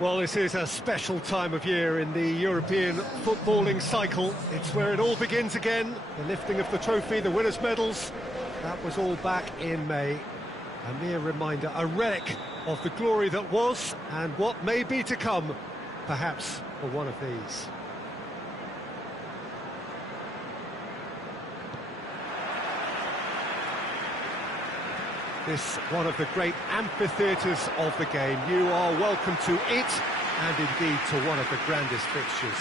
Well, this is a special time of year in the European footballing cycle. It's where it all begins again. The lifting of the trophy, the winners' medals. That was all back in May. A mere reminder, a relic of the glory that was and what may be to come, perhaps for one of these. This one of the great amphitheatres of the game. You are welcome to it, and indeed to one of the grandest fixtures.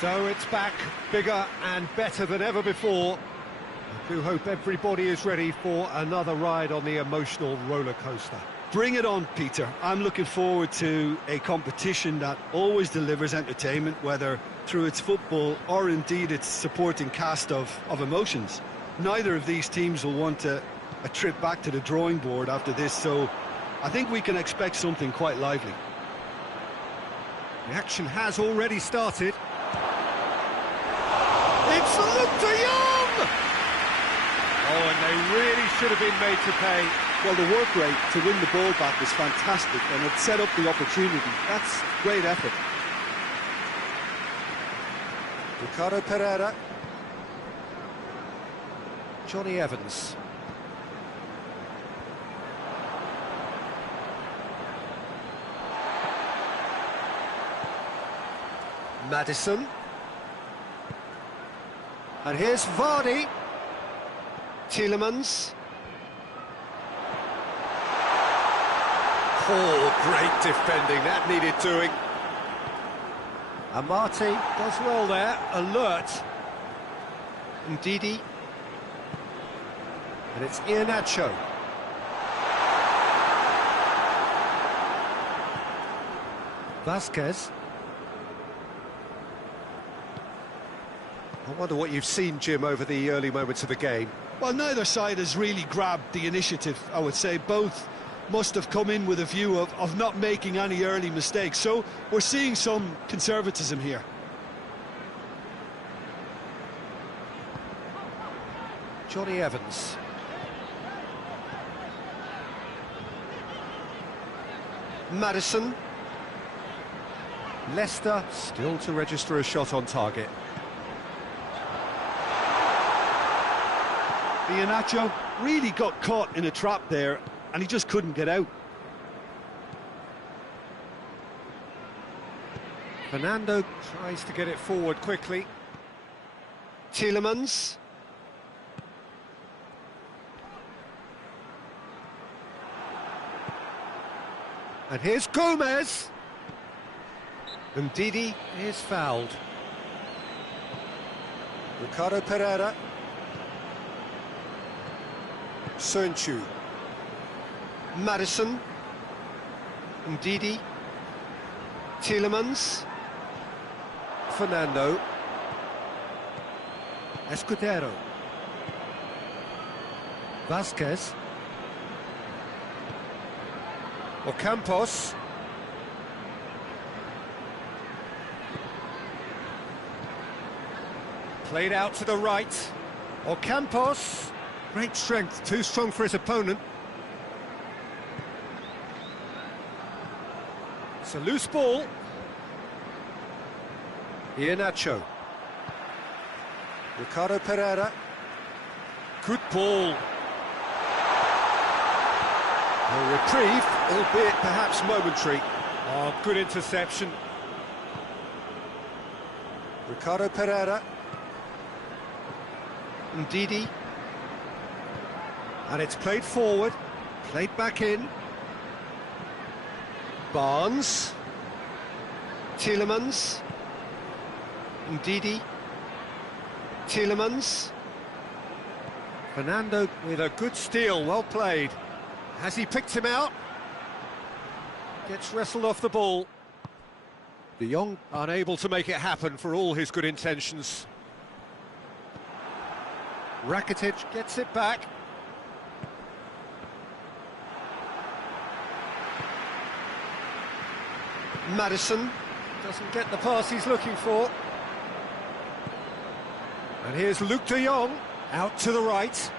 So it's back, bigger and better than ever before. I do hope everybody is ready for another ride on the emotional roller coaster. Bring it on, Peter. I'm looking forward to a competition that always delivers entertainment, whether through its football or indeed its supporting cast of emotions. Neither of these teams will want a trip back to the drawing board after this, so I think we can expect something quite lively. The action has already started. It's Luke de Jong! Oh, and they really should have been made to pay. Well, the work rate to win the ball back was fantastic, and it set up the opportunity. That's great effort. Ricardo Pereira. Johnny Evans. Maddison. And here's Vardy. Tielemans. Oh, great defending, that needed doing. Amati does well there, alert. Ndidi. And it's Iheanacho. Vasquez. I wonder what you've seen, Jim, over the early moments of the game. Well, neither side has really grabbed the initiative, I would say. Both must have come in with a view of not making any early mistakes. So we're seeing some conservatism here. Johnny Evans. Maddison. Leicester still to register a shot on target. Iheanacho really got caught in a trap there, and he just couldn't get out. Fernando tries to get it forward quickly. Tielemans. And here's Gomez. And Ndidi is fouled. Ricardo Pereira. Sönchu. Maddison. Ndidi. Tielemans. Fernando. Escudero. Vasquez. Ocampos. Played out to the right. Ocampos. Great strength, too strong for his opponent. It's a loose ball. Iheanacho. Ricardo Pereira. Good ball. A reprieve, albeit perhaps momentary. Oh, good interception. Ricardo Pereira. Ndidi. And it's played forward, played back in. Barnes. Tielemans. Ndidi. Tielemans. Fernando with a good steal, well played. Has he picked him out? Gets wrestled off the ball. De Jong unable to make it happen for all his good intentions. Rakitic gets it back. Maddison doesn't get the pass he's looking for. And here's Luke de Jong, out to the right.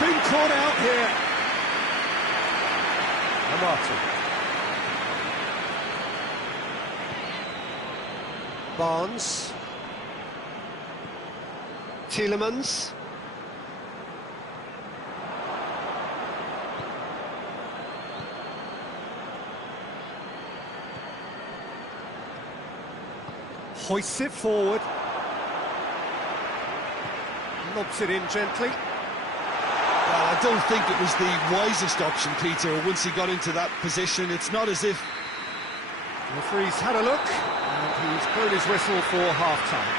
been caught out here. Amatu. Barnes. Tielemans. Hoists it forward. Lobs it in gently. Well, I don't think it was the wisest option, Peter, once he got into that position. It's not as if... The referee's had a look, and he's blown his whistle for half-time.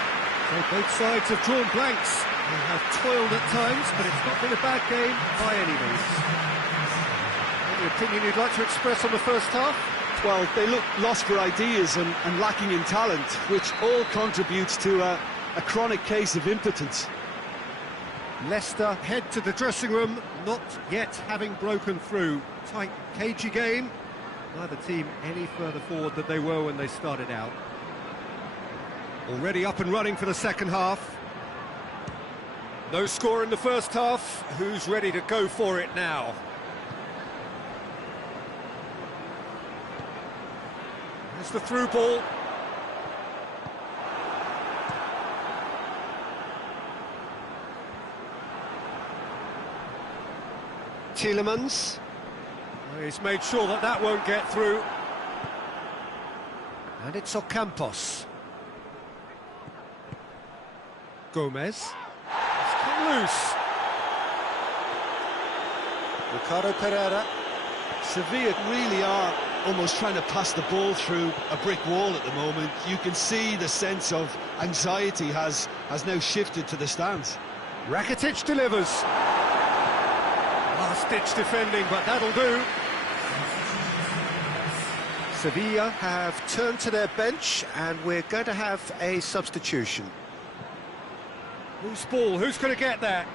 So both sides have drawn blanks. They have toiled at times, but it's not been a bad game by any means. Any opinion you'd like to express on the first half? Well, they look lost for ideas and lacking in talent, which all contributes to a chronic case of impotence. Leicester head to the dressing room, not yet having broken through. Tight, cagey game. Neither team any further forward than they were when they started out. Already up and running for the second half. No score in the first half. Who's ready to go for it now? There's the through ball. Tielemans. Well, he's made sure that that won't get through. And it's Ocampos. Gomez. It's come loose. Ricardo Pereira. Sevilla really are almost trying to pass the ball through a brick wall at the moment. You can see the sense of anxiety has now shifted to the stands. Rakitic delivers. Last-ditch defending, but that'll do. Sevilla have turned to their bench, and we're going to have a substitution. Whose ball? Who's going to get that?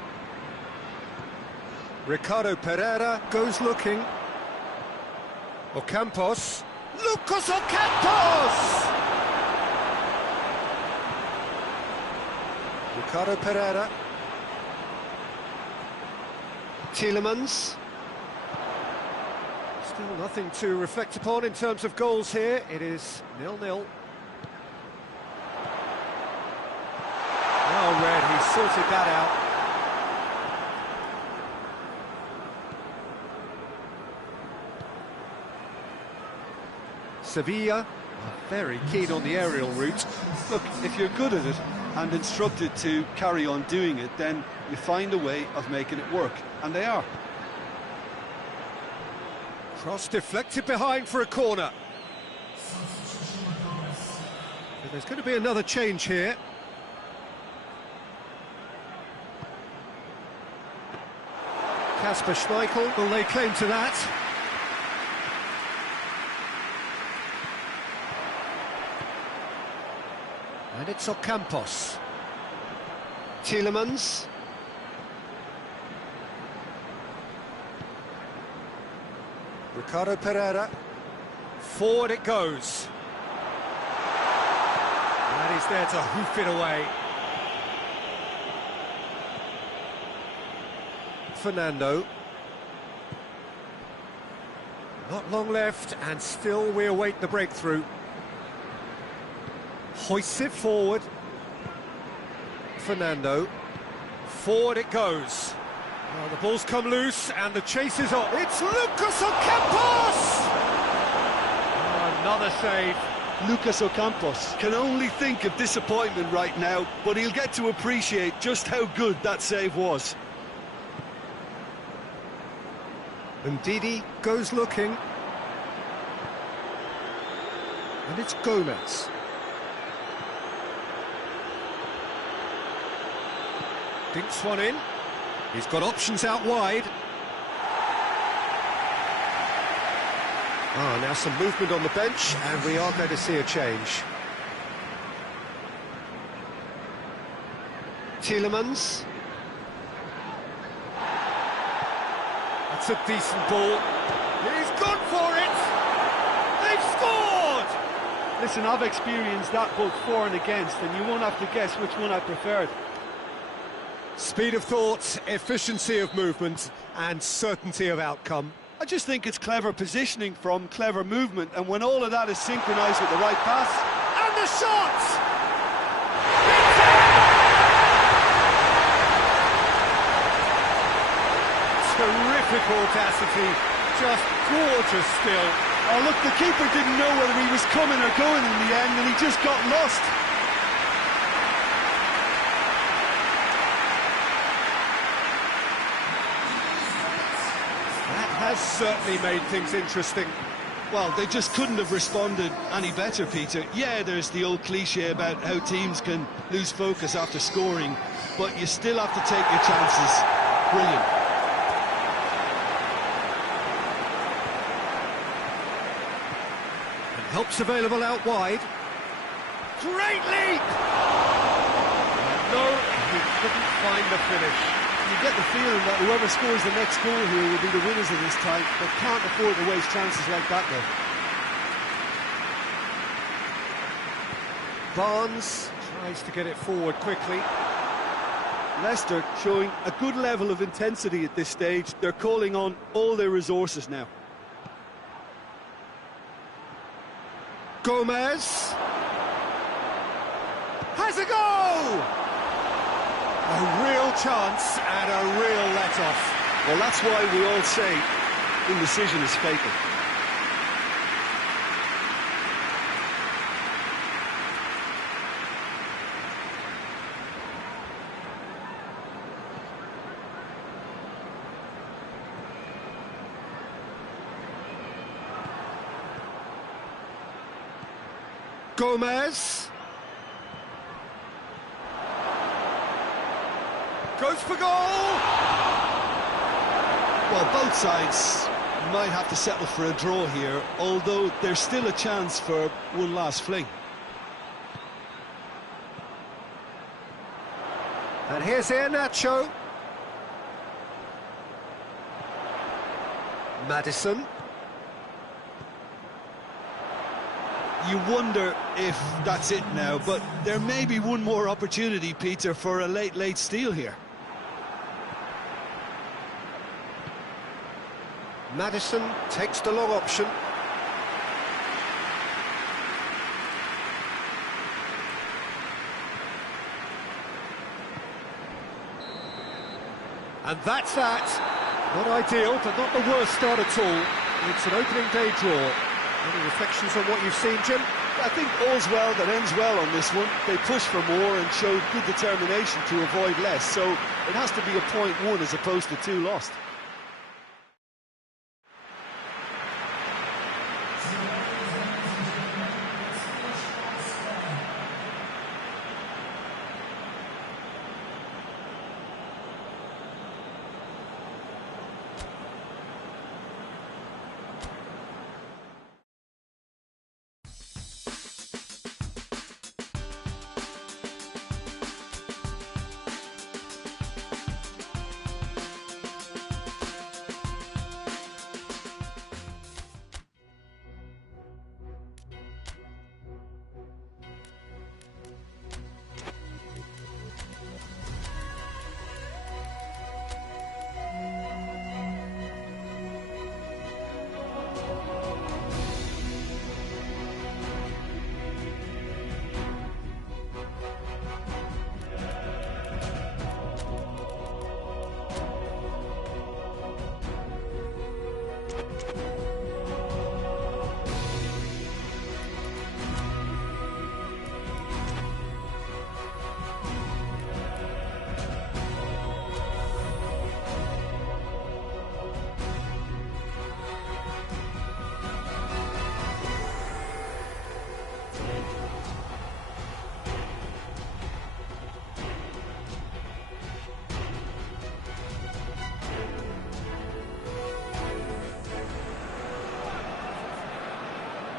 Ricardo Pereira goes looking. Ocampos. Lucas Ocampos! Ricardo Pereira. Tielemans. Still nothing to reflect upon in terms of goals here. It is 0-0. Well read, he sorted that out. Sevilla are very keen on the aerial route. Look, if you're good at it and instructed to carry on doing it, then you find a way of making it work, and they are. Cross deflected behind for a corner. But there's going to be another change here. Kasper Schmeichel will lay claim to that. And it's Ocampos. Tielemans. Ricardo Pereira. Forward it goes. And he's there to hoof it away. Fernando. Not long left, and still we await the breakthrough. Hoists it forward. Fernando. Forward it goes. Well, the ball's come loose and the chase is on. It's Lucas Ocampos! Oh, another save. Lucas Ocampos can only think of disappointment right now, but he'll get to appreciate just how good that save was. And Didi goes looking. And it's Gomez. Dinks one in. He's got options out wide. Now some movement on the bench, and we are going to see a change. Tielemans. That's a decent ball. He's gone for it! They've scored! Listen, I've experienced that both for and against, and you won't have to guess which one I preferred. Speed of thought, efficiency of movement, and certainty of outcome. I just think it's clever positioning from clever movement, and when all of that is synchronised with the right pass... And the shot! Terrific audacity, just gorgeous skill. Oh look, the keeper didn't know whether he was coming or going in the end, and he just got lost. That has certainly made things interesting. Well, they just couldn't have responded any better, Peter. Yeah, there's the old cliche about how teams can lose focus after scoring, but you still have to take your chances. Brilliant. Help's available out wide. Great leap! No, he couldn't find the finish. You get the feeling that whoever scores the next goal here will be the winners of this tie, but can't afford to waste chances like that though. Barnes tries to get it forward quickly. Leicester showing a good level of intensity at this stage. They're calling on all their resources now. Gomez has a goal! A real chance and a real let-off. Well, that's why we all say indecision is fatal. Gomez goes for goal! Well, both sides might have to settle for a draw here, although there's still a chance for one last fling. And here's Iheanacho. Maddison. You wonder if that's it now, but there may be one more opportunity, Peter, for a late steal here. Maddison takes the long option. And that's that. Not ideal, but not the worst start at all. It's an opening day draw. Any reflections on what you've seen, Jim? I think all's well that ends well on this one. They pushed for more and showed good determination to avoid less, so it has to be a point won as opposed to 2 lost.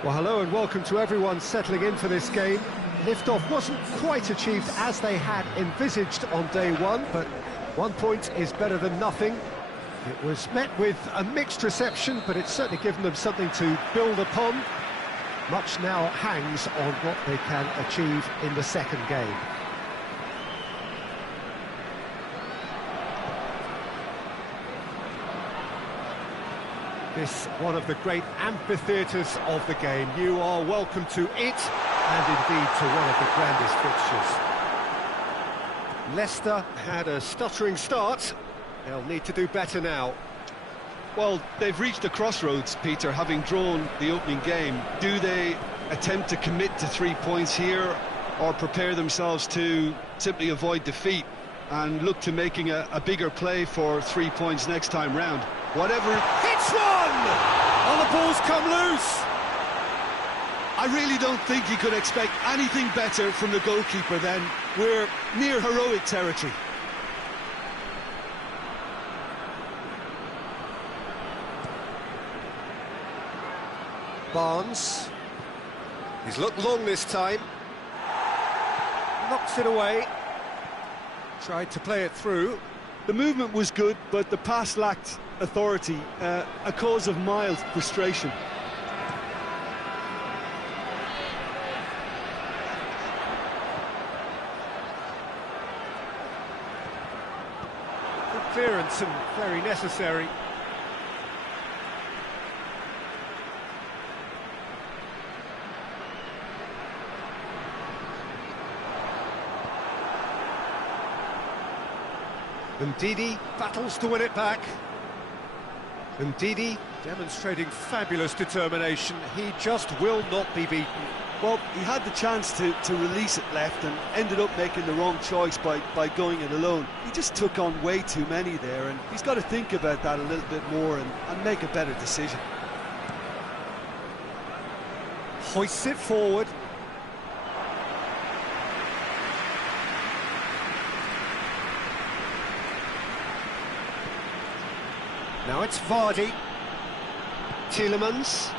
Well, hello and welcome to everyone settling in for this game. Liftoff wasn't quite achieved as they had envisaged on day one, but 1 point is better than nothing. It was met with a mixed reception, but it's certainly given them something to build upon. Much now hangs on what they can achieve in the second game. This one of the great amphitheatres of the game. You are welcome to it, and indeed to one of the grandest fixtures. Leicester had a stuttering start. They'll need to do better now. Well, they've reached a crossroads, Peter, having drawn the opening game. Do they attempt to commit to 3 points here, or prepare themselves to simply avoid defeat and look to making a bigger play for 3 points next time round? Whatever... Hits one! Oh, the ball's come loose! I really don't think you could expect anything better from the goalkeeper then. We're near heroic territory. Barnes. He's looked long this time. Knocks it away. Tried to play it through. The movement was good, but the pass lacked authority, a cause of mild frustration. Good clearance and very necessary. Ndidi battles to win it back. Ndidi demonstrating fabulous determination. He just will not be beaten. Well, he had the chance to release it left and ended up making the wrong choice by going it alone. He just took on way too many there, and he's got to think about that a little bit more and make a better decision. Hoists it forward. Now it's Vardy. Tielemans.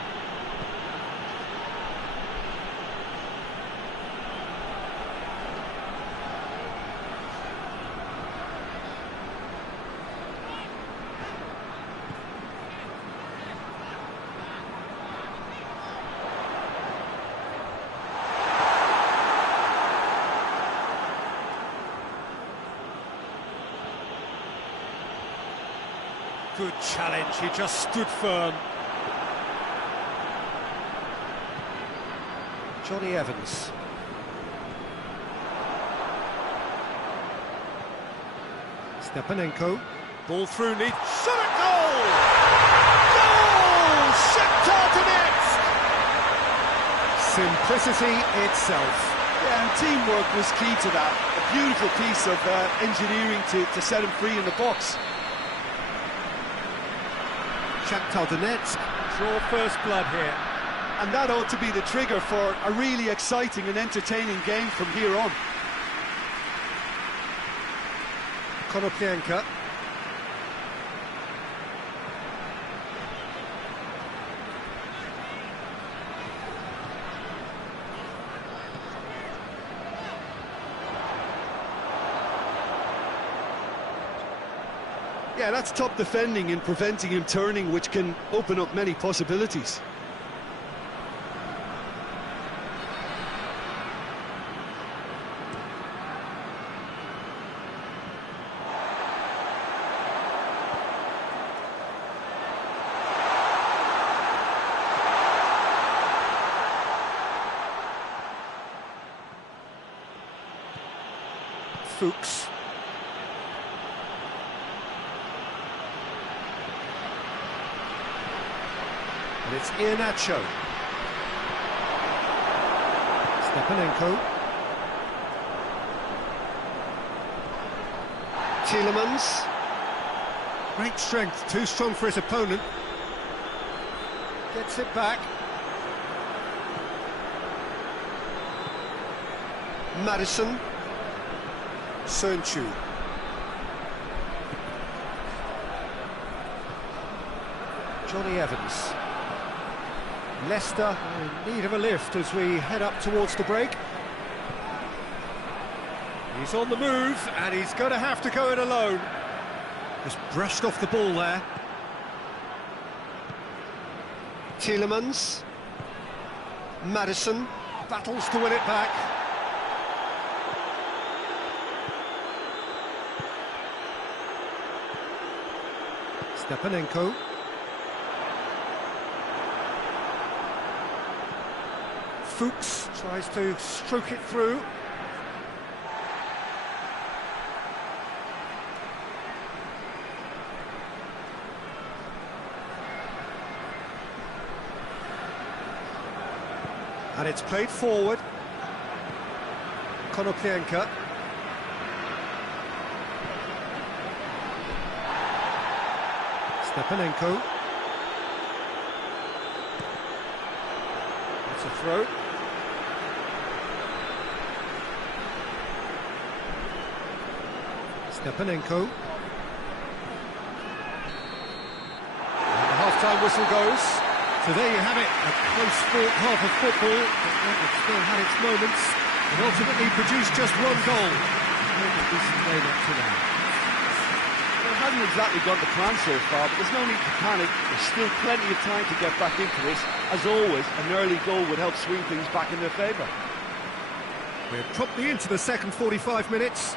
Good challenge, he just stood firm. Johnny Evans. Stepanenko. Ball through, need shot at goal! Goal! Shakhtar Donetsk! Simplicity itself. Yeah, and teamwork was key to that. A beautiful piece of engineering to set him free in the box. Shakhtar Donetsk draw first blood here. And that ought to be the trigger for a really exciting and entertaining game from here on. Konoplyanka. Yeah, that's top defending and preventing him turning, which can open up many possibilities. Fuchs. And it's Iheanacho. Stepanenko. Tielemans. Great strength, too strong for his opponent. Gets it back. Madison. Sönchu. Johnny Evans. Leicester in need of a lift as we head up towards the break. He's on the move and he's going to have to go it alone. Just brushed off the ball there. Tielemans. Madison battles to win it back. Stepanenko. Fuchs tries to stroke it through. And it's played forward. Konoplyanka. Stepanenko. That's a throw. Stepanenko. And the half-time whistle goes. So there you have it, a close-fought half of football, but one that still had its moments, and ultimately produced just one goal. A decent game up to now. Well, it hasn't exactly gone to plan so far, but there's no need to panic. There's still plenty of time to get back into this. As always, an early goal would help swing things back in their favour. We're promptly into the second 45 minutes.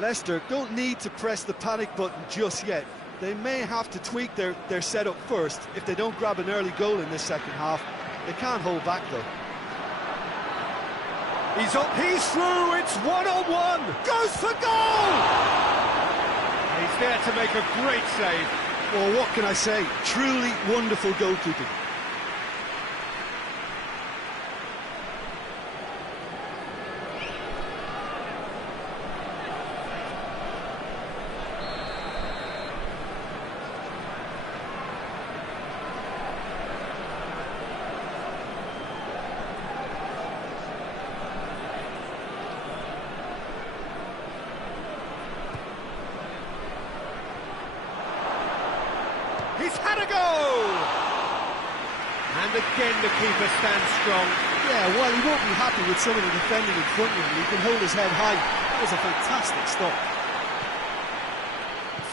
Leicester don't need to press the panic button just yet. They may have to tweak their setup first if they don't grab an early goal in this second half. They can't hold back though. He's up, he's through, it's one-on-one, goes for goal! He's there to make a great save. Well, what can I say? Truly wonderful goalkeeping. He's had a go! And again the keeper stands strong. Yeah, while he won't be happy with some of the defending in front of him, he can hold his head high. That was a fantastic stop.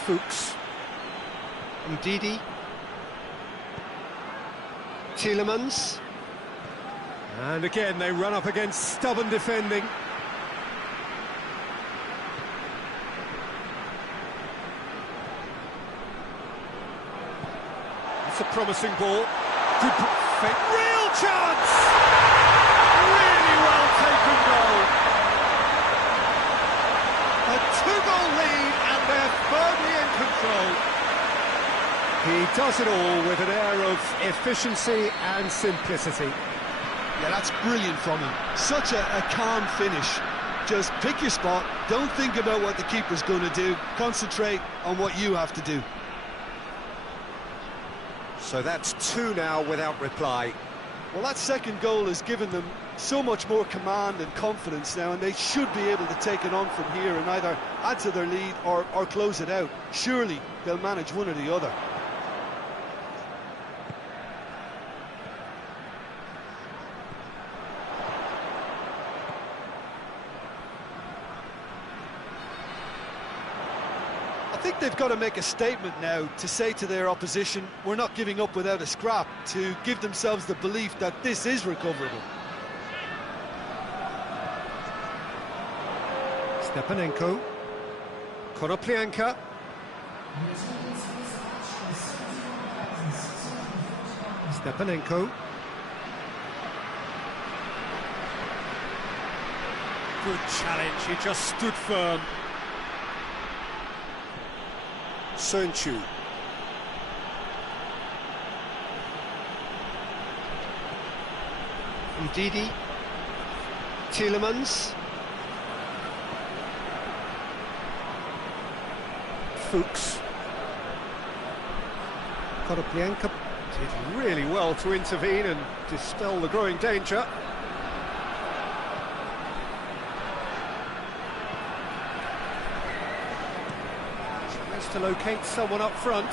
Fuchs. Ndidi. Tielemans. And again they run up against stubborn defending. It's a promising ball. Good, real chance! Really well taken goal. A two-goal lead and they're firmly in control. He does it all with an air of efficiency and simplicity. Yeah, that's brilliant from him. Such a calm finish. Just pick your spot, don't think about what the keeper's going to do, concentrate on what you have to do. So that's two now without reply. Well, that second goal has given them so much more command and confidence now, and they should be able to take it on from here and either add to their lead or close it out. Surely they'll manage one or the other. I think they've got to make a statement now to say to their opposition, we're not giving up without a scrap, to give themselves the belief that this is recoverable. Stepanenko. Konoplyanka. Stepanenko. Good challenge, he just stood firm. Sönchu. Ndidi. Tielemans. Fuchs. Konoplyanka did really well to intervene and dispel the growing danger. Tries to locate someone up front.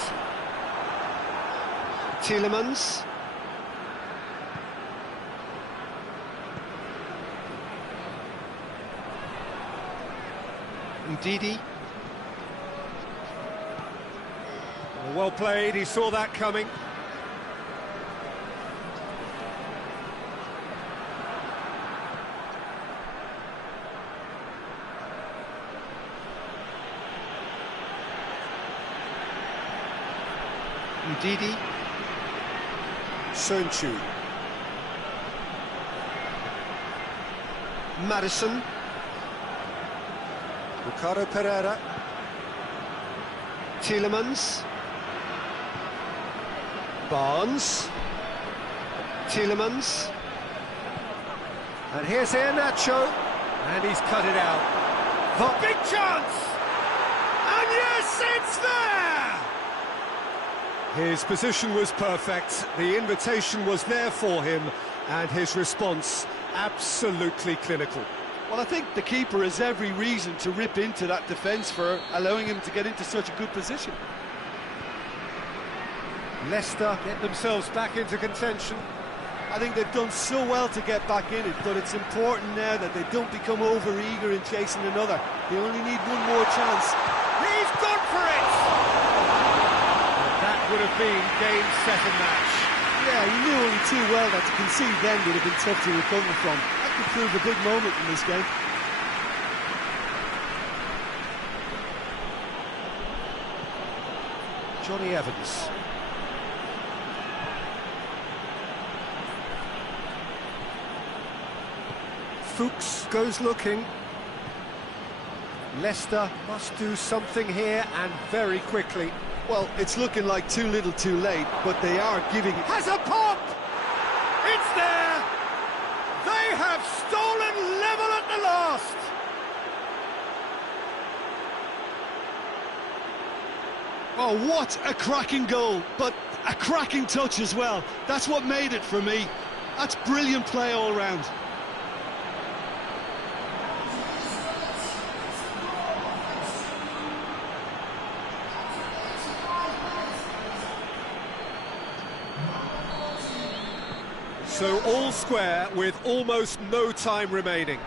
Tielemans. Ndidi. Well played, he saw that coming. Ndidi. Sönchu. Madison. Ricardo Pereira. Tielemans. Barnes. Tielemans. And here's Iheanacho. And he's cut it out. The big chance! And yes, it's there! His position was perfect, the invitation was there for him, and his response absolutely clinical. Well, I think the keeper has every reason to rip into that defence for allowing him to get into such a good position. Leicester get themselves back into contention. I think they've done so well to get back in it, but it's important now that they don't become over-eager in chasing another. They only need one more chance. He's gone for it! And that would have been game, set and match. Yeah, he knew only too well that to concede then would have been tough to recover from. That could prove a big moment in this game. Johnny Evans. Fuchs goes looking. Leicester must do something here, and very quickly. Well, it's looking like too little too late, but they are giving it. Has a pop! It's there! They have stolen level at the last! Oh, what a cracking goal, but a cracking touch as well. That's what made it for me. That's brilliant play all round. So all square with almost no time remaining.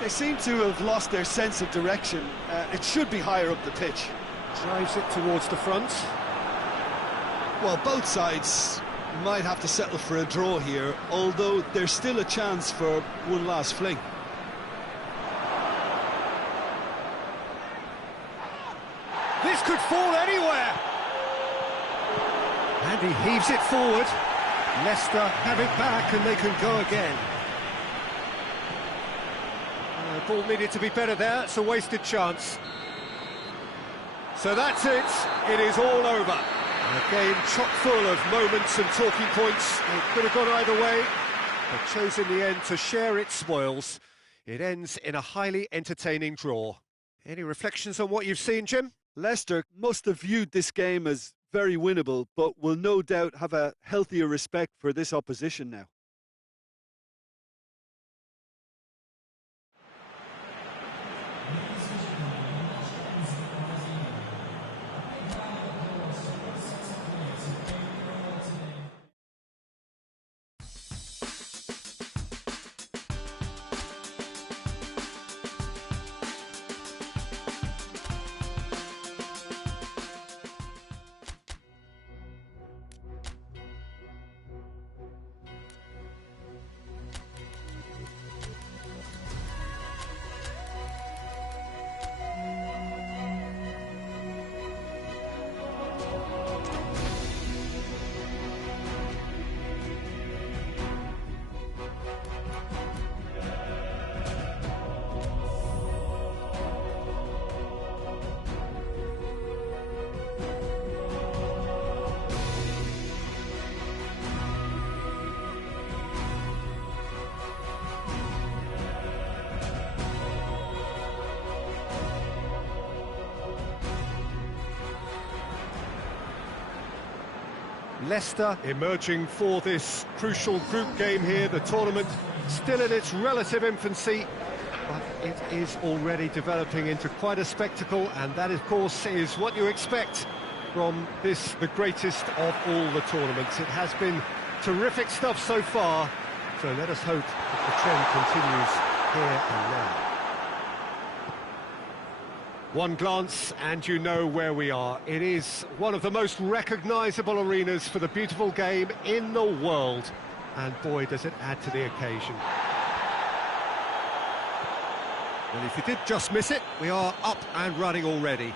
They seem to have lost their sense of direction. It should be higher up the pitch. Drives it towards the front. Well, both sides might have to settle for a draw here, although there's still a chance for one last fling. This could fall anywhere! And he heaves it forward. Leicester have it back and they can go again. Ball needed to be better there, it's a wasted chance. So that's it, it is all over. A game chock full of moments and talking points. It could have gone either way, but chose in the end to share its spoils. It ends in a highly entertaining draw. Any reflections on what you've seen, Jim? Leicester must have viewed this game as very winnable, but will no doubt have a healthier respect for this opposition now. Leicester emerging for this crucial group game here. The tournament still in its relative infancy, but it is already developing into quite a spectacle, and that, of course, is what you expect from this, the greatest of all the tournaments. It has been terrific stuff so far, so let us hope that the trend continues here and now. One glance and you know where we are. It is one of the most recognisable arenas for the beautiful game in the world. And boy, does it add to the occasion. Well, if you did just miss it, we are up and running already.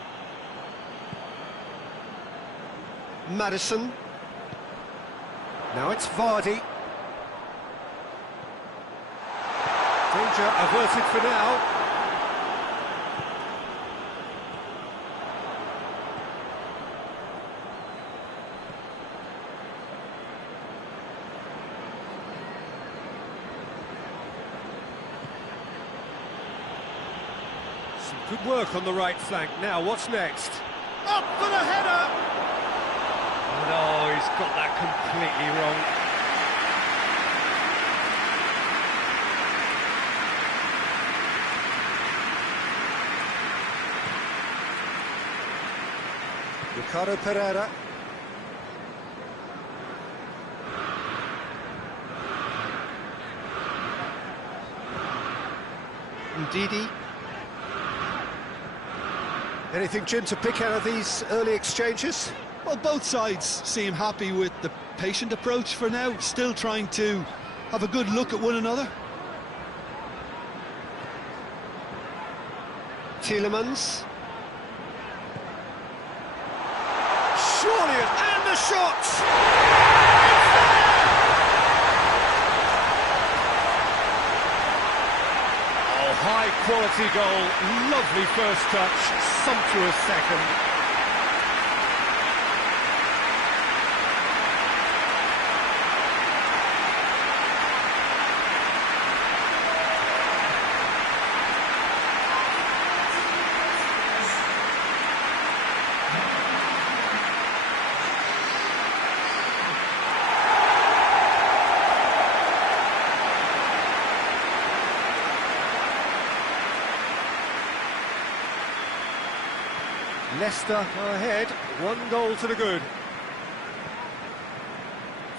Madison. Now it's Vardy. Danger averted for now. Some good work on the right flank. Now, what's next? Up for the header! Oh no, he's got that completely wrong. Ricardo Pereira. Ndidi. Anything, Jim, to pick out of these early exchanges? Well, both sides seem happy with the patient approach for now, still trying to have a good look at one another. Tielemans. Surely, and the shot! Oh, high quality goal, lovely first touch, sumptuous second. Leicester are ahead, 1 goal to the good.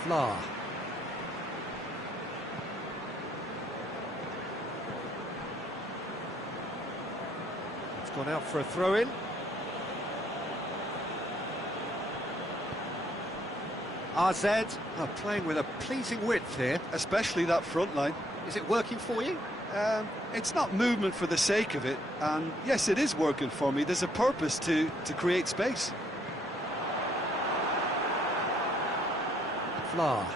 Fla. It's gone out for a throw-in. RZ are playing with a pleasing width here. Especially that front line. Is it working for you? It's not movement for the sake of it, and yes, it is working for me. There's a purpose to create space. Fla.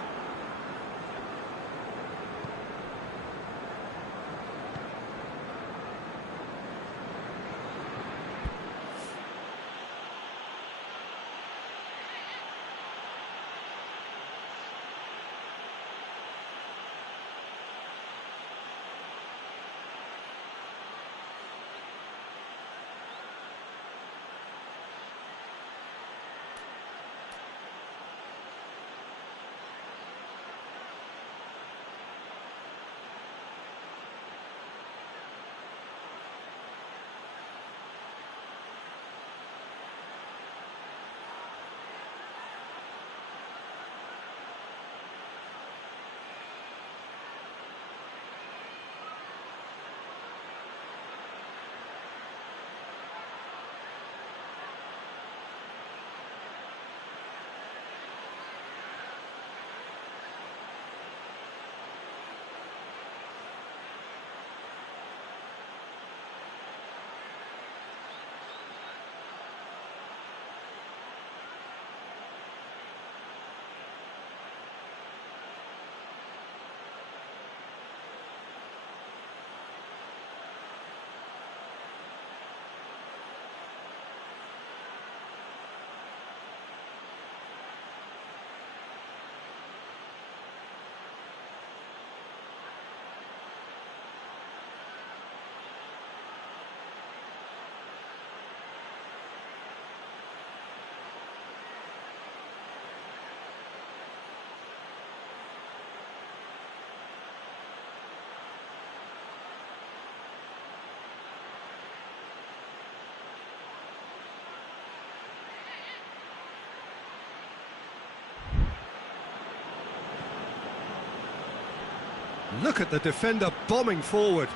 Look at the defender bombing forward.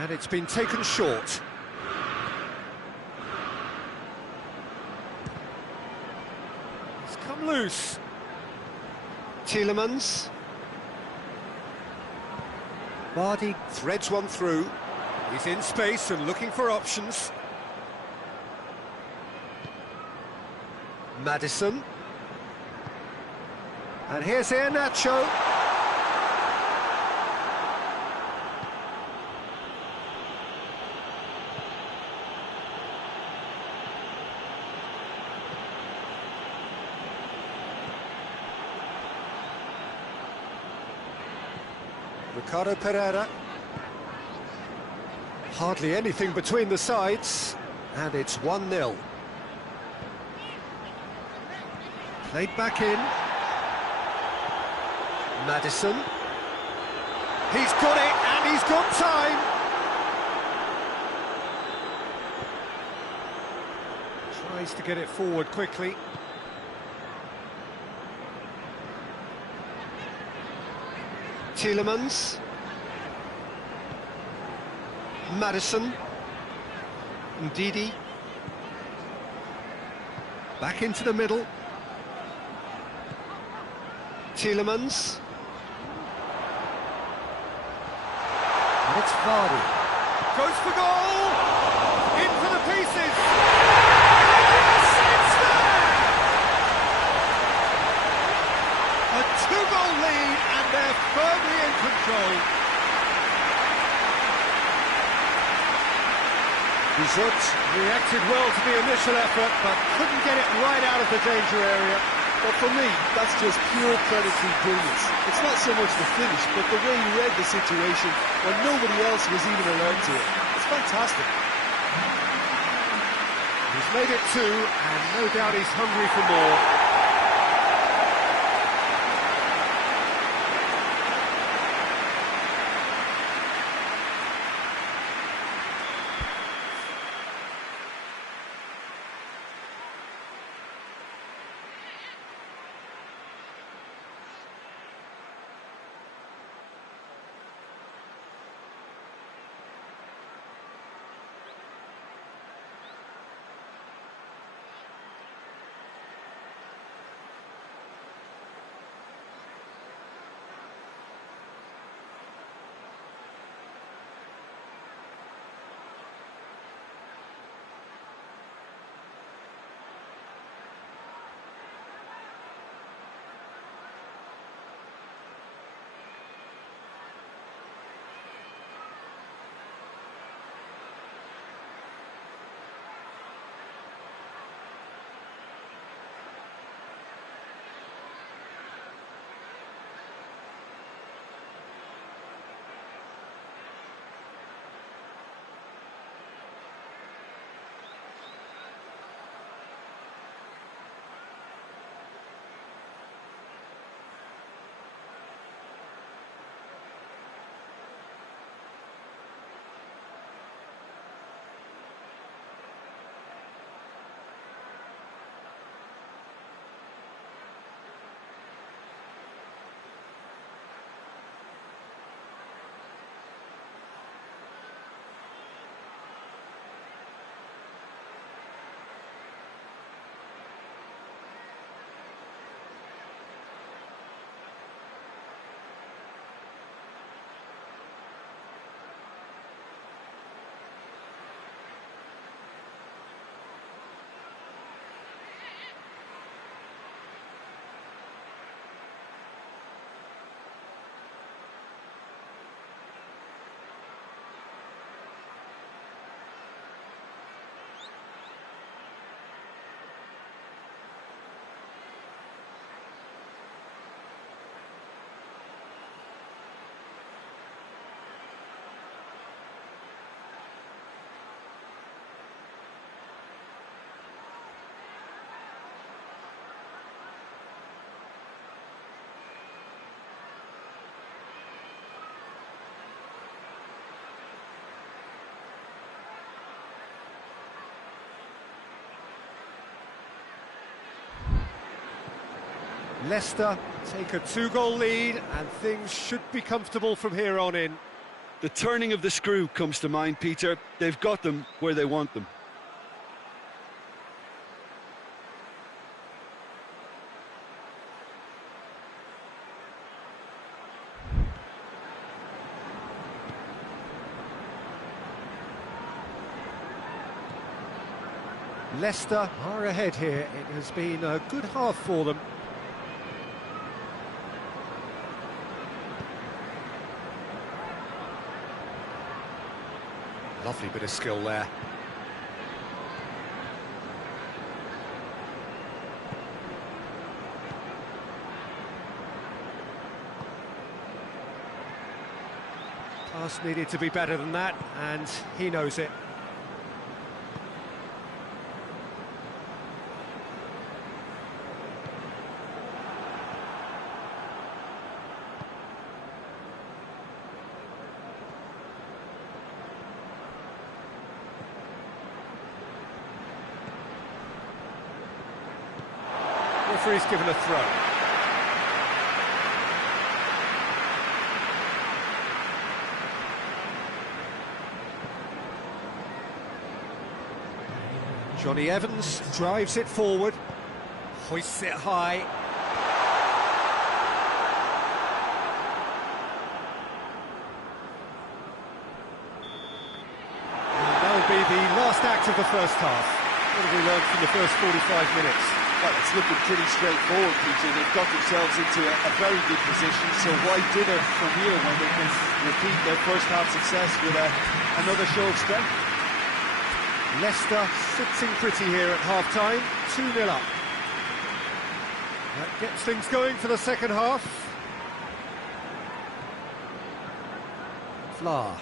And it's been taken short. It's come loose. Tielemans. Vardy threads one through. He's in space and looking for options. Maddison. And here's Iheanacho. Ricardo Pereira. Hardly anything between the sides, and it's 1-0. Played back in. Maddison. He's got it, and he's got time. Tries to get it forward quickly. Tielemans. Maddison. Ndidi. Back into the middle. Tielemans. And it's Vardy. Goes for goal! Into the pieces! Yes, it's there! A two-goal lead, and they're firmly in control. Bizot reacted well to the initial effort, but couldn't get it right out of the danger area. But for me, that's just pure predatory brilliance. It's not so much the finish, but the way he read the situation when nobody else was even alert to it. It's fantastic. He's made it two, and no doubt he's hungry for more. Leicester take a two-goal lead, and things should be comfortable from here on in. The turning of the screw comes to mind, Peter. They've got them where they want them. Leicester are ahead here. It has been a good half for them. Lovely bit of skill there. Pass needed to be better than that, and he knows it. Referee's given a throw. Johnny Evans drives it forward, hoists it high. And that'll be the last act of the first half. What have we learned from the first 45 minutes? Well, it's looking pretty straightforward, PJ. They've got themselves into a very good position, so why dither from here when they can repeat their first half success with another show of strength? Leicester sitting pretty here at half-time, 2-0 up. That gets things going for the second half. Fla.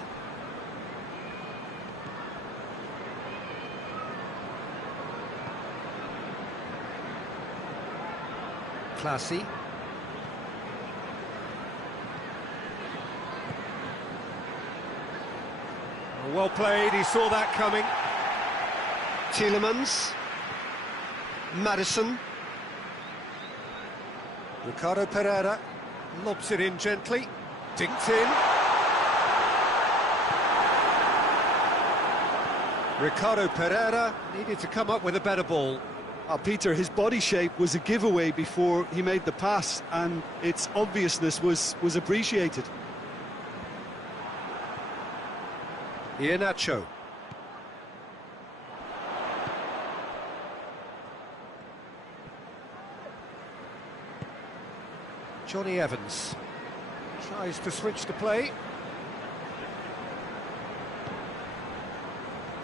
Classy. Well played, he saw that coming. Tielemans, Maddison, Ricardo Pereira lobs it in gently, dinked in. Ricardo Pereira needed to come up with a better ball. Peter, his body shape was a giveaway before he made the pass, and its obviousness was appreciated. Iheanacho. Johnny Evans tries to switch the play.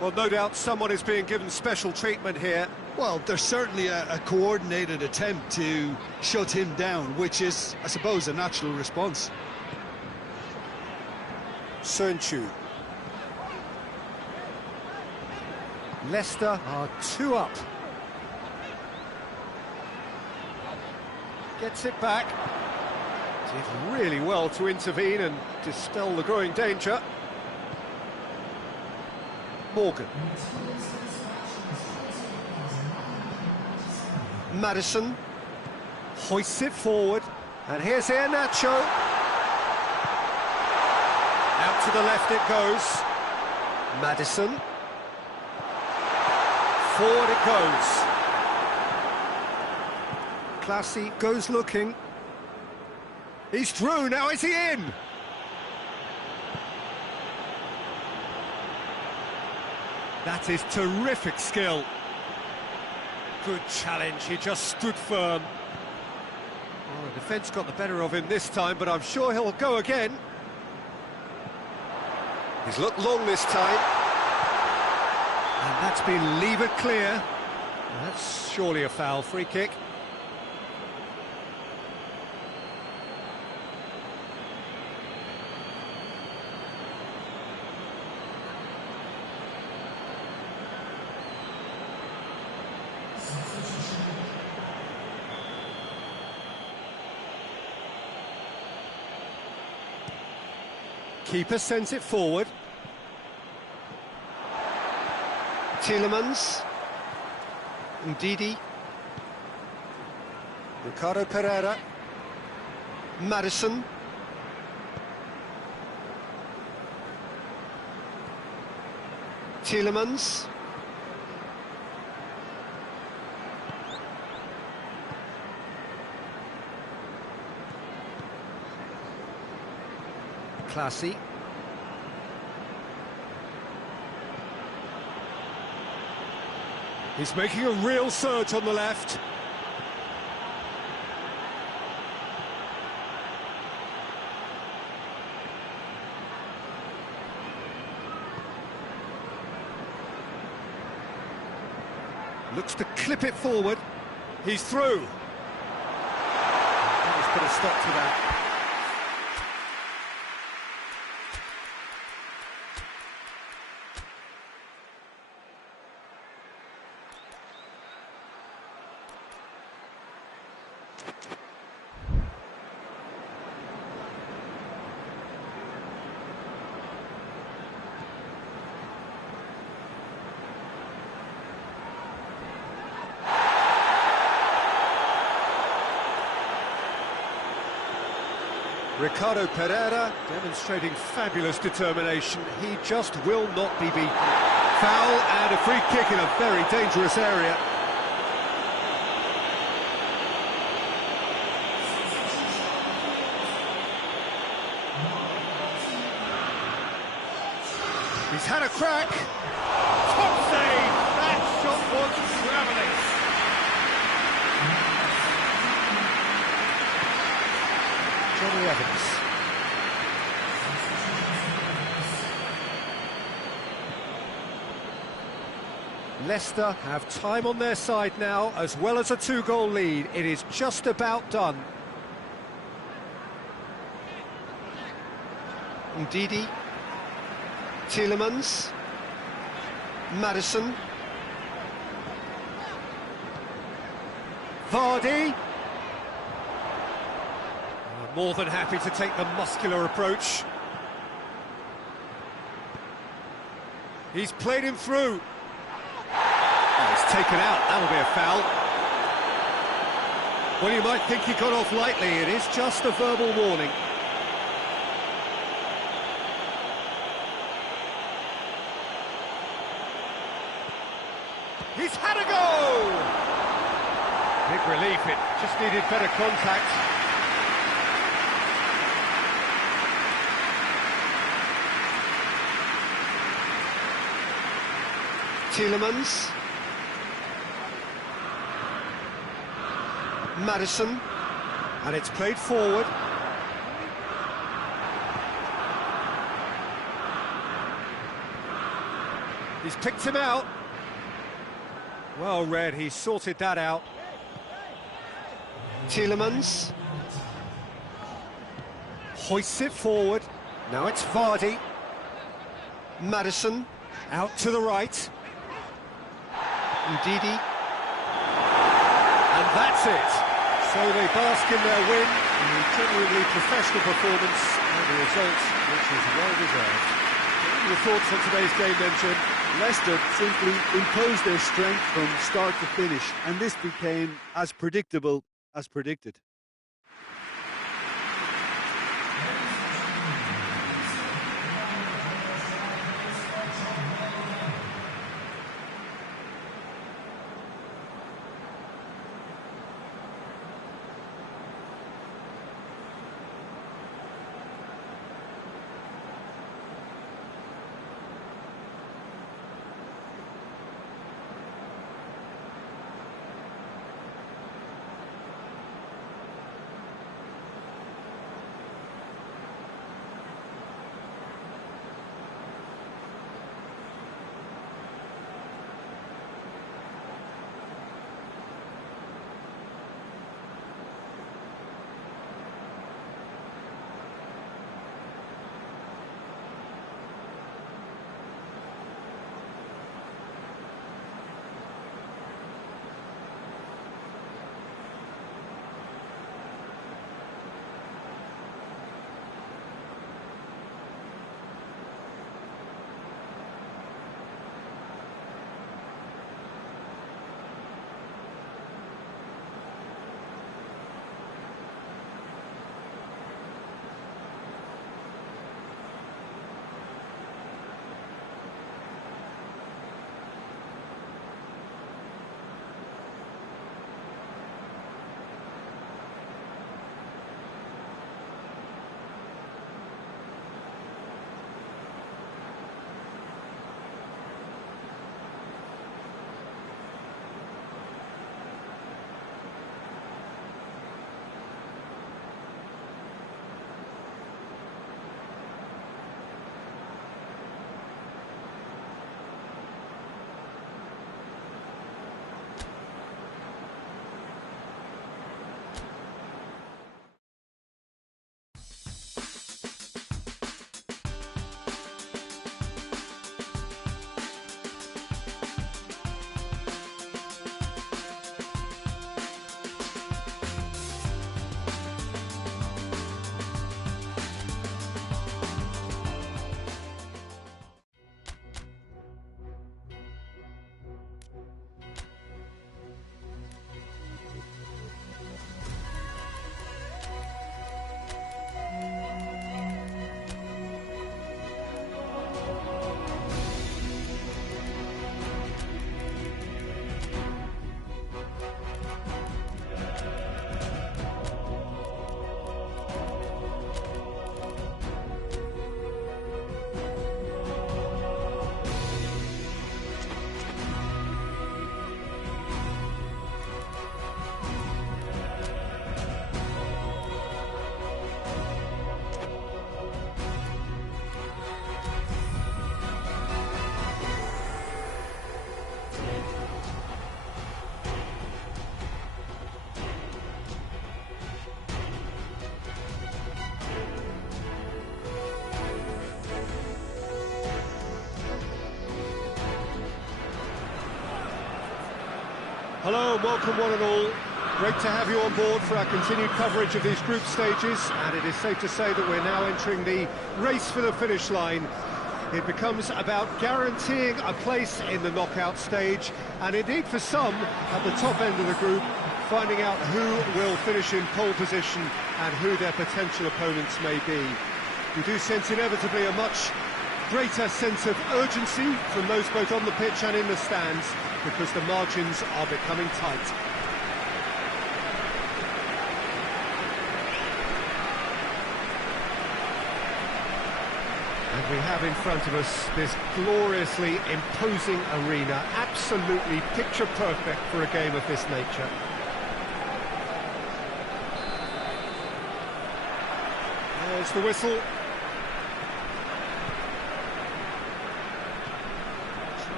Well, no doubt someone is being given special treatment here. Well, there's certainly a coordinated attempt to shut him down, which is, I suppose, a natural response. Sernchu. Leicester are 2 up. Gets it back. Did really well to intervene and dispel the growing danger. Morgan. Maddison hoists it forward, and here's Iheanacho. Out to the left it goes. Maddison. Forward it goes. Classy goes looking. He's through, now is he in? That is terrific skill. Good challenge, he just stood firm. Well, the defence got the better of him this time, but I'm sure he'll go again. He's looked long this time. And that's been levered clear. Well, that's surely a foul, free kick. Keeper sends it forward. Tielemans. Ndidi. Ricardo Pereira. Maddison. Tielemans. Classy. He's making a real surge on the left. Looks to clip it forward. He's through. That has put a stop to that. Ricardo Pereira demonstrating fabulous determination. He just will not be beaten. Foul and a free kick in a very dangerous area. He's had a crack. Top save! That shot was travelling. Johnny Evans. Leicester have time on their side now, as well as a two-goal lead. It is just about done. Ndidi. Tielemans. Maddison. Vardy. More than happy to take the muscular approach. He's played him through. Oh, he's taken out. That'll be a foul. Well, you might think he got off lightly. It is just a verbal warning. He's had a go! Big relief. It just needed better contact. Tielemans. Maddison. And it's played forward. He's picked him out. Well read, he sorted that out. Tielemans. Hoists it forward. Now it's Vardy. Maddison. Out to the right. Ndidi. And that's it. So they bask in their win, a genuinely professional performance, and a result which is well deserved. What are your thoughts on today's game then, Jim? Leicester simply imposed their strength from start to finish, and this became as predictable as predicted. Hello and welcome one and all. Great to have you on board for our continued coverage of these group stages, and it is safe to say that we're now entering the race for the finish line. It becomes about guaranteeing a place in the knockout stage, and indeed for some, at the top end of the group, finding out who will finish in pole position and who their potential opponents may be. We do sense inevitably a much greater sense of urgency from those both on the pitch and in the stands, because the margins are becoming tight. And we have in front of us this gloriously imposing arena, absolutely picture perfect for a game of this nature. There's the whistle.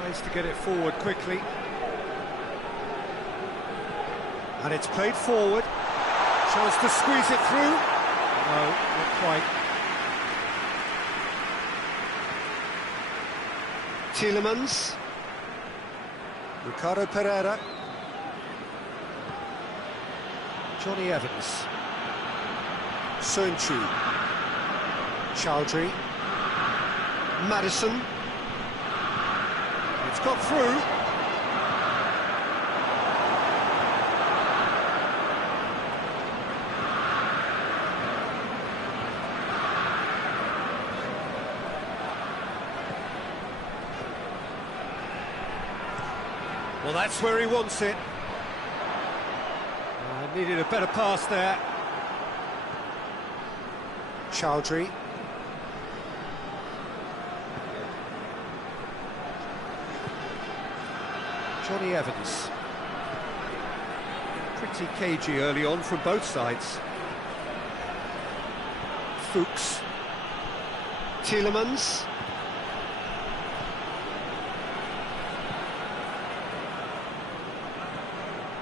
Tries to get it forward quickly. And it's played forward. Chance to squeeze it through. No, not quite. Tielemans. Ricardo Pereira. Johnny Evans. Sunchu. Chowdhury. Madison. It's got through. Well, that's where he wants it. Needed a better pass there. Chowdhury. Johnny Evans. Pretty cagey early on from both sides. Fuchs. Tielemans.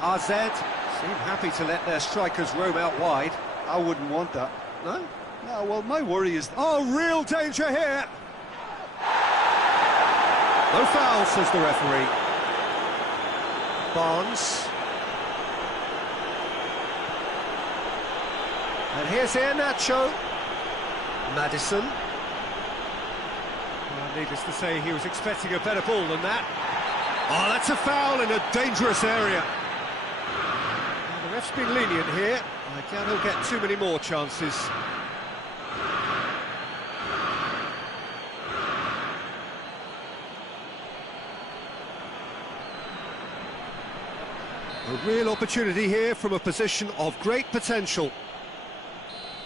RZ seem happy to let their strikers roam out wide. I wouldn't want that. No? No, well, my worry is... Oh, real danger here! No foul, says the referee. Barnes. And here's Iheanacho. Madison. Well, needless to say, he was expecting a better ball than that. Oh, that's a foul in a dangerous area. Now, the ref's been lenient here. I doubt he'll get too many more chances. A real opportunity here from a position of great potential.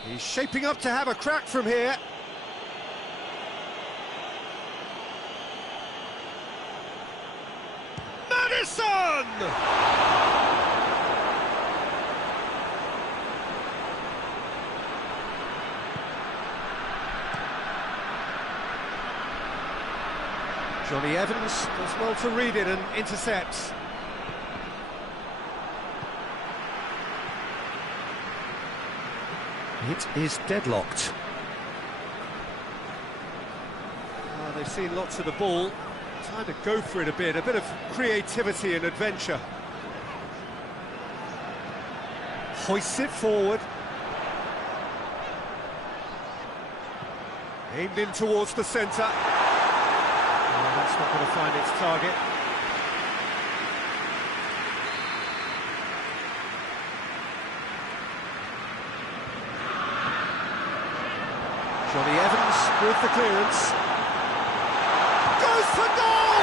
He's shaping up to have a crack from here. Madison! Johnny Evans does well to read it and intercepts. It is deadlocked. Oh, they've seen lots of the ball. Time to go for it a bit of creativity and adventure. Hoists it forward. Aimed in towards the centre. Oh, that's not going to find its target. Johnny Evans with the clearance. Goes for goal!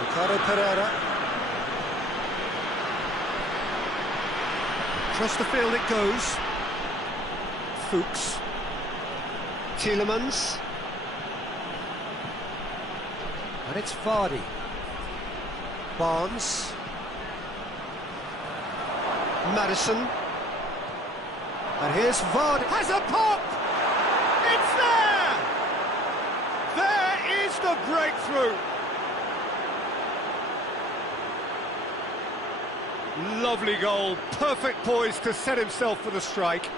Ricardo Pereira. Across the field it goes. Fuchs. Tielemans. And it's Vardy. Barnes. Madison. And here's Vardy. Has a pop! It's there! There is the breakthrough! Lovely goal, perfect poise to set himself for the strike.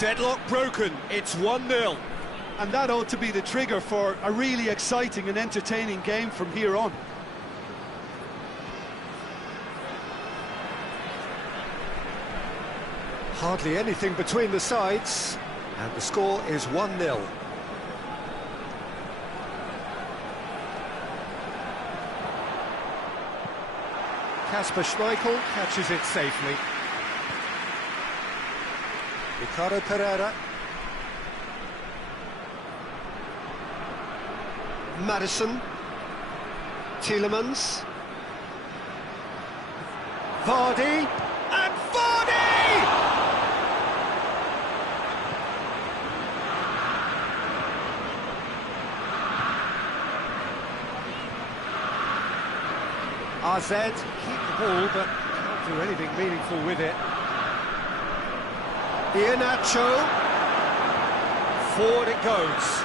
Deadlock broken, it's 1-0. And that ought to be the trigger for a really exciting and entertaining game from here on. Hardly anything between the sides, and the score is 1-0. Kasper Schmeichel catches it safely. Ricardo Pereira. Maddison. Tielemans. Vardy. And Vardy! RZ keep the ball, but can't do anything meaningful with it. Iheanacho. Forward it goes.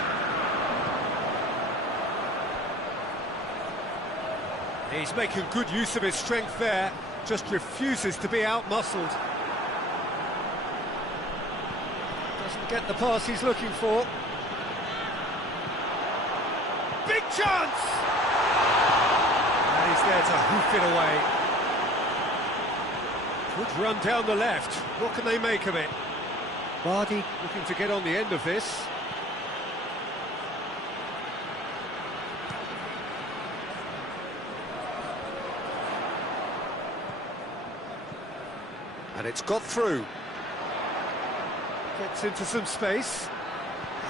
He's making good use of his strength there, just refuses to be out-muscled. Doesn't get the pass he's looking for. Big chance! And he's there to hoof it away. Good run down the left. What can they make of it? Vardy looking to get on the end of this. And it's got through. Gets into some space.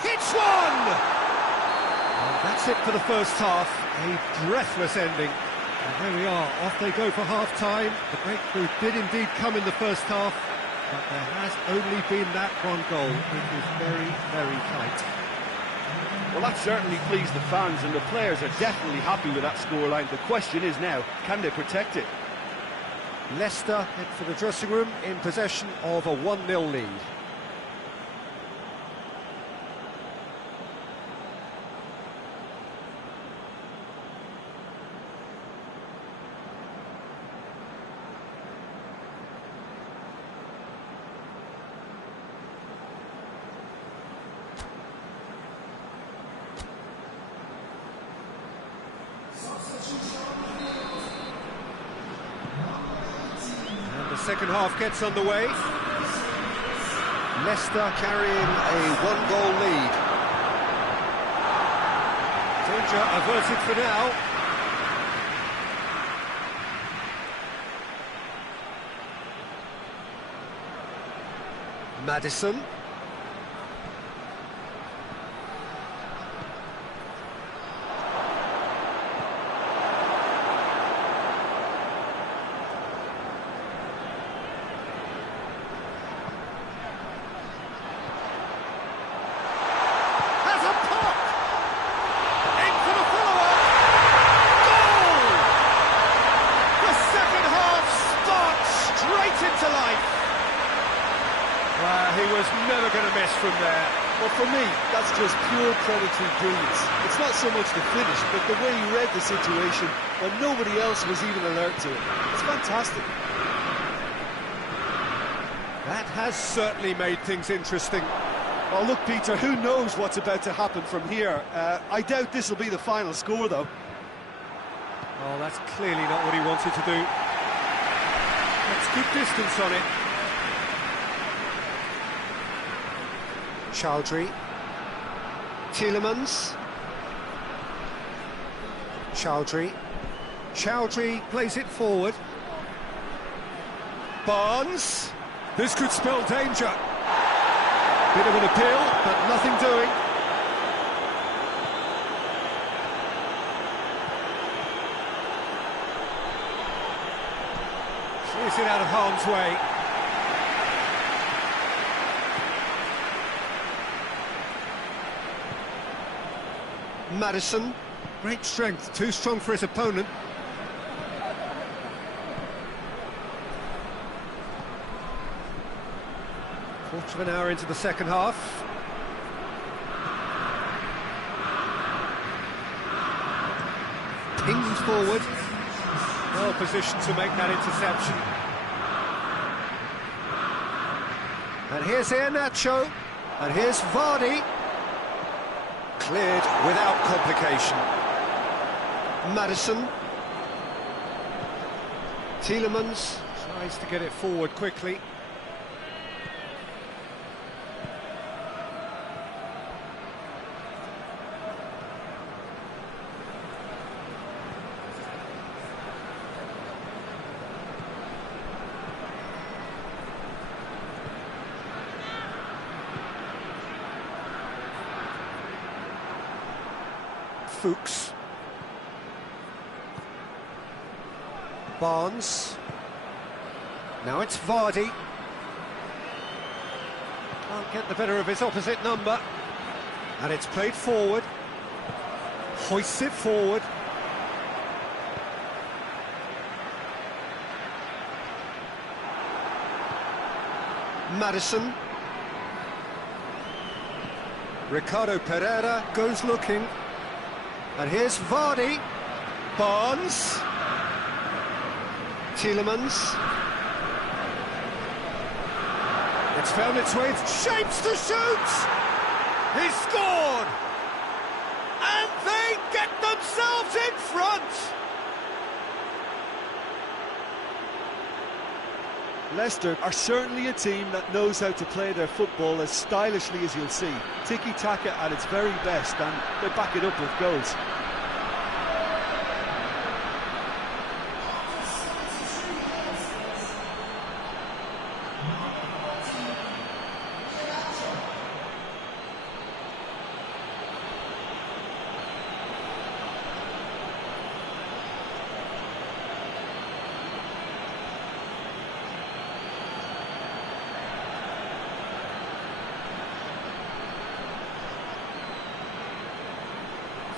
Hits one! And that's it for the first half. A breathless ending. And there we are, off they go for half-time. The breakthrough did indeed come in the first half, but there has only been that one goal. It is very, very tight. Well, that certainly pleased the fans, and the players are definitely happy with that scoreline. The question is now, can they protect it? Leicester head for the dressing room in possession of a 1-0 lead. The second half gets underway. Leicester carrying a one-goal lead. Danger averted for now. Maddison. He was never going to miss from there. Well, for me, that's just pure predatory brilliance. It's not so much the finish, but the way he read the situation when nobody else was even alert to it. It's fantastic. That has certainly made things interesting. Well, look, Peter, who knows what's about to happen from here? I doubt this will be the final score, though. Oh, that's clearly not what he wanted to do. That's good distance on it. Chowdhury. Tielemans. Chowdhury. Chowdhury plays it forward. Barnes. This could spell danger. Bit of an appeal, but nothing doing. Clears it out of harm's way. Maddison, great strength, too strong for his opponent. Quarter of an hour into the second half. Pings forward. Well positioned to make that interception. And here's Iheanacho. And here's Vardy. Cleared without complication. Maddison. Tielemans tries to get it forward quickly. Fuchs. Barnes. Now it's Vardy. Can't get the better of his opposite number. And it's played forward. Hoists it forward. Maddison. Ricardo Pereira goes looking. And here's Vardy. Barnes. Tielemans. It's found its way, shapes to shoot! He's scored! And they get themselves in front! Leicester are certainly a team that knows how to play their football as stylishly as you'll see. Tiki-taka at its very best, and they back it up with goals.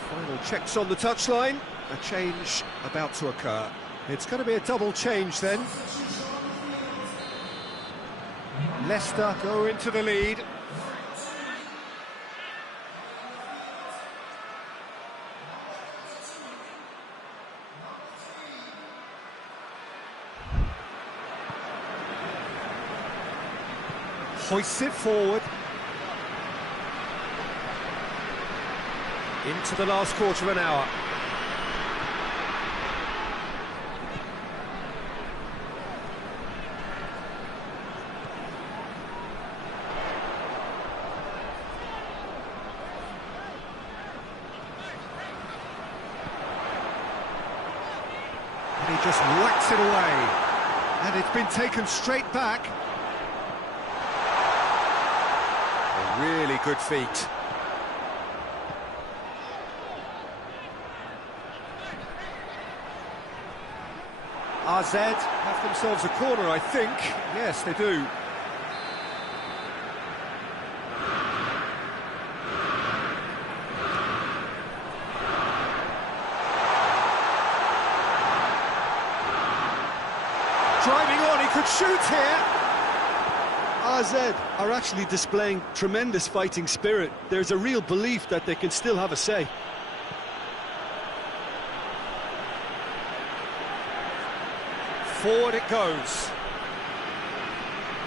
Final checks on the touchline. A change about to occur. It's going to be a double change then. Leicester go into the lead. Hoists it forward. Into the last quarter of an hour. And he just whacks it away. And it's been taken straight back. A really good feat. AZ have themselves a corner, I think. Yes, they do. Driving on, he could shoot here. AZ are actually displaying tremendous fighting spirit. There's a real belief that they can still have a say. Forward it goes.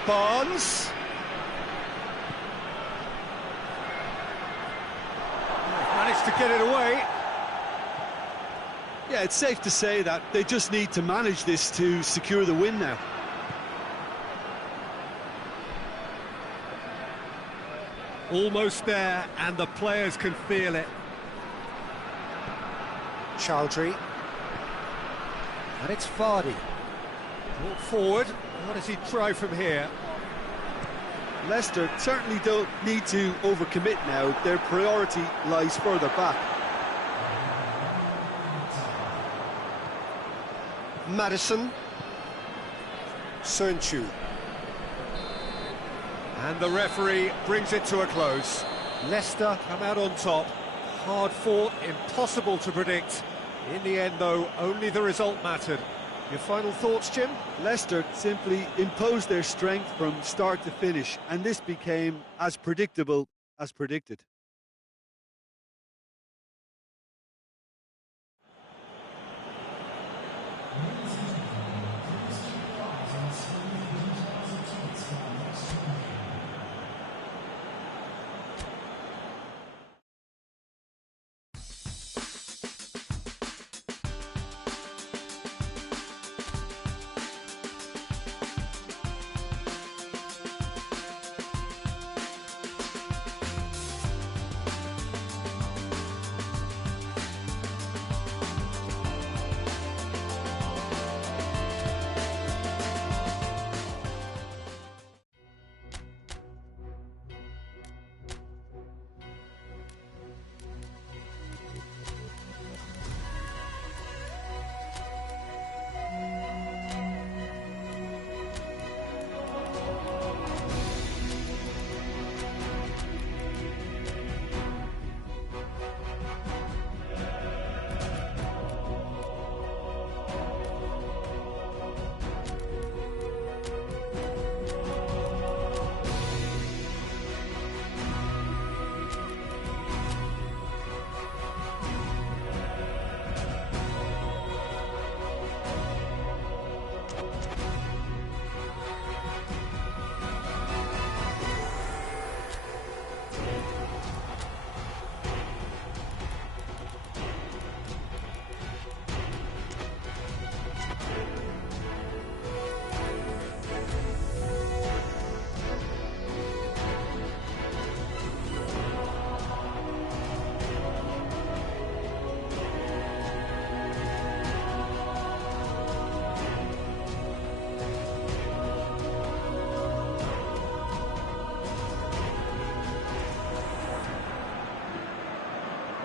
Barnes. Managed to get it away. Yeah, it's safe to say that they just need to manage this to secure the win now. Almost there, and the players can feel it. Chowdhury. And it's Vardy. Brought forward. What does he try from here? Leicester certainly don't need to overcommit now. Their priority lies further back. Maddison. Sönchu. And the referee brings it to a close. Leicester come out on top. Hard fought, impossible to predict. In the end, though, only the result mattered. Your final thoughts, Jim? Leicester simply imposed their strength from start to finish, and this became as predictable as predicted.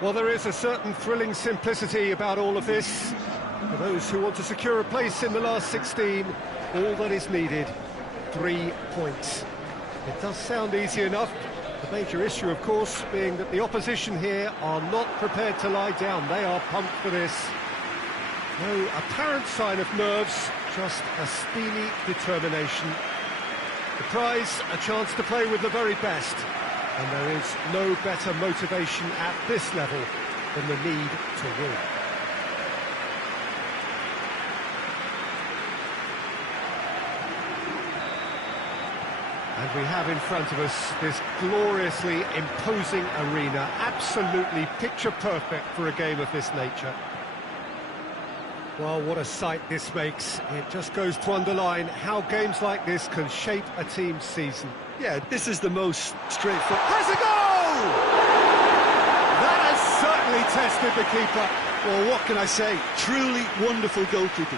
Well, there is a certain thrilling simplicity about all of this. For those who want to secure a place in the last 16, all that is needed, 3 points. It does sound easy enough. The major issue, of course, being that the opposition here are not prepared to lie down. They are pumped for this. No apparent sign of nerves, just a steely determination. The prize, a chance to play with the very best. And there is no better motivation at this level than the need to win. And we have in front of us this gloriously imposing arena, absolutely picture perfect for a game of this nature. Well, what a sight this makes. It just goes to underline how games like this can shape a team's season. Yeah, this is the most straightforward. Has a goal! That has certainly tested the keeper. Well, what can I say? Truly wonderful goalkeeping.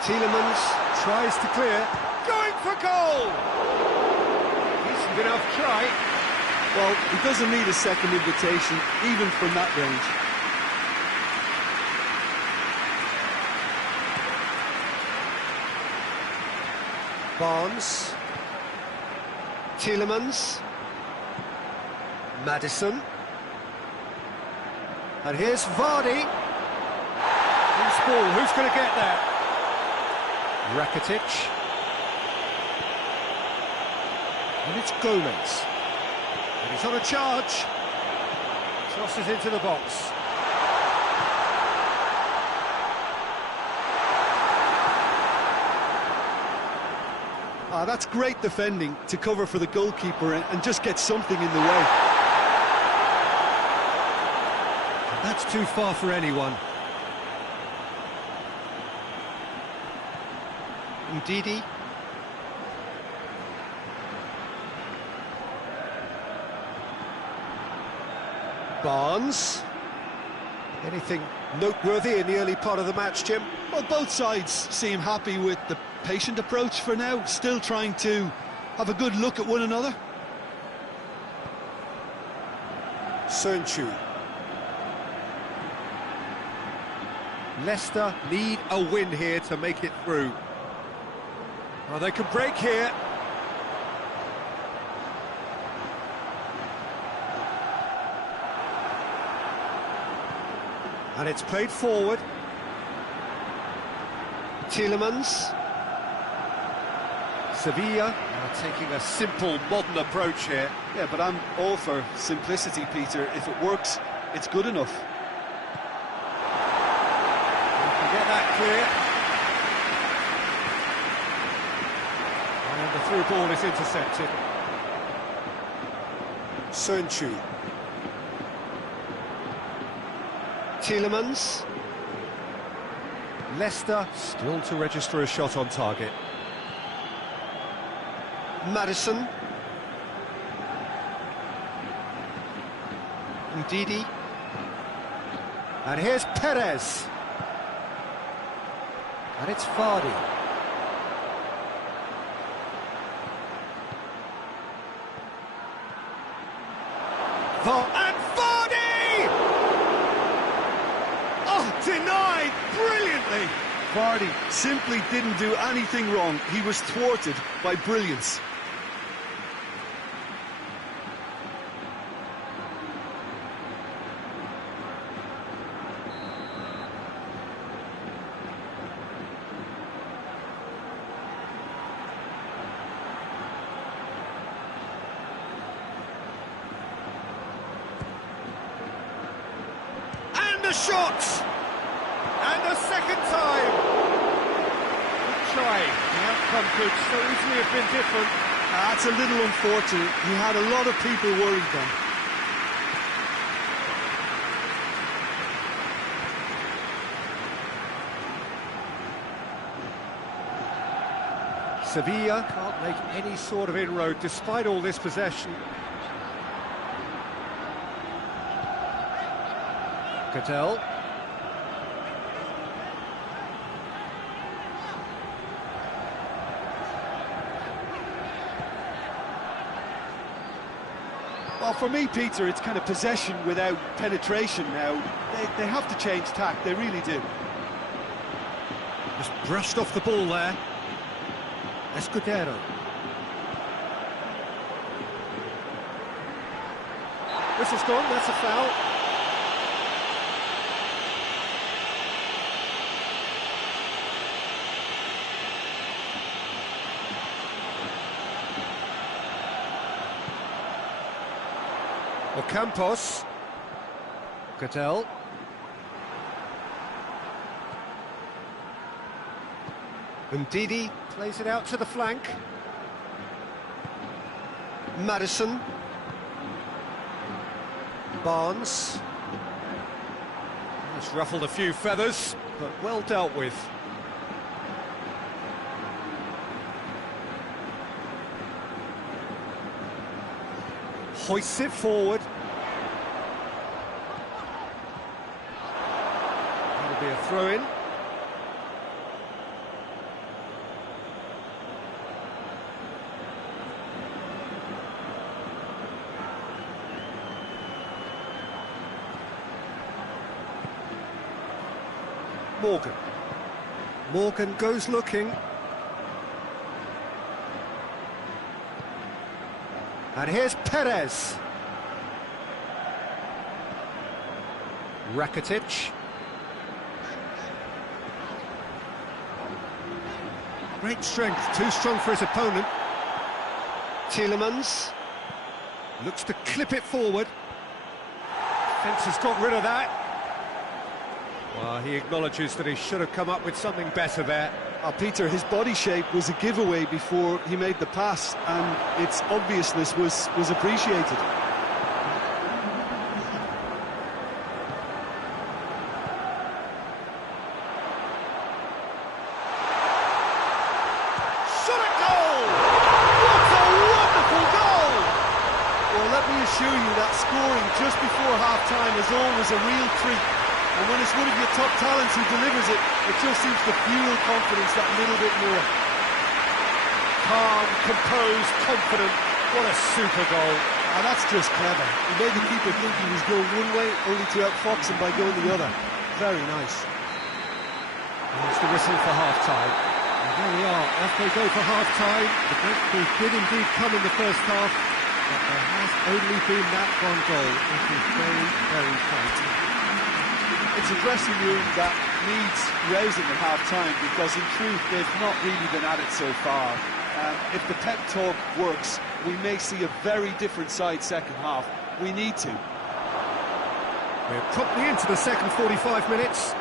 Tielemans tries to clear, going for goal! Decent enough try. Well, he doesn't need a second invitation, even from that range. Barnes. Tielemans. Maddison. And here's Vardy. Loose ball, who's going to get there? Rakitic. And it's Gomez. And he's on a charge. Crosses into the box. That's great defending to cover for the goalkeeper and just get something in the way. That's too far for anyone. Ndidi. Barnes. Anything noteworthy in the early part of the match, Jim? Well, both sides seem happy with the patient approach for now, still trying to have a good look at one another. Sönchu. Leicester need a win here to make it through. Oh, they can break here. And it's played forward. Tielemans. Sevilla are taking a simple, modern approach here. Yeah, but I'm all for simplicity, Peter. If it works, it's good enough. You can get that clear. And the through ball is intercepted. Sönchu. Tielemans. Leicester still to register a shot on target. Maddison. Ndidi. And here's Perez. And it's Vardy. And Vardy! Oh, denied brilliantly. Vardy simply didn't do anything wrong. He was thwarted by brilliance. A shot! And a second time! Good try. The outcome could so easily have been different. That's a little unfortunate. He had a lot of people worried then. Sevilla can't make any sort of inroad despite all this possession. Cattell. Well, for me, Peter, it's kind of possession without penetration now. They have to change tack, they really do. Just brushed off the ball there. Escudero. Whistle's gone, that's a foul. Ocampos. Cattell. Ndidi plays it out to the flank. Madison. Barnes. It's ruffled a few feathers, but well dealt with. Hoists it forward. That'll be a throw-in. Morgan. Morgan goes looking. And here's Perez. Rakitic. Great strength, too strong for his opponent. Tielemans. Looks to clip it forward. Fence has got rid of that. Well, he acknowledges that he should have come up with something better there. Peter, his body shape was a giveaway before he made the pass, and its obviousness was appreciated. Shot at goal! What a wonderful goal! Well, let me assure you that scoring just before half-time is always a real treat. And when it's one of your top talents who delivers it, it just seems to fuel confidence that little bit more. Calm, composed, confident. What a super goal. And that's just clever. He made the keeper think he was going one way, only to outfox him by going the other. Very nice. It's the whistle for half-time. And there we are, off they go for half-time. The breakthrough did indeed come in the first half, but there has only been that one goal. It is very, very tight. It's a dressing room that needs rousing at half-time, because in truth they've not really been at it so far. If the pep talk works, we may see a very different side second half. We need to. We're promptly into the second 45 minutes.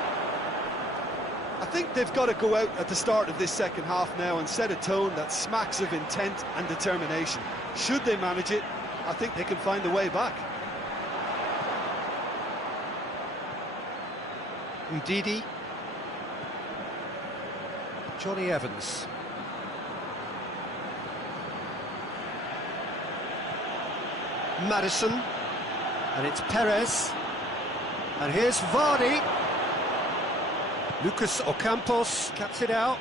I think they've got to go out at the start of this second half now and set a tone that smacks of intent and determination. Should they manage it, I think they can find a way back. Ndidi. Johnny Evans. Madison. And it's Perez. And here's Vardy. Lucas Ocampos caps it out.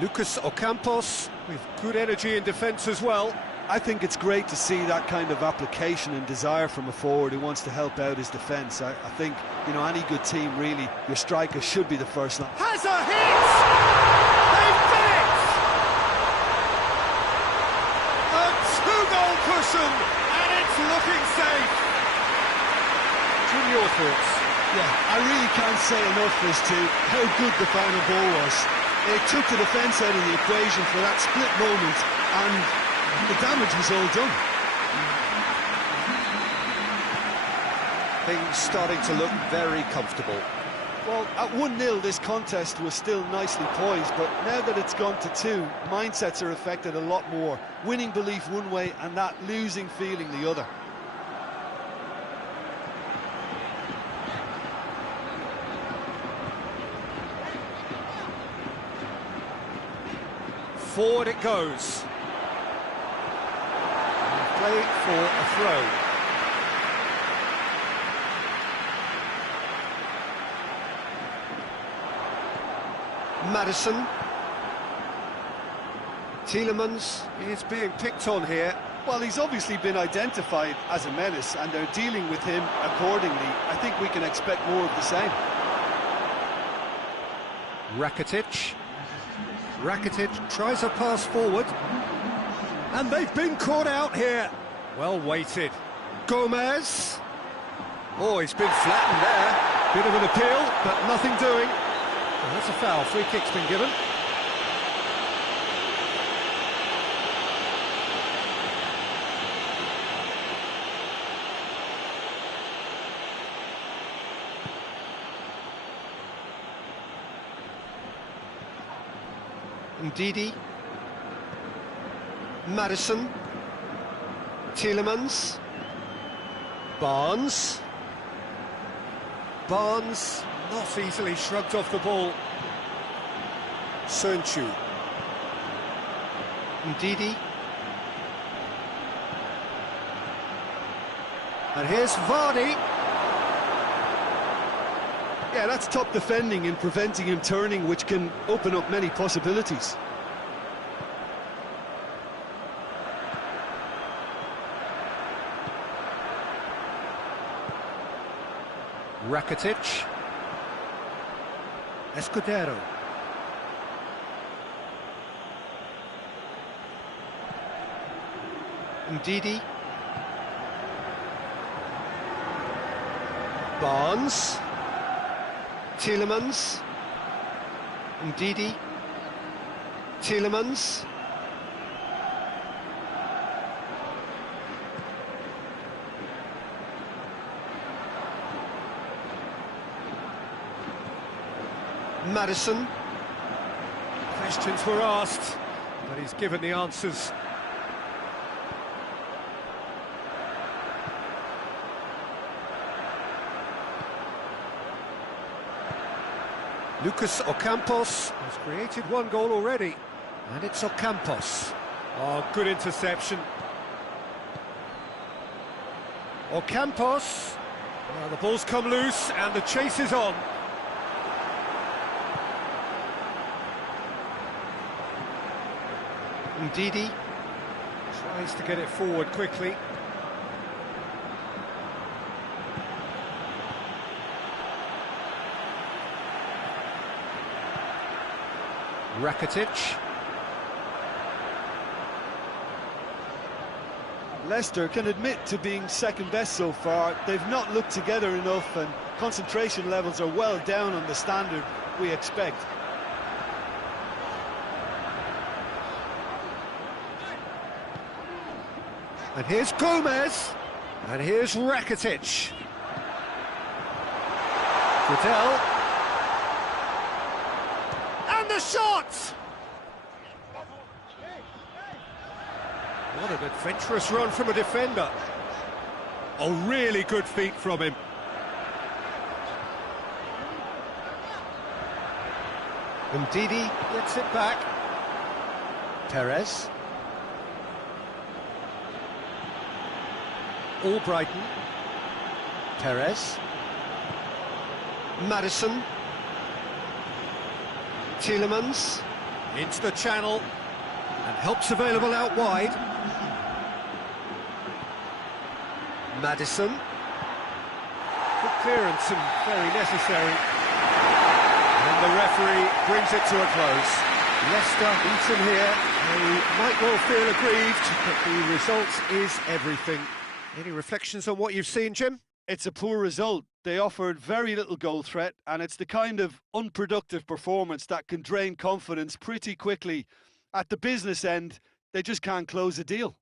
Lucas Ocampos with good energy in defence as well. I think it's great to see that kind of application and desire from a forward who wants to help out his defence. I think, you know, any good team, really, your striker should be the first line. Has a hit! They've done it! A two-goal cushion, and it's looking safe. Jim, your thoughts? Yeah, I really can't say enough as to how good the final ball was. It took the defence out of the equation for that split moment, and the damage was all done. Things starting to look very comfortable. Well, at 1-0 this contest was still nicely poised, but now that it's gone to 2, mindsets are affected a lot more. Winning belief one way and that losing feeling the other. Forward it goes. Play for a throw. Madison. Tielemans is being picked on here. Well, he's obviously been identified as a menace, and they're dealing with him accordingly. I think we can expect more of the same. Rakitic. Rakitic tries a pass forward. And they've been caught out here. Well weighted. Gomez. Oh, he's been flattened there. Bit of an appeal, but nothing doing. And that's a foul. Free kick's been given. Ndidi, Madison, Tielemans, Barnes, not easily shrugged off the ball. Sönchu, Ndidi, and here's Vardy. Yeah, that's top defending and preventing him turning, which can open up many possibilities. Rakitic, Escudero, Ndidi, Barnes, Tielemans, Ndidi, Tielemans, Madison. Questions were asked, but he's given the answers. Lucas Ocampos has created one goal already, and it's Ocampos. Oh, good interception. Ocampos. Well, the ball's come loose, and the chase is on. Ndidi tries to get it forward quickly. Rakitic. Leicester can admit to being second best so far. They've not looked together enough, and concentration levels are well down on the standard we expect. And here's Gomez, and here's Rakitic. Goodell. And the shot! What an adventurous run from a defender. Oh, really good feet from him. Ndidi gets it back. Perez. Albrighton, Perez, Madison, Tielemans, into the channel, and help's available out wide. Madison, good clearance and very necessary. And the referee brings it to a close. Leicester beaten here. They might well feel aggrieved, but the result is everything. Any reflections on what you've seen, Jim? It's a poor result. They offered very little goal threat, and it's the kind of unproductive performance that can drain confidence pretty quickly. At the business end, they just can't close a deal.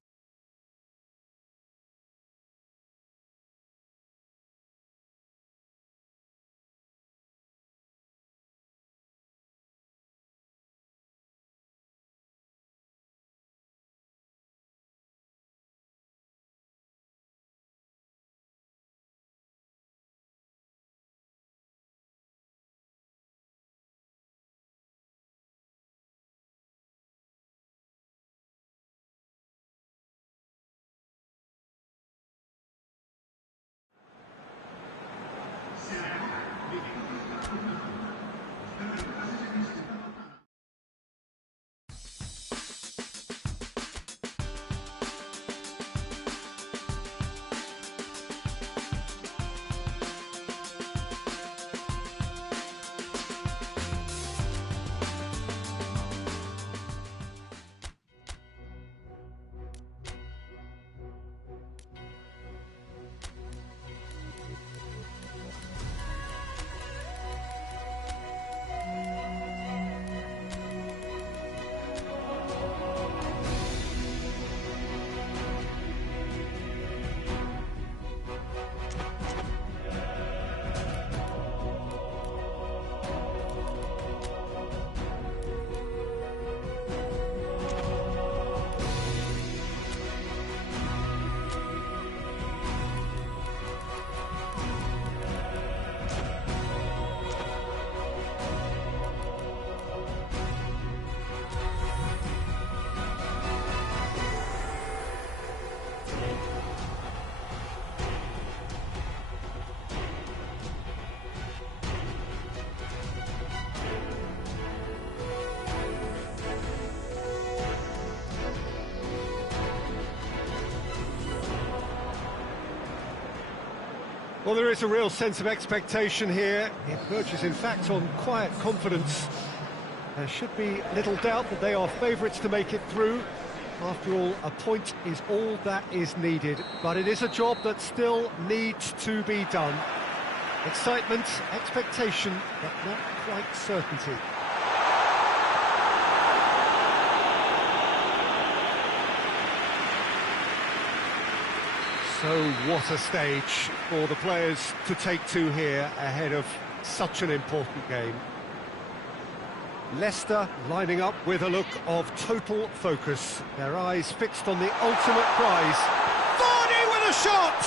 Well, there is a real sense of expectation here. It verges, in fact, on quiet confidence. There should be little doubt that they are favourites to make it through. After all, a point is all that is needed, but it is a job that still needs to be done. Excitement, expectation, but not quite certainty. So what a stage for the players to take to here ahead of such an important game. Leicester lining up with a look of total focus, their eyes fixed on the ultimate prize. Vardy with a shot!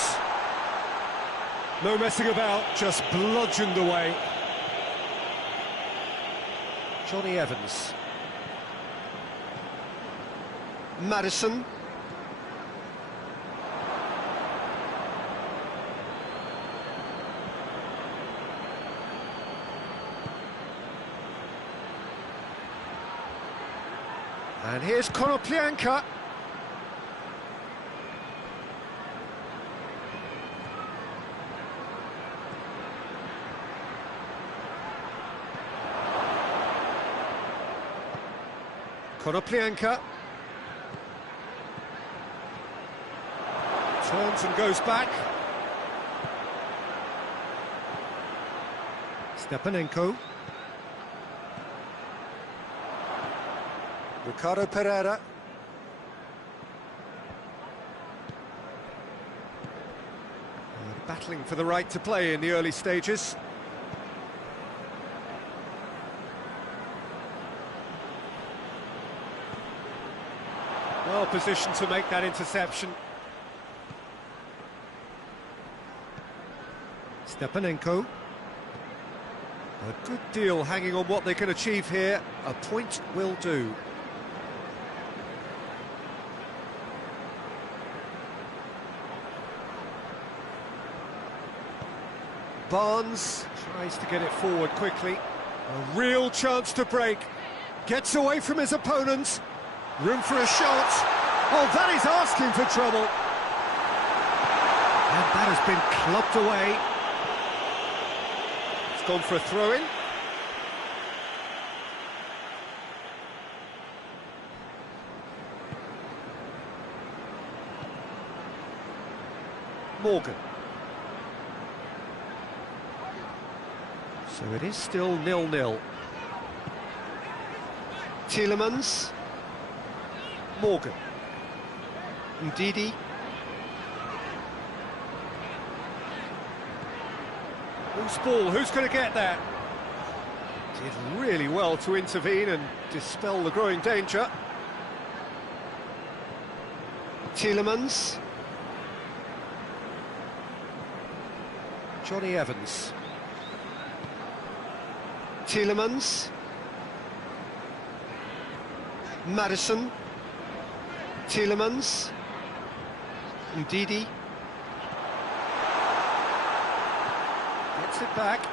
No messing about, just bludgeoned away. Johnny Evans. Maddison. And here's Konoplyanka. Konoplyanka. Turns and goes back. Stepanenko. Ricardo Pereira. Battling for the right to play in the early stages. Well positioned to make that interception. Stepanenko. A good deal hanging on what they can achieve here. A point will do. Barnes tries to get it forward quickly. A real chance to break. Gets away from his opponent. Room for a shot. Oh, that is asking for trouble. And that has been clubbed away. It's gone for a throw-in. Morgan. So it is still 0-0. Tielemans. Morgan. Ndidi. Loose ball, who's going to get that? Did really well to intervene and dispel the growing danger. Tielemans. Johnny Evans. Tielemans. Maddison. Tielemans. Ndidi. Gets it back.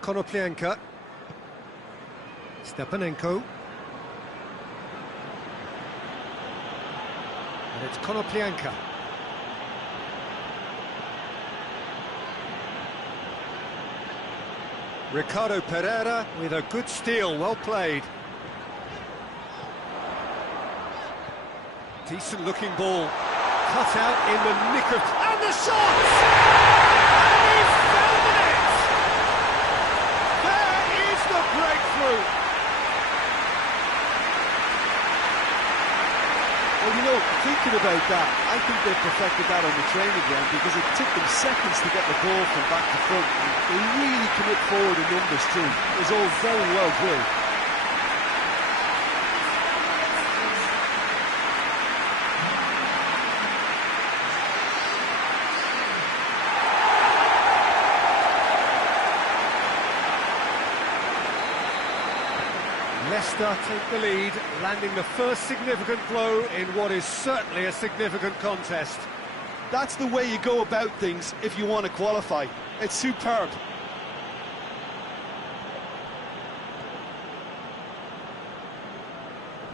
Konoplyanka. Stepanenko. And it's Konoplyanka. Ricardo Pereira with a good steal, well played. Decent looking ball, cut out in the nick of... And the shot! And he's found the net! There is the breakthrough! Well, you know, thinking about that, I think they perfected that on the training ground because it took them seconds to get the ball from back to front. They really commit forward in numbers too. It was all very well drilled. Leicester take the lead, landing the first significant blow in what is certainly a significant contest. That's the way you go about things if you want to qualify. It's superb.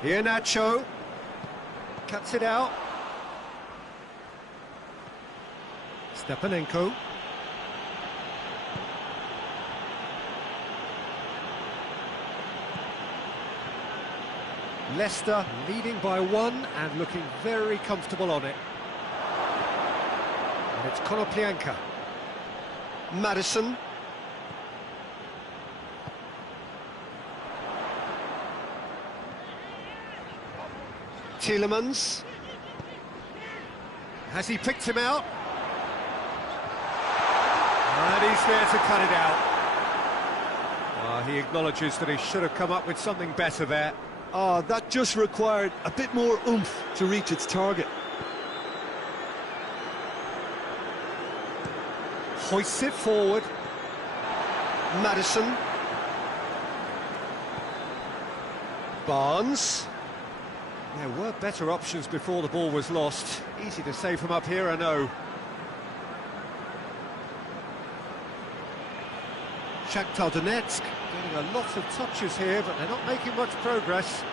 Iheanacho cuts it out. Stepanenko. Leicester leading by 1 and looking very comfortable on it. And it's Konoplyanka. Maddison. Tielemans. Has he picked him out? And he's there to cut it out. He acknowledges that he should have come up with something better there. That just required a bit more oomph to reach its target. Hoists it forward. Maddison. Barnes. There were better options before the ball was lost. Easy to say from up here, I know. Shakhtar Donetsk getting a lot of touches here, but they're not making much progress.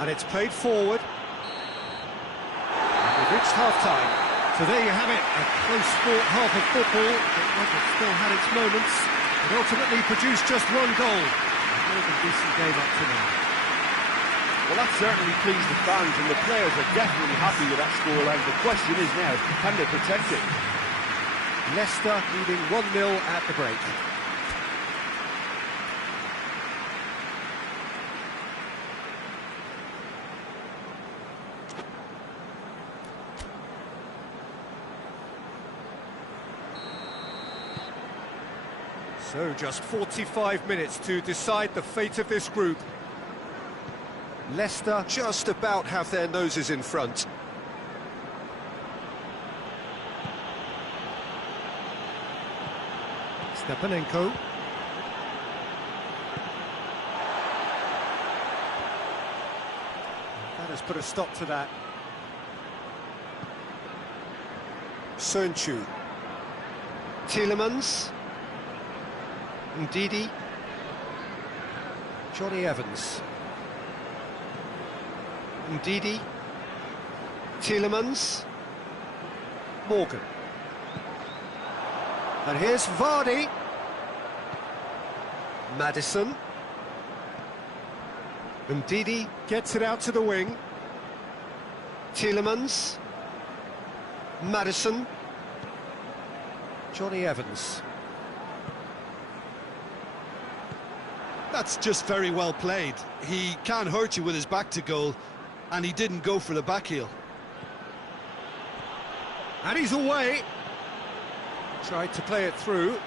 And it's played forward. And we've reached half-time. So there you have it, a close-fought half of football. It still had its moments, but ultimately produced just 1 goal. A more than decent game up to now. Well, that certainly pleased the fans, and the players are definitely happy with that scoreline. The question is now, can they protect it? Leicester leading 1-0 at the break. So just 45 minutes to decide the fate of this group. Leicester Just about have their noses in front. Stepanenko. That has put a stop to that. Sönchu. Tielemans. Ndidi. Johnny Evans. Ndidi. Tielemans. Morgan. And here's Vardy. Maddison. Ndidi gets it out to the wing. Tielemans. Maddison. Johnny Evans. That's just very well played. He can't hurt you with his back to goal, and he didn't go for the back heel. And he's away. Tried to play it through.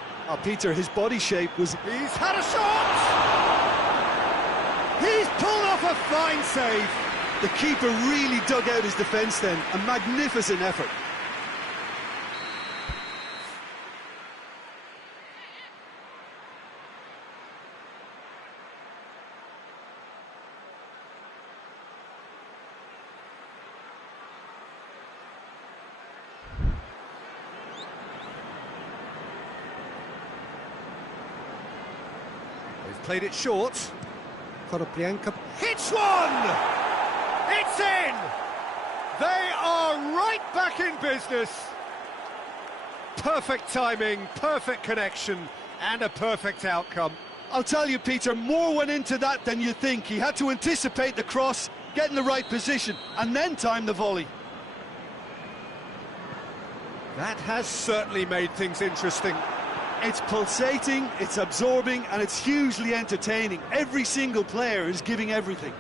Peter, his body shape was... He's had a shot! He's pulled off a fine save. The keeper really dug out his defence then. A magnificent effort. They've played it short. Konoplyanka hits one! It's in! They are right back in business. Perfect timing, perfect connection, and a perfect outcome. I'll tell you, Peter, more went into that than you think. He had to anticipate the cross, get in the right position, and then time the volley. That has certainly made things interesting. It's pulsating, it's absorbing, and it's hugely entertaining. Every single player is giving everything.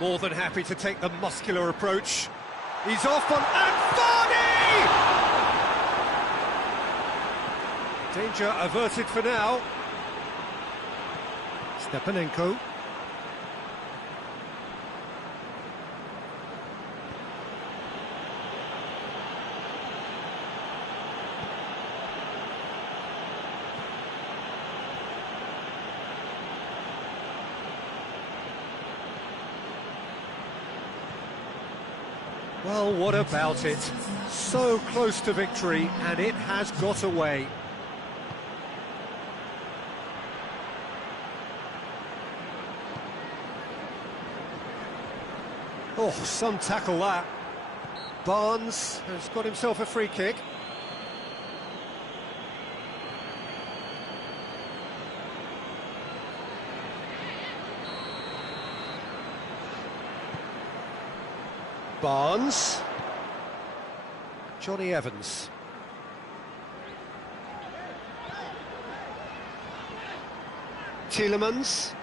More than happy to take the muscular approach. He's off on... and Vardy! Danger averted for now. Stepanenko. Well, what about it? So close to victory, and it has got away. Oh, some tackle that. Barnes has got himself a free kick. Barnes. Johnny Evans. Tielemans.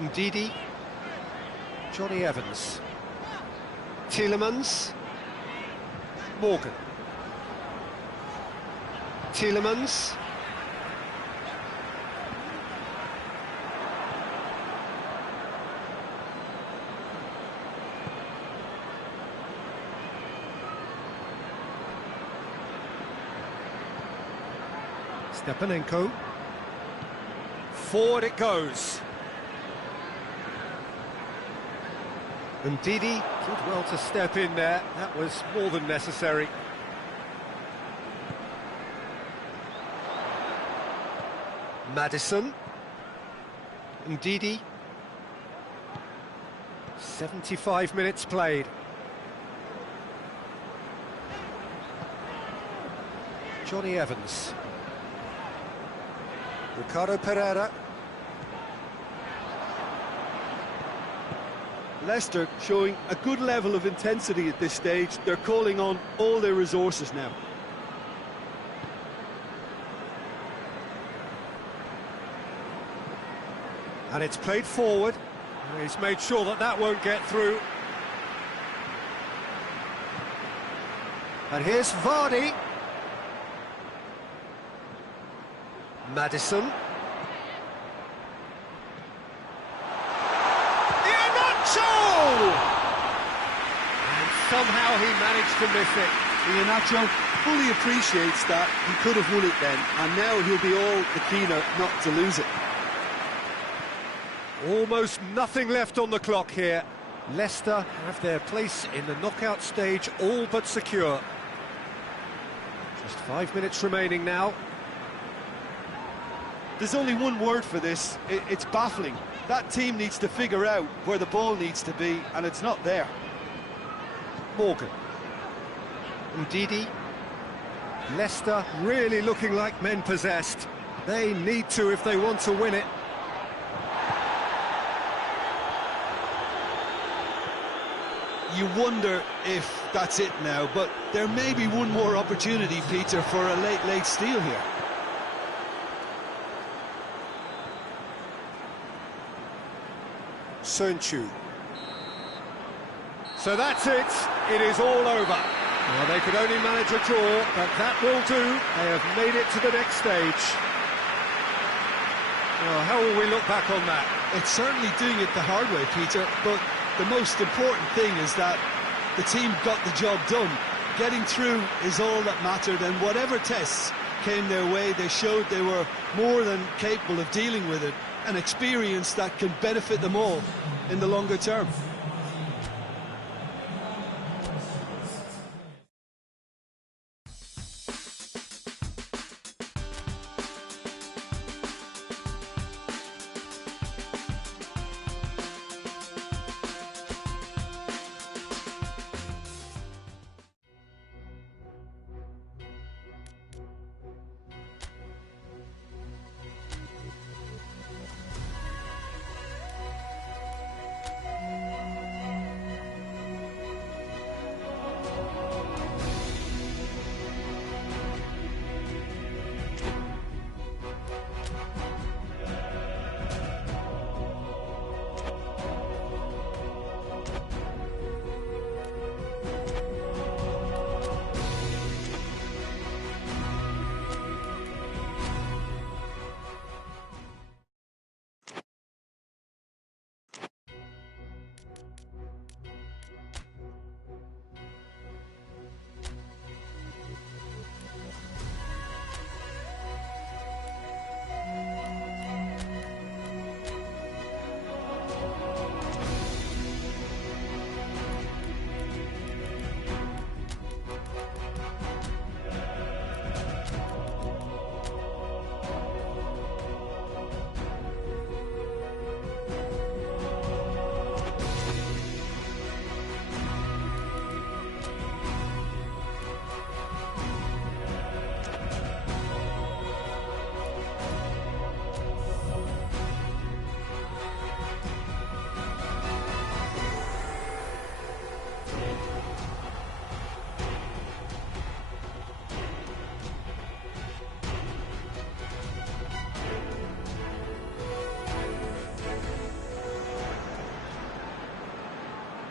Ndidi. Johnny Evans. Tielemans. Morgan. Tielemans. Stepanenko. Forward it goes. And Ndidi did well to step in there. That was more than necessary. Maddison. Ndidi. 75 minutes played. Johnny Evans. Ricardo Pereira. Leicester showing a good level of intensity at this stage. They're calling on all their resources now. And it's played forward. He's made sure that that won't get through. And here's Vardy. Maddison. And somehow he managed to miss it. Iheanacho fully appreciates that he could have won it then, and now he'll be all the keener not to lose it. Almost nothing left on the clock here. Leicester have their place in the knockout stage all but secure. Just 5 minutes remaining now. There's only one word for this, it's baffling. That team needs to figure out where the ball needs to be, and it's not there. Morgan. Ndidi. Leicester really looking like men possessed. They need to if they want to win it. You wonder if that's it now, but there may be one more opportunity, Peter, for a late steal here. Sönchu. So that's it. It is all over. Well, they could only manage a draw, but that will do. They have made it to the next stage. Well, how will we look back on that? It's certainly doing it the hard way, Peter, but the most important thing is that the team got the job done. Getting through is all that mattered, and whatever tests came their way, they showed they were more than capable of dealing with it. An experience that can benefit them all in the longer term.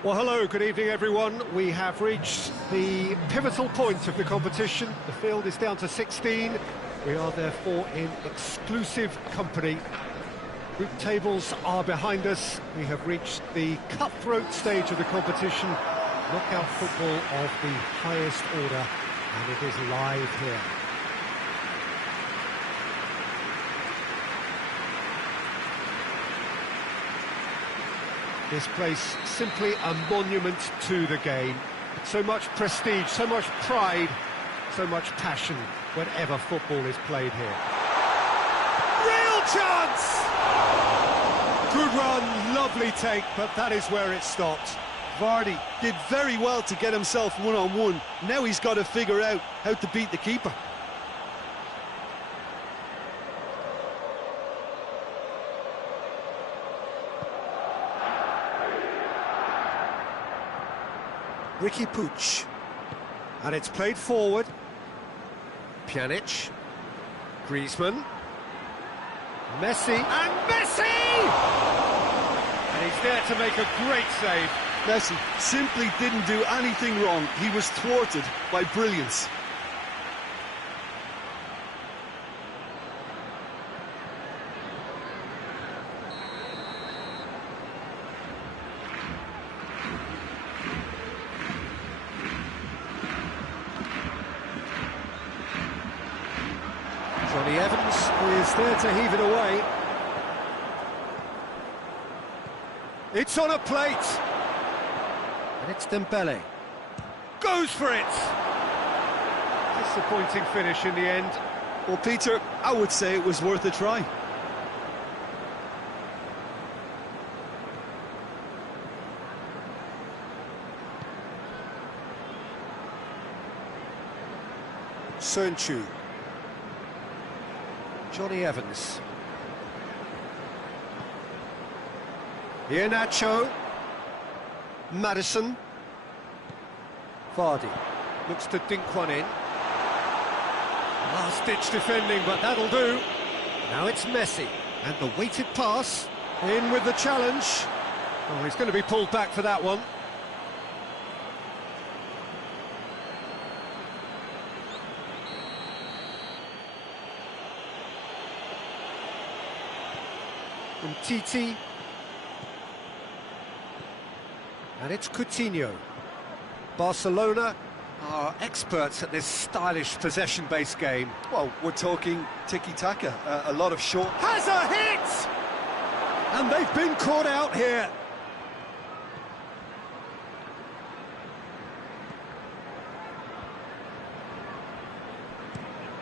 Well, hello, good evening, everyone. We have reached the pivotal point of the competition. The field is down to 16. We are therefore in exclusive company. Group tables are behind us. We have reached the cutthroat stage of the competition. Knockout football of the highest order, and it is live here. This place simply a monument to the game. So much prestige, so much pride, so much passion whenever football is played here. Real chance! Good run, lovely take, but that is where it stopped. Vardy did very well to get himself one-on-one. Now he's got to figure out how to beat the keeper. Ricky Puig, and it's played forward. Pjanic, Griezmann, Messi, and Messi! And he's there to make a great save. Messi simply didn't do anything wrong. He was thwarted by brilliance. Johnny Evans is there to heave it away. It's on a plate. And it's Dembele. Goes for it! Disappointing finish in the end. Well, Peter, I would say it was worth a try. Sönchu. Johnny Evans. Iheanacho. Maddison. Vardy looks to dink one in. Last-ditch defending, but that'll do. Now it's Messi, and the weighted pass. In with the challenge. Oh, he's going to be pulled back for that one. From Titi. And it's Coutinho. Barcelona are experts at this stylish possession-based game. Well, we're talking tiki-taka, a lot of short... Has a hit! And they've been caught out here.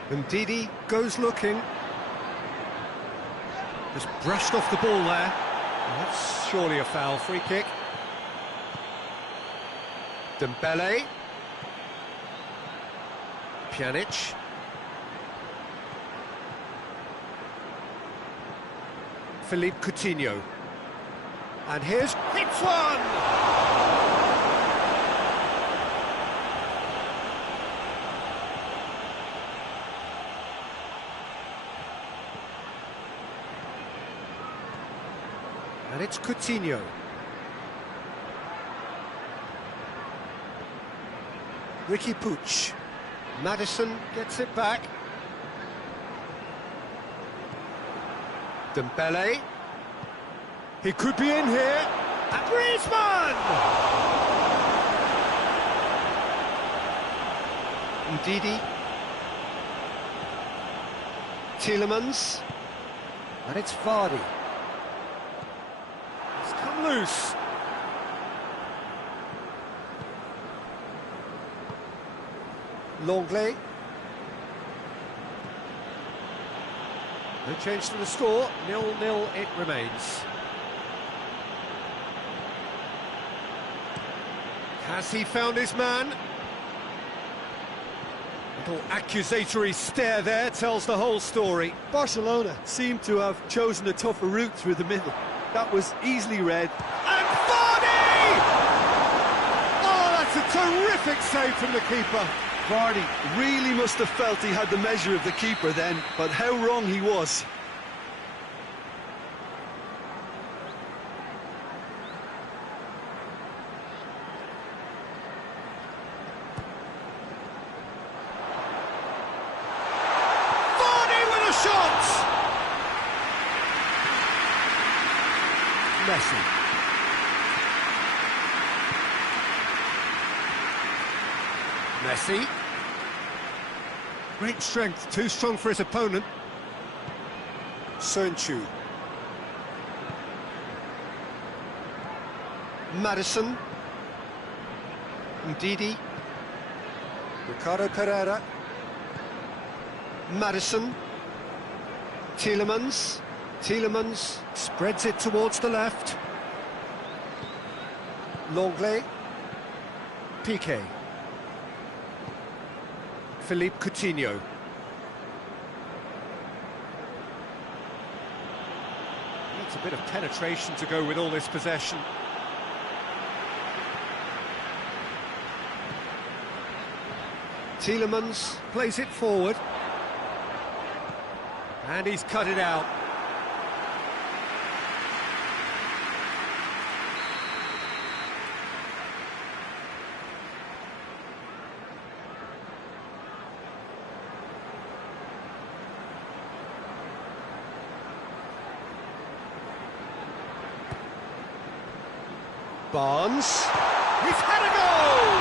And Didi goes looking. Just brushed off the ball there. Well, that's surely a foul. Free kick. Dembele. Pjanic. Philippe Coutinho. And here's... Hits one! And it's Coutinho. Ricky Puig. Maddison gets it back. Dembele. He could be in here. And Griezmann! Ndidi. Tielemans. And it's Vardy. It's come loose. Longley. No change to the score, 0-0 it remains. Has he found his man? Little accusatory stare there tells the whole story. Barcelona seem to have chosen a tougher route through the middle. That was easily read. And Vardy! Oh, that's a terrific save from the keeper. Vardy really must have felt he had the measure of the keeper then, but how wrong he was. Messi. Messi. Great strength, too strong for his opponent. Sönchu. Madison. Ndidi. Ricardo Pereira. Madison. Tielemans. Tielemans spreads it towards the left. Longley. Piqué. Philippe Coutinho. Needs a bit of penetration to go with all this possession. Tielemans plays it forward. And he's cut it out. Barnes. He's had a goal!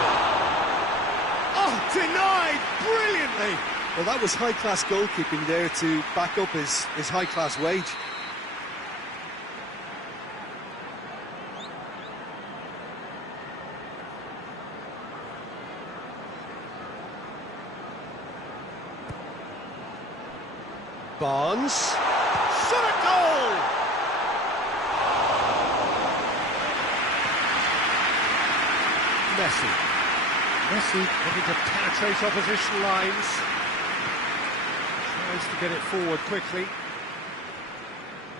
Oh, denied brilliantly! Well, that was high-class goalkeeping there to back up his high-class wage. Barnes. Shot a goal! Messi. Messi looking to penetrate opposition lines. Tries to get it forward quickly.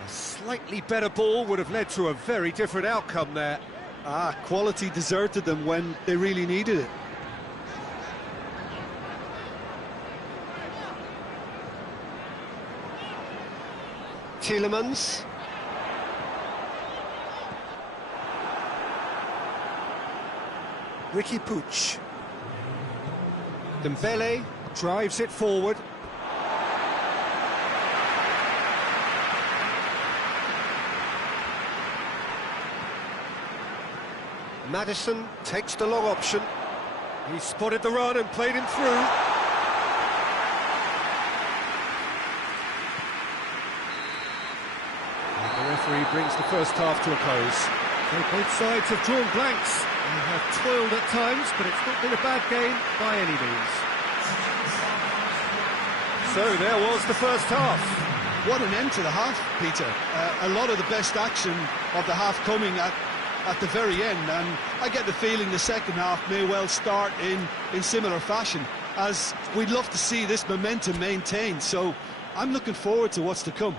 A slightly better ball would have led to a very different outcome there. Quality deserted them when they really needed it. Tielemans. Ricky Puig. Dembele drives it forward. Madison takes the long option. He spotted the run and played him through. And the referee brings the first half to a close. So both sides have drawn blanks. They have toiled at times, but it's not been a bad game by any means. So there was the first half. What an end to the half, Peter. A lot of the best action of the half coming at the very end, and I get the feeling the second half may well start in similar fashion, as we'd love to see this momentum maintained, so I'm looking forward to what's to come.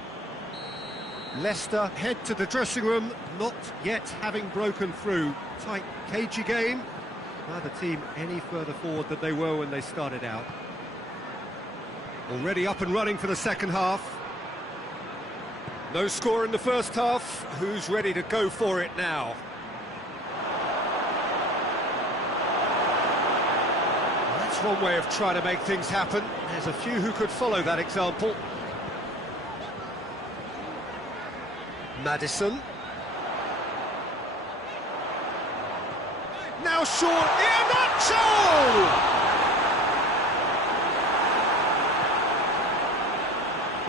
Leicester head to the dressing room, not yet having broken through. Tight, cagey game. Neither team any further forward than they were when they started out. Already up and running for the second half. No score in the first half. Who's ready to go for it now? That's one way of trying to make things happen. There's a few who could follow that example. Madison. Now short, Iheanacho!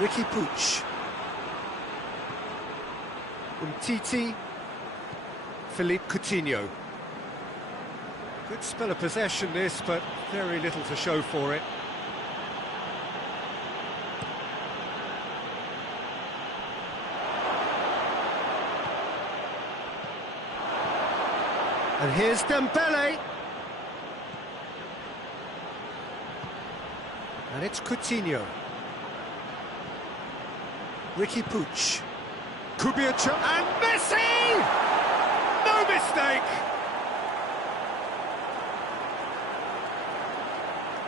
Ricky Puig. Umtiti. Philippe Coutinho. Good spell of possession this, but very little to show for it. And here's Dembele. And it's Coutinho. Ricky Puig. Could be a chance. And Messi! No mistake!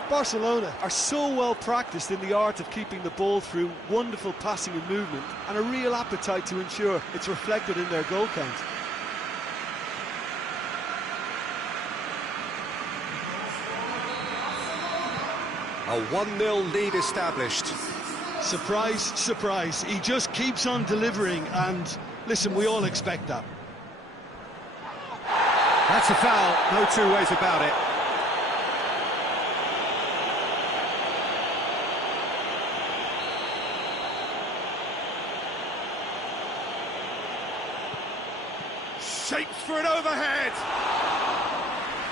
Barcelona are so well practiced in the art of keeping the ball through wonderful passing and movement, and a real appetite to ensure it's reflected in their goal count. A 1-0 lead established. Surprise, surprise, he just keeps on delivering, and Listen, we all expect that. That's a foul, no two ways about it. Shapes for an overhead.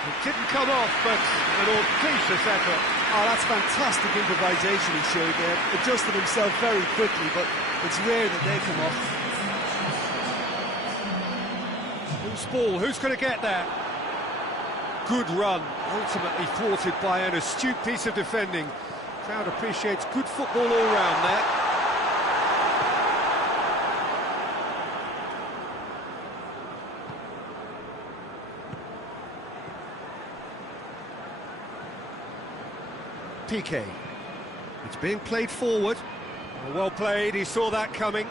It didn't come off, but an audacious effort. Oh, that's fantastic improvisation he showed there. Adjusted himself very quickly, but it's rare that they come off. Who's ball? Who's going to get there? Good run, ultimately thwarted by an astute piece of defending. Crowd appreciates good football all round there. Piqué. It's being played forward. Well played, he saw that coming.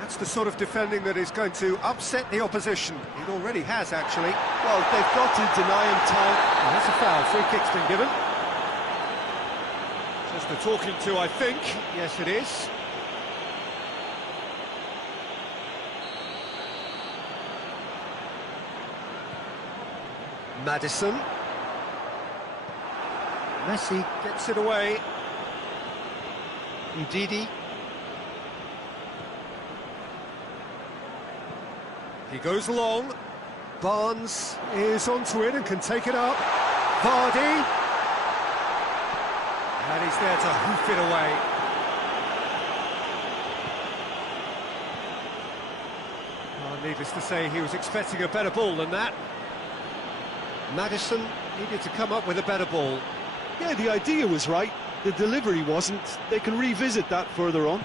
That's the sort of defending that is going to upset the opposition. It already has, actually. Well, they've got to deny him time. And that's a foul. Free kick's been given. Just the talking to, I think. Yes, it is. Maddison. Messi gets it away. Ndidi. He goes long. Barnes is onto it and can take it up. Vardy. And he's there to hoof it away. Oh, needless to say, he was expecting a better ball than that. Maddison needed to come up with a better ball. Yeah, the idea was right. The delivery wasn't. They can revisit that further on.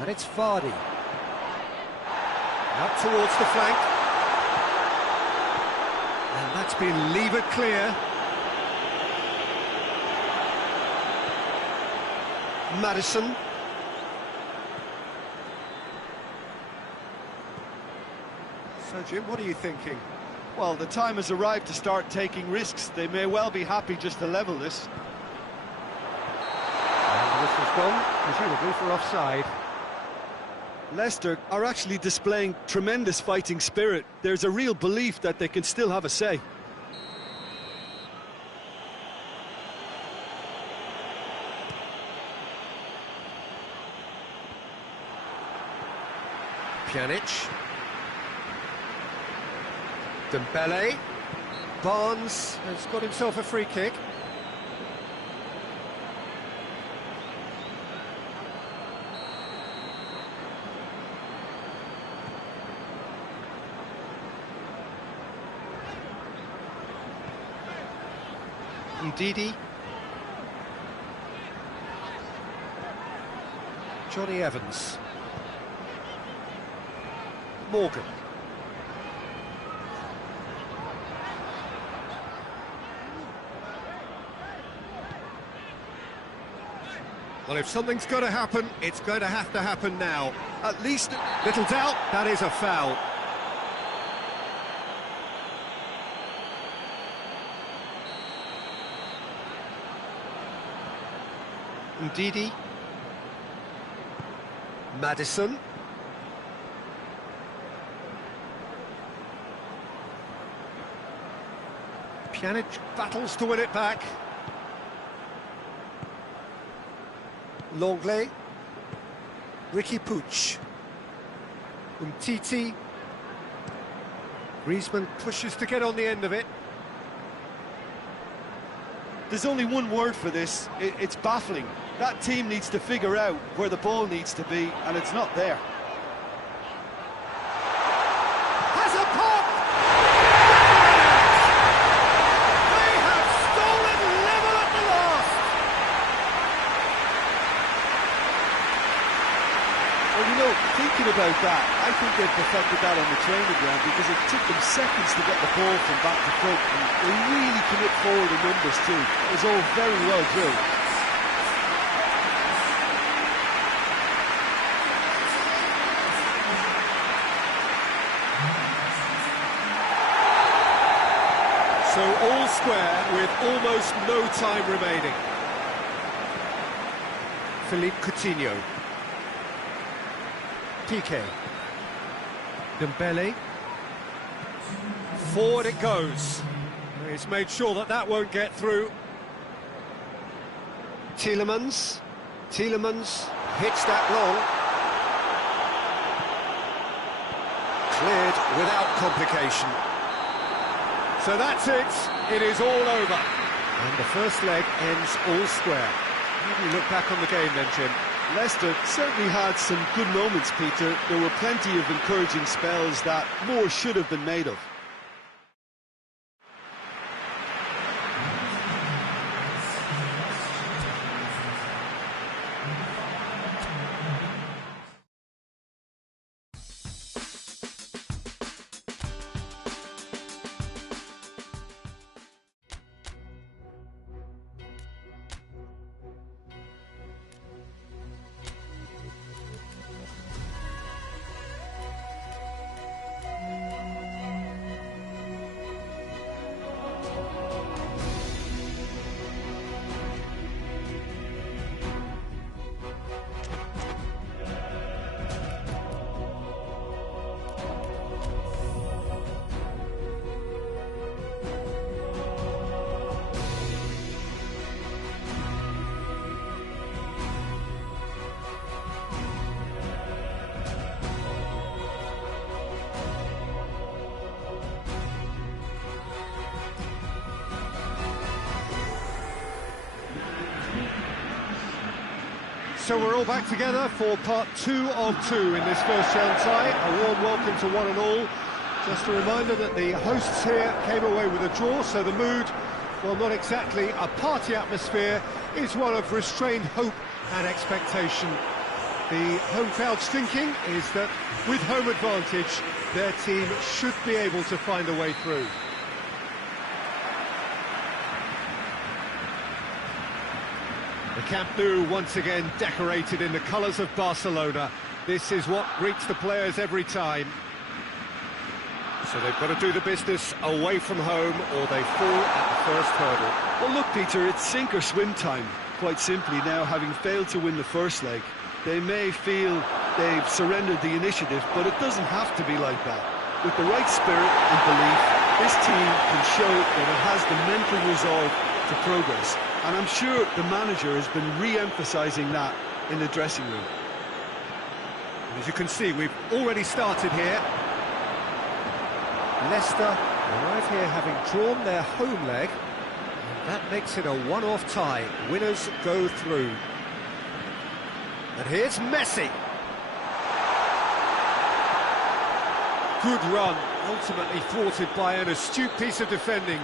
And it's Vardy. Out towards the flank. And that's been levered clear. Maddison. So, Jim, what are you thinking? Well, the time has arrived to start taking risks. They may well be happy just to level this. And the whistle's gone, presumably for offside. Leicester are actually displaying tremendous fighting spirit. There's a real belief that they can still have a say. Pjanic. Dembele. Barnes has got himself a free kick. Ndidi. Johnny Evans. Morgan. Well, if something's got to happen, it's going to have to happen now. At least, little doubt, that is a foul. Ndidi. Maddison. Pjanic battles to win it back. Longley. Ricky Puig. Umtiti. Griezmann pushes to get on the end of it. There's only one word for this. It's baffling. That team needs to figure out where the ball needs to be, and it's not there. Has a pop! They have stolen level at the last! Well, you know, thinking about that, I think they perfected that on the training ground because it took them seconds to get the ball from back to front, and they really commit forward in numbers too. It was all very well drilled. So all square with almost no time remaining. Philippe Coutinho. Piqué. Dembele. Forward it goes. He's made sure that that won't get through. Tielemans. Tielemans hits that long. Cleared without complication. So that's it. It is all over. And the first leg ends all square. How do you look back on the game then, Jim? Leicester certainly had some good moments, Peter. There were plenty of encouraging spells that more should have been made of. So we're all back together for part 2 of 2 in this first round tie. A warm welcome to one and all. Just a reminder that the hosts here came away with a draw, so the mood, well, not exactly a party atmosphere, is one of restrained hope and expectation. The home crowd's thinking is that with home advantage, their team should be able to find a way through. The Camp Nou once again decorated in the colours of Barcelona. This is what greets the players every time. So they've got to do the business away from home or they fall at the first hurdle. Well, look, Peter, it's sink or swim time. Quite simply now, having failed to win the first leg, they may feel they've surrendered the initiative, but it doesn't have to be like that. With the right spirit and belief, this team can show that it has the mental resolve to progress. And I'm sure the manager has been re-emphasising that in the dressing room. As you can see, we've already started here. Leicester arrive here having drawn their home leg, and that makes it a one-off tie. Winners go through. And here's Messi. Good run, ultimately thwarted by an astute piece of defending.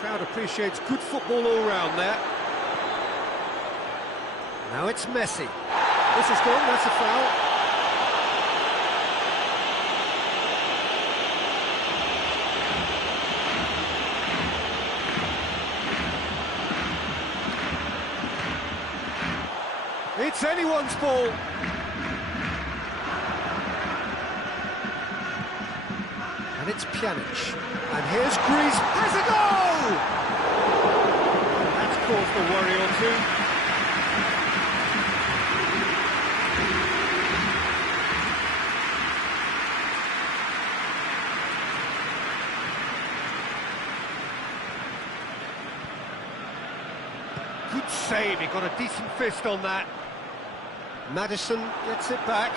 Crowd appreciates good football all round there. Now it's Messi. This is gone, that's a foul. It's anyone's ball. And it's Pjanic. And here's Greece. Has a goal! That's caused a worry or two. Good save, he got a decent fist on that. Maddison gets it back.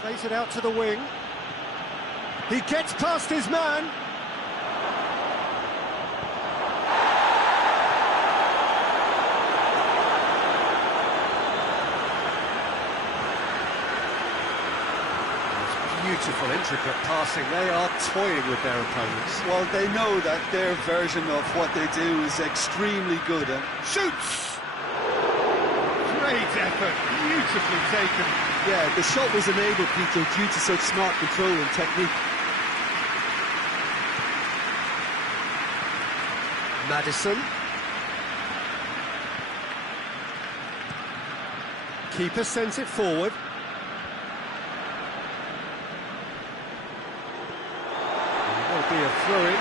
Plays it out to the wing. He gets past his man. Beautiful, intricate passing. They are toying with their opponents. Well, they know that their version of what they do is extremely good. Shoots! Great effort, beautifully taken. Yeah, the shot was enabled, Peter, due to such smart control and technique. Maddison. Keeper sends it forward. There'll be a throw-in.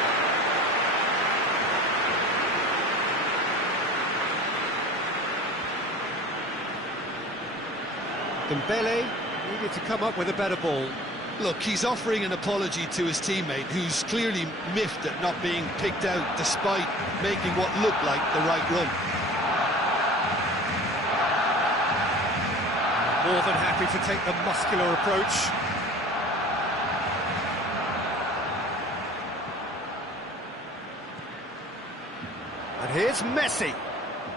Dembele needed to come up with a better ball. Look, he's offering an apology to his teammate, who's clearly miffed at not being picked out despite making what looked like the right run. More than happy to take the muscular approach. And here's Messi.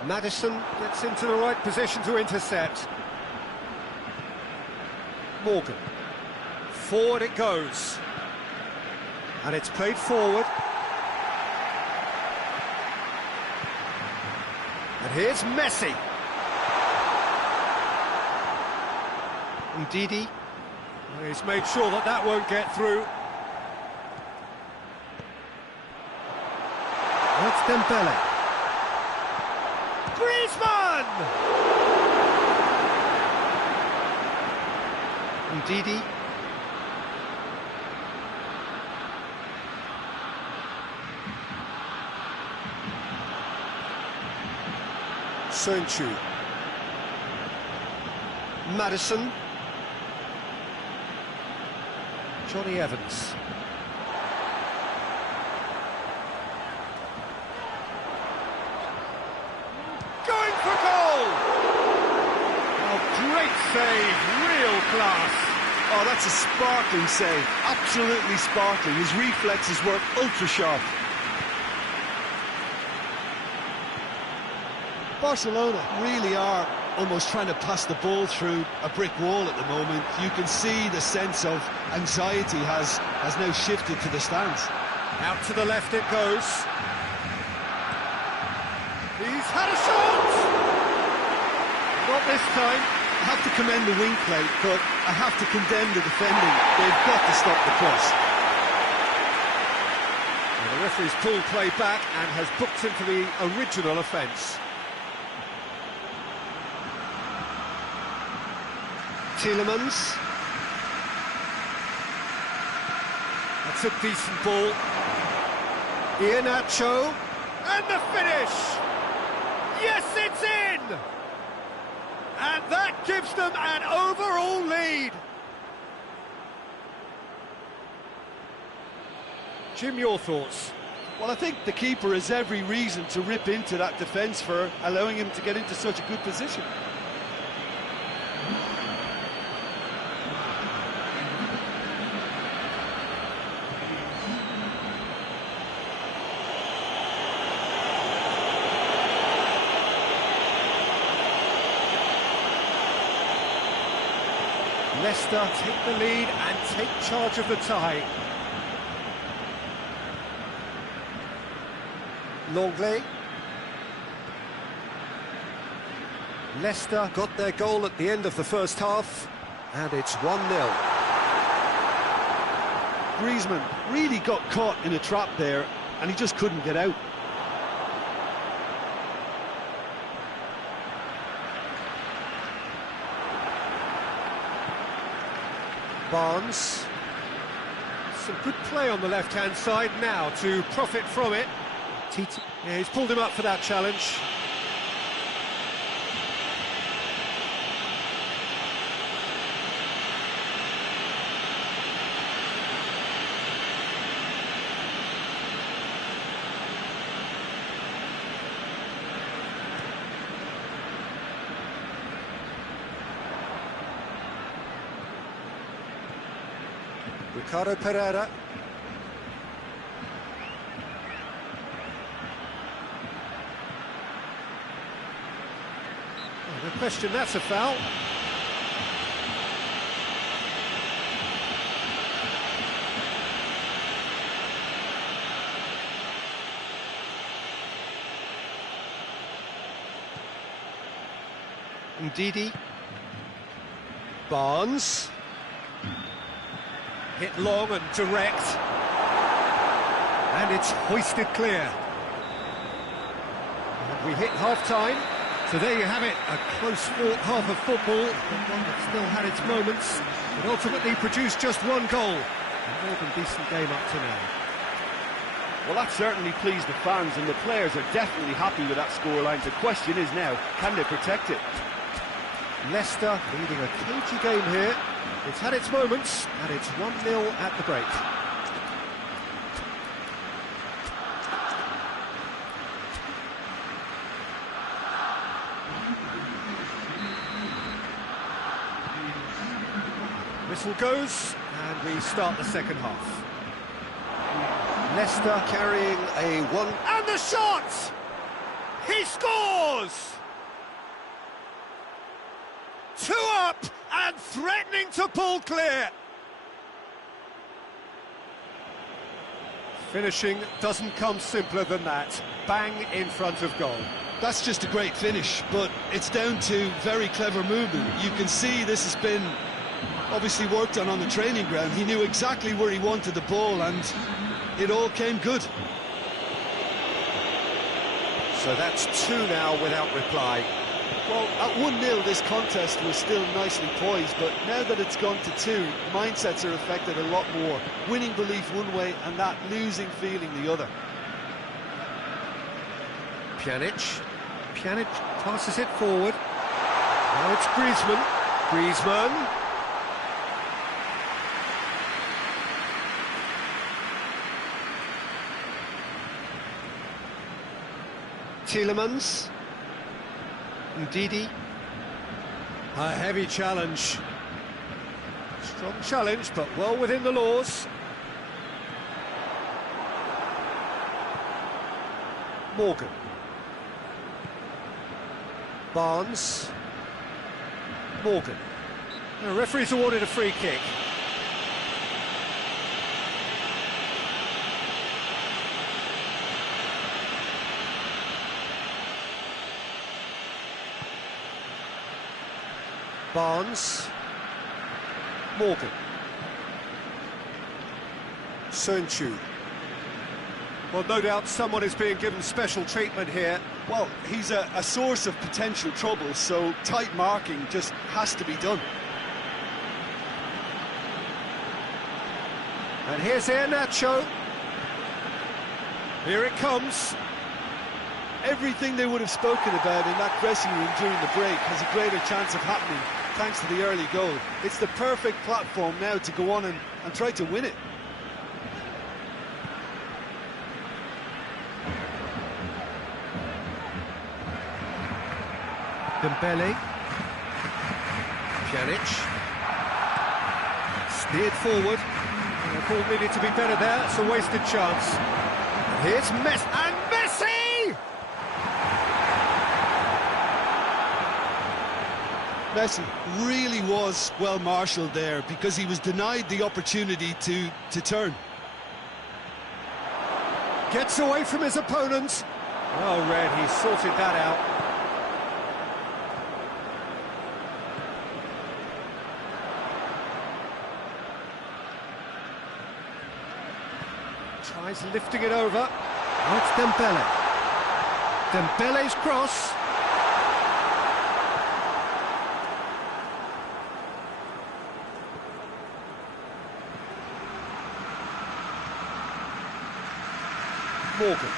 Maddison gets into the right position to intercept. Morgan. Forward it goes. And it's played forward. And here's Messi. Ndidi. Well, he's made sure that that won't get through. That's Dembele. Griezmann! Ndidi. Sönchu. Maddison. Johnny Evans. Going for goal! Oh, great save, real class. Oh, that's a sparkling save, absolutely sparkling. His reflexes were ultra sharp. Barcelona really are almost trying to pass the ball through a brick wall at the moment. You can see the sense of anxiety has now shifted to the stands. Out to the left it goes. He's had a shot! Not this time. I have to commend the wing play, but I have to condemn the defending. They've got to stop the cross. Well, the referee's pulled play back and has booked him for the original offence. Tielemans. That's a decent ball. Iheanacho. And the finish! Yes, it's in! And that gives them an overall lead. Jim, your thoughts? Well, I think the keeper has every reason to rip into that defence for allowing him to get into such a good position. Leicester take the lead and take charge of the tie. Longley. Leicester got their goal at the end of the first half, and it's 1-0. Griezmann really got caught in a trap there, and he just couldn't get out. Barnes. Some good play on the left-hand side now to profit from it. Yeah, he's pulled him up for that challenge. Ricardo Pereira. Oh, no question, that's a foul. Ndidi. Barnes. Hit long and direct. And it's hoisted clear. And we hit half-time. So there you have it, a close-fought half of football, but one that still had its moments. It ultimately produced just one goal. A more than decent game up to now. Well, that certainly pleased the fans, and the players are definitely happy with that scoreline. The question is now, can they protect it? Leicester leading a cagey game here. It's had its moments, and it's 1-0 at the break. Whistle goes, and we start the second half. Leicester carrying a one... And the shot! He scores! 2 up and threatening to pull clear. Finishing doesn't come simpler than that. Bang in front of goal. That's just a great finish, but it's down to very clever movement. You can see this has been obviously worked on the training ground. He knew exactly where he wanted the ball, and it all came good. So that's 2 now without reply. Well, at 1-0 this contest was still nicely poised, but now that it's gone to 2, mindsets are affected a lot more. Winning belief one way and that losing feeling the other. Pjanic passes it forward. Now it's Griezmann. Tielemans. Ndidi. A heavy challenge. Strong challenge, but well within the laws. Morgan. Barnes. Morgan. The referee's awarded a free kick. Barnes, Morgan, Sönchu. Well, no doubt someone is being given special treatment here. Well, he's a source of potential trouble, so tight marking just has to be done. And here's Iheanacho. Here it comes. Everything they would have spoken about in that dressing room during the break has a greater chance of happening thanks to the early goal. It's the perfect platform now to go on and try to win it. Dembele. Pjanic. Steered forward. The ball needed to be better there. It's a wasted chance. And here's Messi. And Messi! Messi really was well marshalled there because he was denied the opportunity to turn. Gets away from his opponent. Well read, he sorted that out. Tries lifting it over. Now it's Dembele. Dembele's cross. Morgan.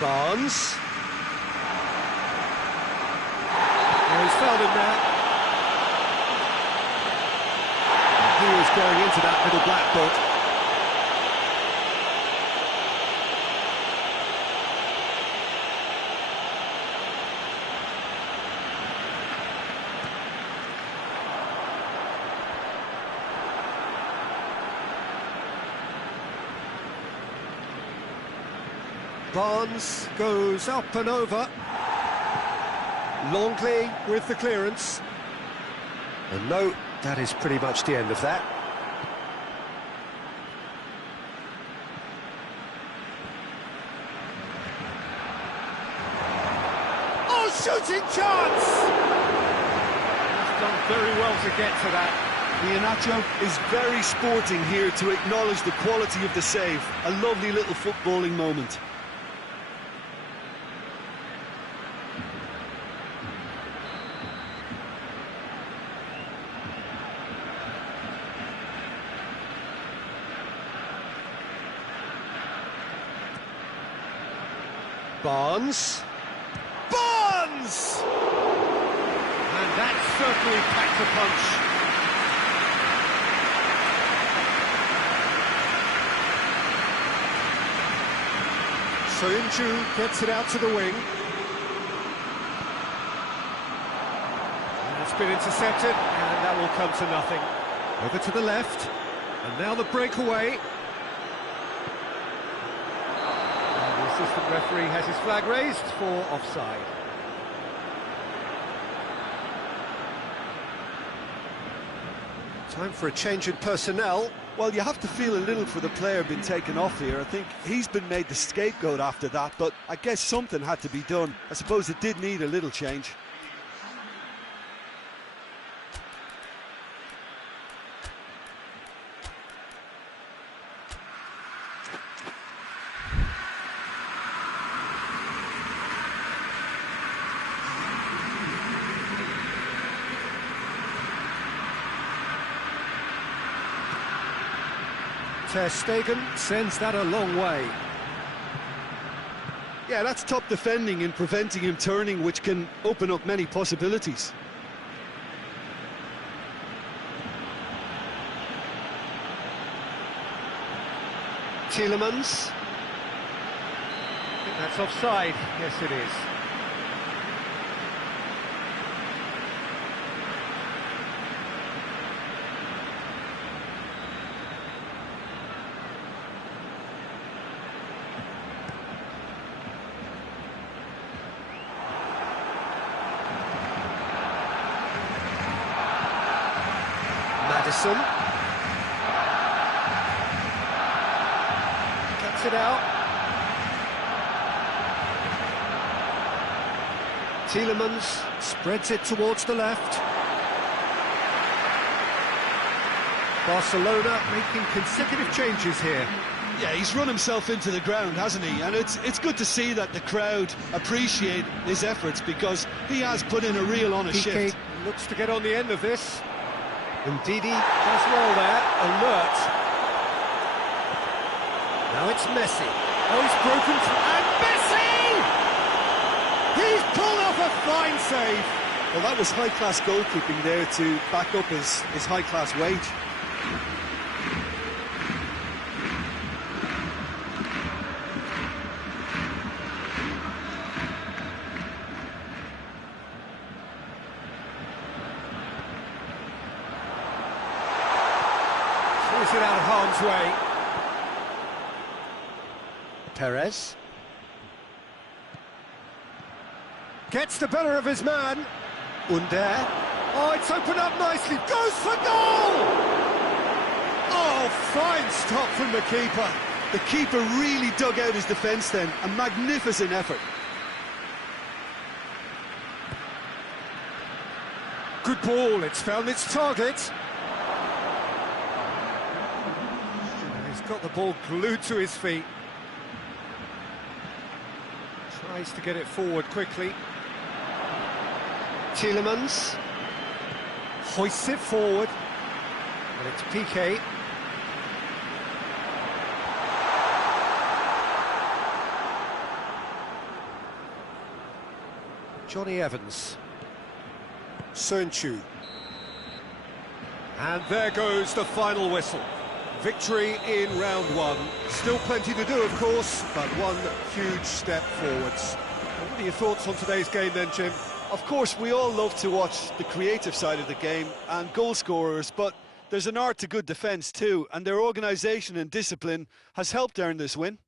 Barnes. Oh, he's fouled him now. He was going into that little black book. Barnes goes up and over. Longley with the clearance. And no, that is pretty much the end of that. Oh, shooting chance! He's done very well to get to that. Iheanacho is very sporting here to acknowledge the quality of the save. A lovely little footballing moment. Barnes. That certainly packed a punch. Soyuncu gets it out to the wing. And it's been intercepted, and that will come to nothing. Over to the left, and now the breakaway. And the assistant referee has his flag raised for offside. Time for a change in personnel. Well, you have to feel a little for the player being taken off here. I think he's been made the scapegoat after that, but I guess something had to be done. I suppose it did need a little change. Ter Stegen sends that a long way. Yeah, that's top defending and preventing him turning, which can open up many possibilities. Tielemans. I think that's offside. Yes, it is. Madison cuts it out. Tielemans spreads it towards the left. Barcelona making consecutive changes here. Yeah, he's run himself into the ground, hasn't he? And it's good to see that the crowd appreciate his efforts, because he has put in a real honest Piqué shift. looks to get on the end of this. And Didi does well there, alert. Now it's Messi. Oh, he's broken through, and Messi! He's pulled off a fine save. Well, that was high-class goalkeeping there to back up his high-class wage. Throws it out of harm's way. Perez gets the better of his man. Under. Oh, it's opened up nicely. Goes for goal! Oh, fine stop from the keeper. The keeper really dug out his defence then. A magnificent effort. Good ball, it's found its target. He's got the ball glued to his feet. Tries to get it forward quickly. Tielemans hoists it forward, and it's Piqué. Johnny Evans. Soyuncu. And there goes the final whistle. Victory in round one. Still plenty to do, of course, but one huge step forwards. What are your thoughts on today's game then, Jim? Of course, we all love to watch the creative side of the game and goal scorers, but there's an art to good defence too, and their organisation and discipline has helped earn this win.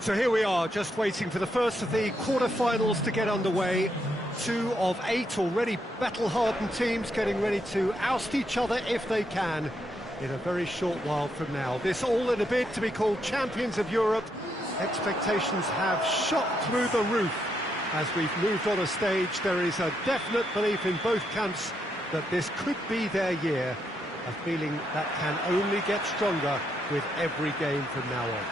So here we are, just waiting for the first of the quarter-finals to get underway. 2 of 8 already battle-hardened teams getting ready to oust each other if they can in a very short while from now. This all in a bid to be called champions of Europe. Expectations have shot through the roof. As we've moved on a stage, there is a definite belief in both camps that this could be their year. A feeling that can only get stronger with every game from now on.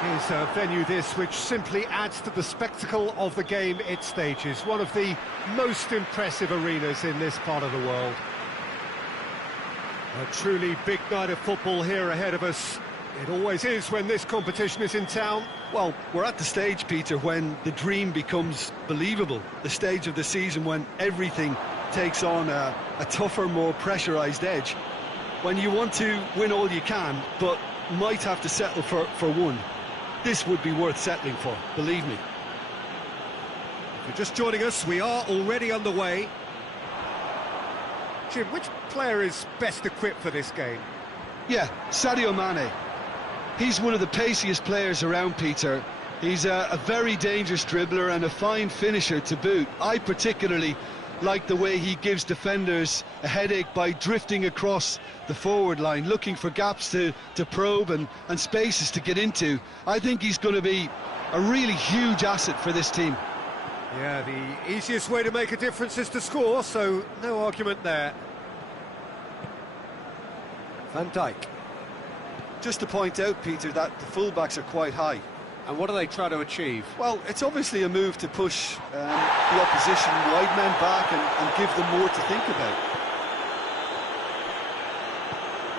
It is a venue this which simply adds to the spectacle of the game it stages. One of the most impressive arenas in this part of the world. A truly big night of football here ahead of us. It always is when this competition is in town. Well, we're at the stage, Peter, when the dream becomes believable. The stage of the season when everything takes on a tougher, more pressurised edge. When you want to win all you can, but might have to settle for one. This would be worth settling for, believe me. If you're just joining us, we are already underway. Jim, which player is best equipped for this game? Yeah, Sadio Mane. He's one of the paciest players around, Peter. He's a very dangerous dribbler and a fine finisher to boot. I particularly like the way he gives defenders a headache by drifting across the forward line, looking for gaps to probe and spaces to get into. I think he's going to be a really huge asset for this team. Yeah, the easiest way to make a difference is to score, so no argument there. Van Dijk. Just to point out, Peter, that the fullbacks are quite high. And what do they try to achieve? Well, it's obviously a move to push the opposition wide men back and give them more to think about.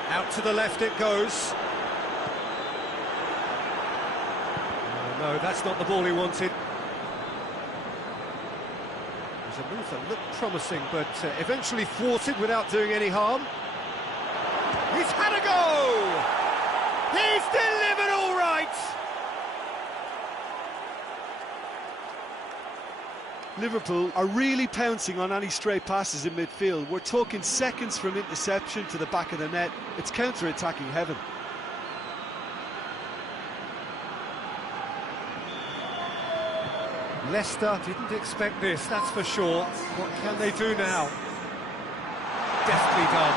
Out to the left it goes. No, that's not the ball he wanted. It was a move that looked promising, but eventually thwarted without doing any harm. He's had a go! He's delivered all right! Liverpool are really pouncing on any stray passes in midfield. We're talking seconds from interception to the back of the net. It's counter-attacking heaven. Leicester didn't expect this, that's for sure. What can they do now? Deftly done.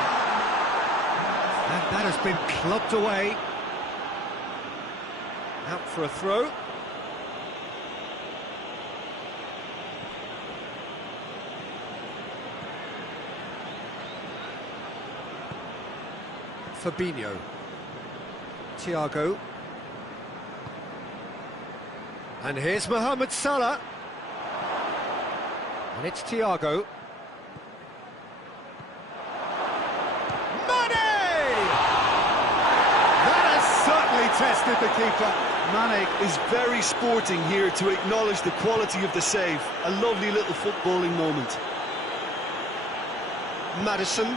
And that has been clubbed away. Out for a throw. Fabinho. Thiago. And here's Mohamed Salah. And it's Thiago. Mane! That has certainly tested the keeper. Mane is very sporting here to acknowledge the quality of the save. A lovely little footballing moment. Maddison.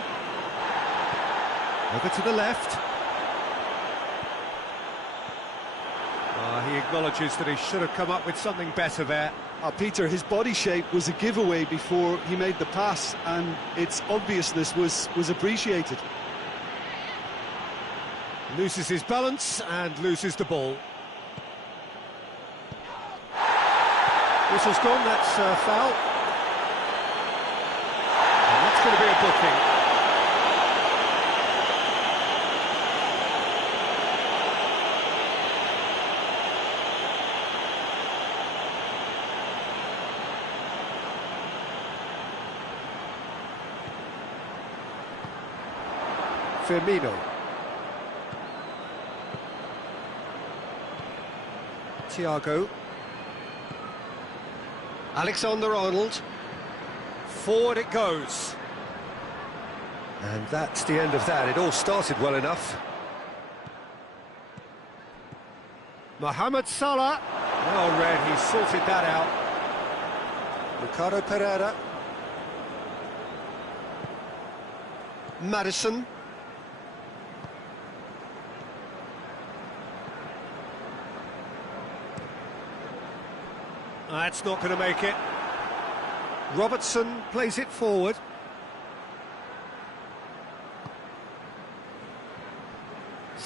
Over to the left. He acknowledges that he should have come up with something better there. Peter, his body shape was a giveaway before he made the pass, and its obviousness was appreciated. Loses his balance and loses the ball. Whistle's gone, that's a foul. And that's going to be a booking. Firmino. Thiago. Alexander-Arnold. Forward it goes. And that's the end of that. It all started well enough. Mohamed Salah. Well read, he sorted that out. Ricardo Pereira. Maddison. That's not going to make it. Robertson plays it forward.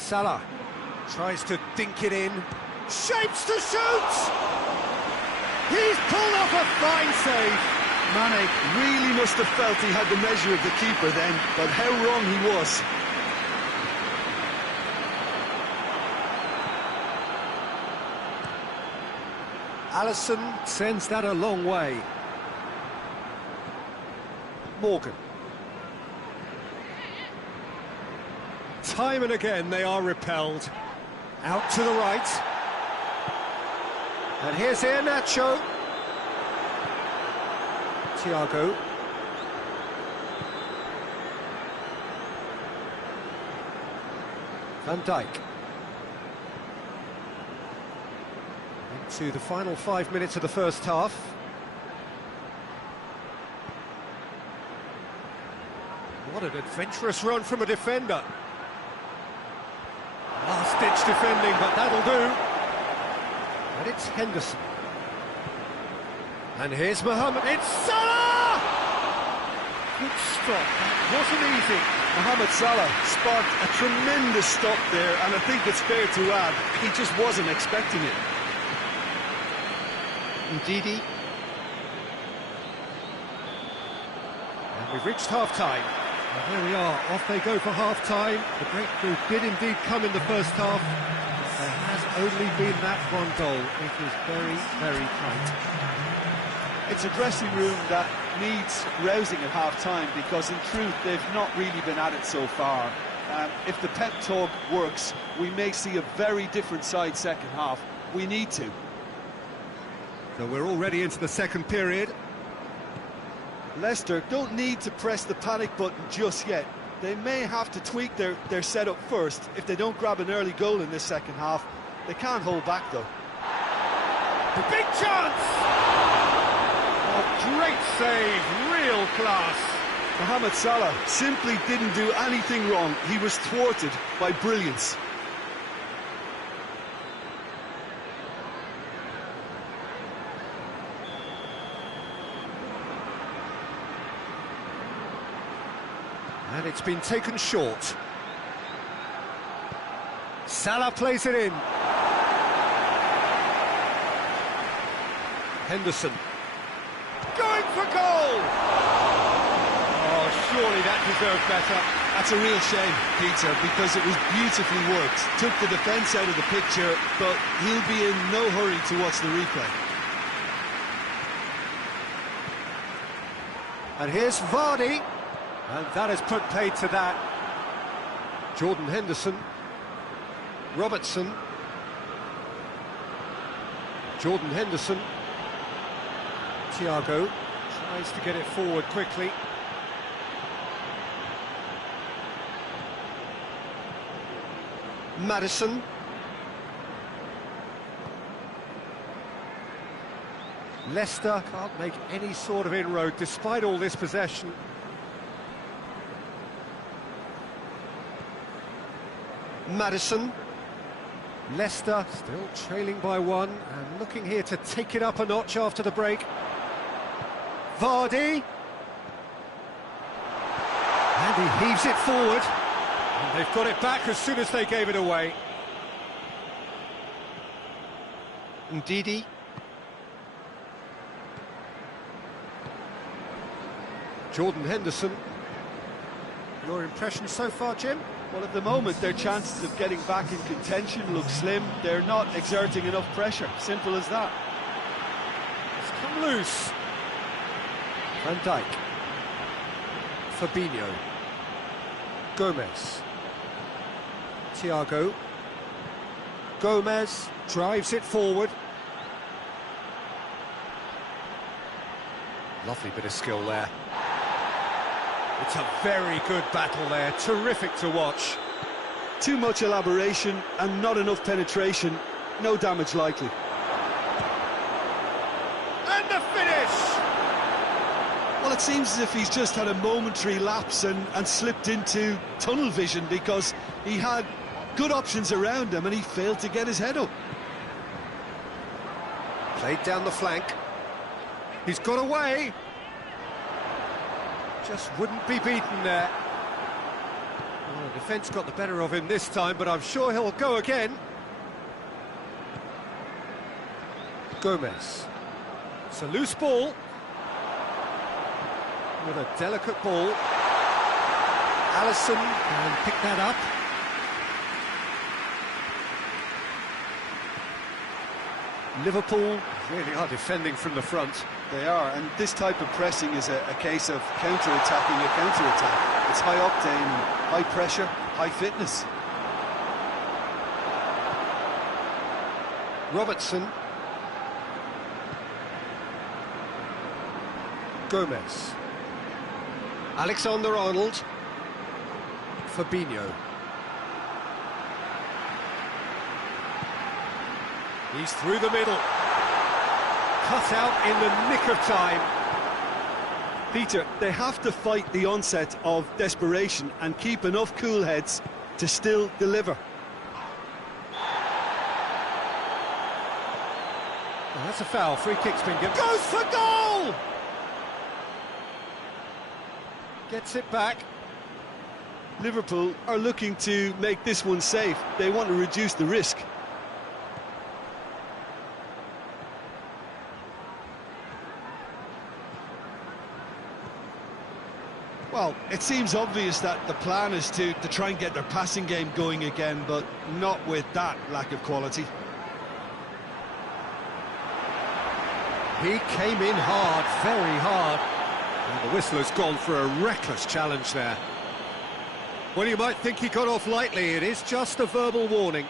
Salah tries to dink it in, shapes to shoot! He's pulled off a fine save. Mane really must have felt he had the measure of the keeper then, but how wrong he was. Alisson sends that a long way. Morgan. Time and again they are repelled. Out to the right. And here's Iheanacho. Thiago. Van Dijk. Into the final 5 minutes of the first half. What an adventurous run from a defender. Last-ditch defending, but that'll do. And it's Henderson. And here's Mohamed. It's Salah! Good stop. That wasn't easy. Mohamed Salah sparked a tremendous stop there, and I think it's fair to add, he just wasn't expecting it. Ndidi. And we've reached half-time. And there we are, off they go for half-time. The breakthrough did indeed come in the first half. There has only been that one goal. It is very, very tight. It's a dressing room that needs rousing at half-time because, in truth, they've not really been at it so far. If the pep talk works, we may see a very different side second half. We need to. So we're already into the second period. Leicester don't need to press the panic button just yet. They may have to tweak their setup first if they don't grab an early goal in this second half. They can't hold back, though. The big chance! Oh, great save, real class. Mohamed Salah simply didn't do anything wrong. He was thwarted by brilliance. And it's been taken short. Salah plays it in. Henderson. Going for goal! Oh, surely that deserved better. That's a real shame, Peter, because it was beautifully worked. Took the defence out of the picture, but he'll be in no hurry to watch the replay. And here's Vardy. And that has put paid to that. Jordan Henderson. Robertson. Jordan Henderson. Thiago tries to get it forward quickly. Maddison. Leicester can't make any sort of inroad despite all this possession. Maddison. Leicester still trailing by one and looking here to take it up a notch after the break. Vardy. And he heaves it forward. And they've got it back as soon as they gave it away. Ndidi. Jordan Henderson. Your impression so far, Jim? Well, at the moment, their chances of getting back in contention look slim. They're not exerting enough pressure. Simple as that. It's come loose. Van Dijk. Fabinho. Gomez. Thiago. Gomez drives it forward. Lovely bit of skill there. It's a very good battle there, terrific to watch. Too much elaboration and not enough penetration, no damage likely. And the finish! Well, it seems as if he's just had a momentary lapse and slipped into tunnel vision because he had good options around him and he failed to get his head up. Played down the flank. He's got away. Just wouldn't be beaten there. Oh, The defence got the better of him this time, but I'm sure he'll go again. Gomez. It's a loose ball. With a delicate ball. Alisson can pick that up. Liverpool really are defending from the front. They are, and this type of pressing is a case of counter-attacking a counter-attack. It's high octane, and high pressure, high fitness. Robertson. Gomez. Alexander-Arnold. Fabinho. He's through the middle. Cut out in the nick of time. Peter, they have to fight the onset of desperation and keep enough cool heads to still deliver. Well, that's a foul. Free kick's been given. Goes for goal! Gets it back. Liverpool are looking to make this one safe. They want to reduce the risk. Well, it seems obvious that the plan is to try and get their passing game going again, but not with that lack of quality. He came in hard, very hard. And the whistler's gone for a reckless challenge there. Well, you might think he got off lightly. It is just a verbal warning.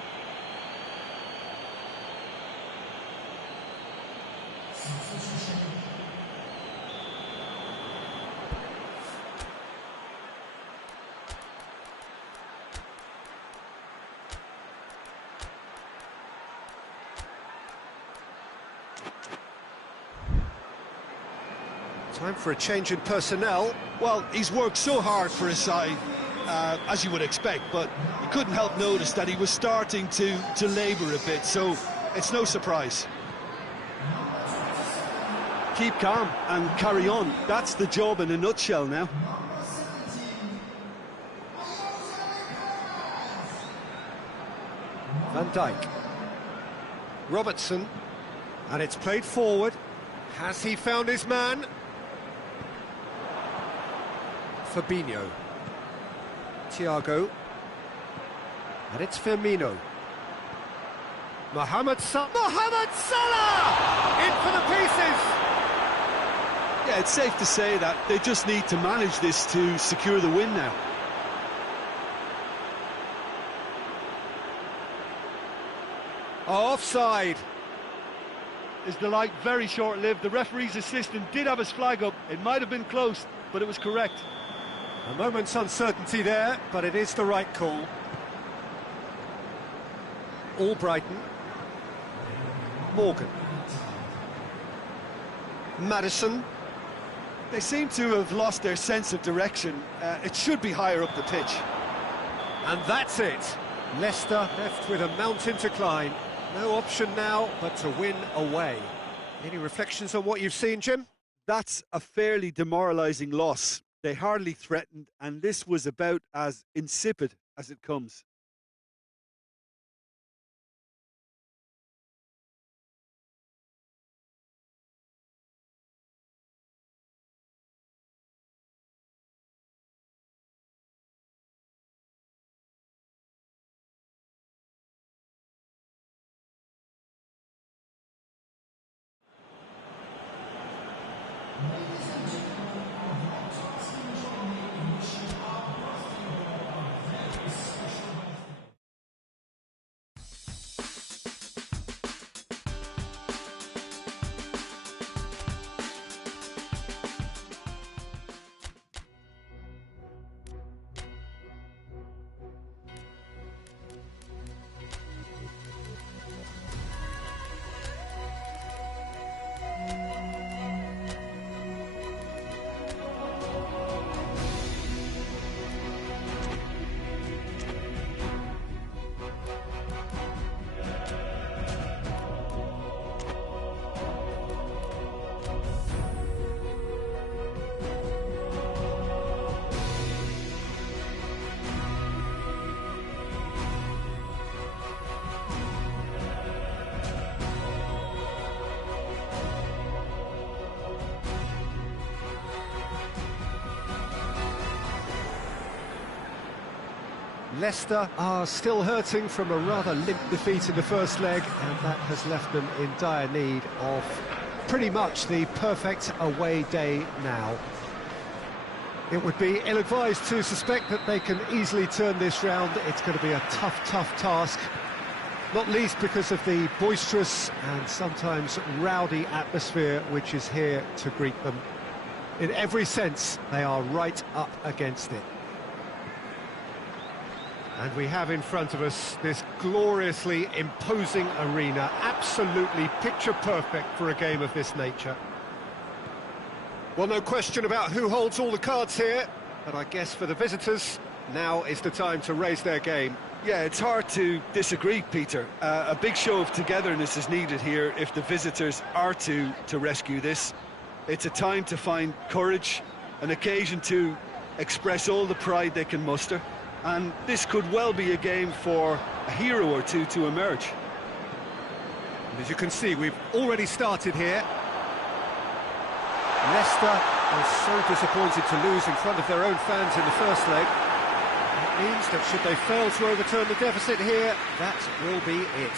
Time for a change in personnel. Well, he's worked so hard for his side, as you would expect, but you couldn't help notice that he was starting to labour a bit, so it's no surprise. Keep calm and carry on. That's the job in a nutshell now. Van Dijk. Robertson. And it's played forward. Has he found his man? Fabinho. Thiago. And it's Firmino. Mohamed Salah! In for the pieces! Yeah, it's safe to say that they just need to manage this to secure the win now. Offside. Is the light very short-lived? The referee's assistant did have his flag up. It might have been close, but it was correct. A moment's uncertainty there, but it is the right call. Albrighton. Morgan. Maddison. They seem to have lost their sense of direction. It should be higher up the pitch. And that's it. Leicester left with a mountain to climb. No option now but to win away. Any reflections on what you've seen, Jim? That's a fairly demoralising loss. They hardly threatened, and this was about as insipid as it comes. Leicester are still hurting from a rather limp defeat in the first leg, and that has left them in dire need of pretty much the perfect away day now. It would be ill-advised to suspect that they can easily turn this round. It's going to be a tough task, not least because of the boisterous and sometimes rowdy atmosphere which is here to greet them. In every sense, they are right up against it. And we have in front of us this gloriously imposing arena, absolutely picture-perfect for a game of this nature. Well, no question about who holds all the cards here, but I guess for the visitors, now is the time to raise their game. Yeah, it's hard to disagree, Peter. A big show of togetherness is needed here if the visitors are to rescue this. It's a time to find courage, an occasion to express all the pride they can muster. And this could well be a game for a hero or two to emerge. And as you can see, we've already started here. Leicester are so disappointed to lose in front of their own fans in the first leg. That means that should they fail to overturn the deficit here, that will be it.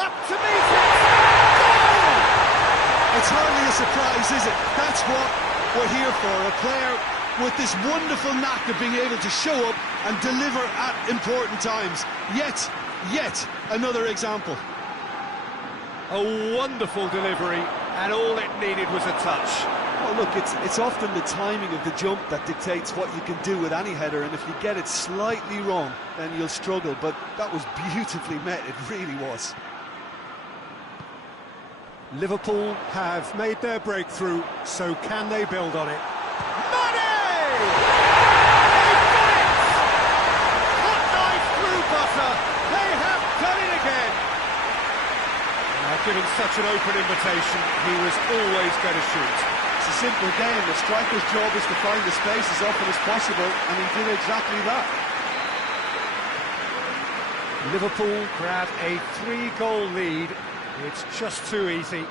Up to meet it! It's hardly a surprise, is it? That's what we're here for, a player with this wonderful knack of being able to show up and deliver at important times. Yet another example. A wonderful delivery, and all it needed was a touch. Well, look, it's often the timing of the jump that dictates what you can do with any header, and if you get it slightly wrong, then you'll struggle, but that was beautifully met, it really was. Liverpool have made their breakthrough, so can they build on it? Money! They've done it! Hot knife through butter, they have done it again! Now, given such an open invitation, he was always going to shoot. It's a simple game, the striker's job is to find the space as often as possible, and he did exactly that. Liverpool grab a 3-goal lead. It's just too easy.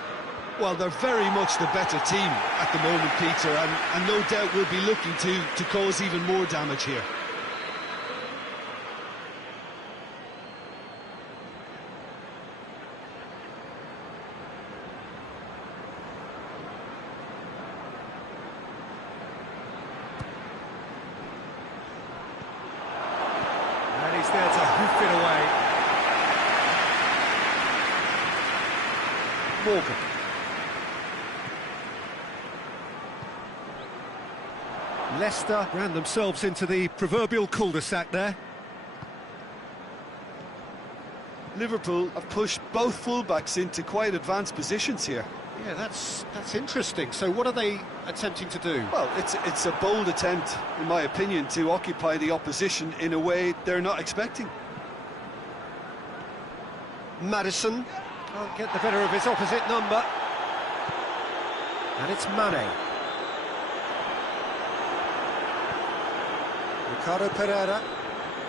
Well, they're very much the better team at the moment, Peter, and no doubt will be looking to cause even more damage here. And he's there to hoof it away. Morgan. Leicester ran themselves into the proverbial cul-de-sac there. Liverpool have pushed both fullbacks into quite advanced positions here. Yeah, that's interesting. So what are they attempting to do? Well, it's a bold attempt, in my opinion, to occupy the opposition in a way they're not expecting. Maddison can't get the better of his opposite number. And it's Mane.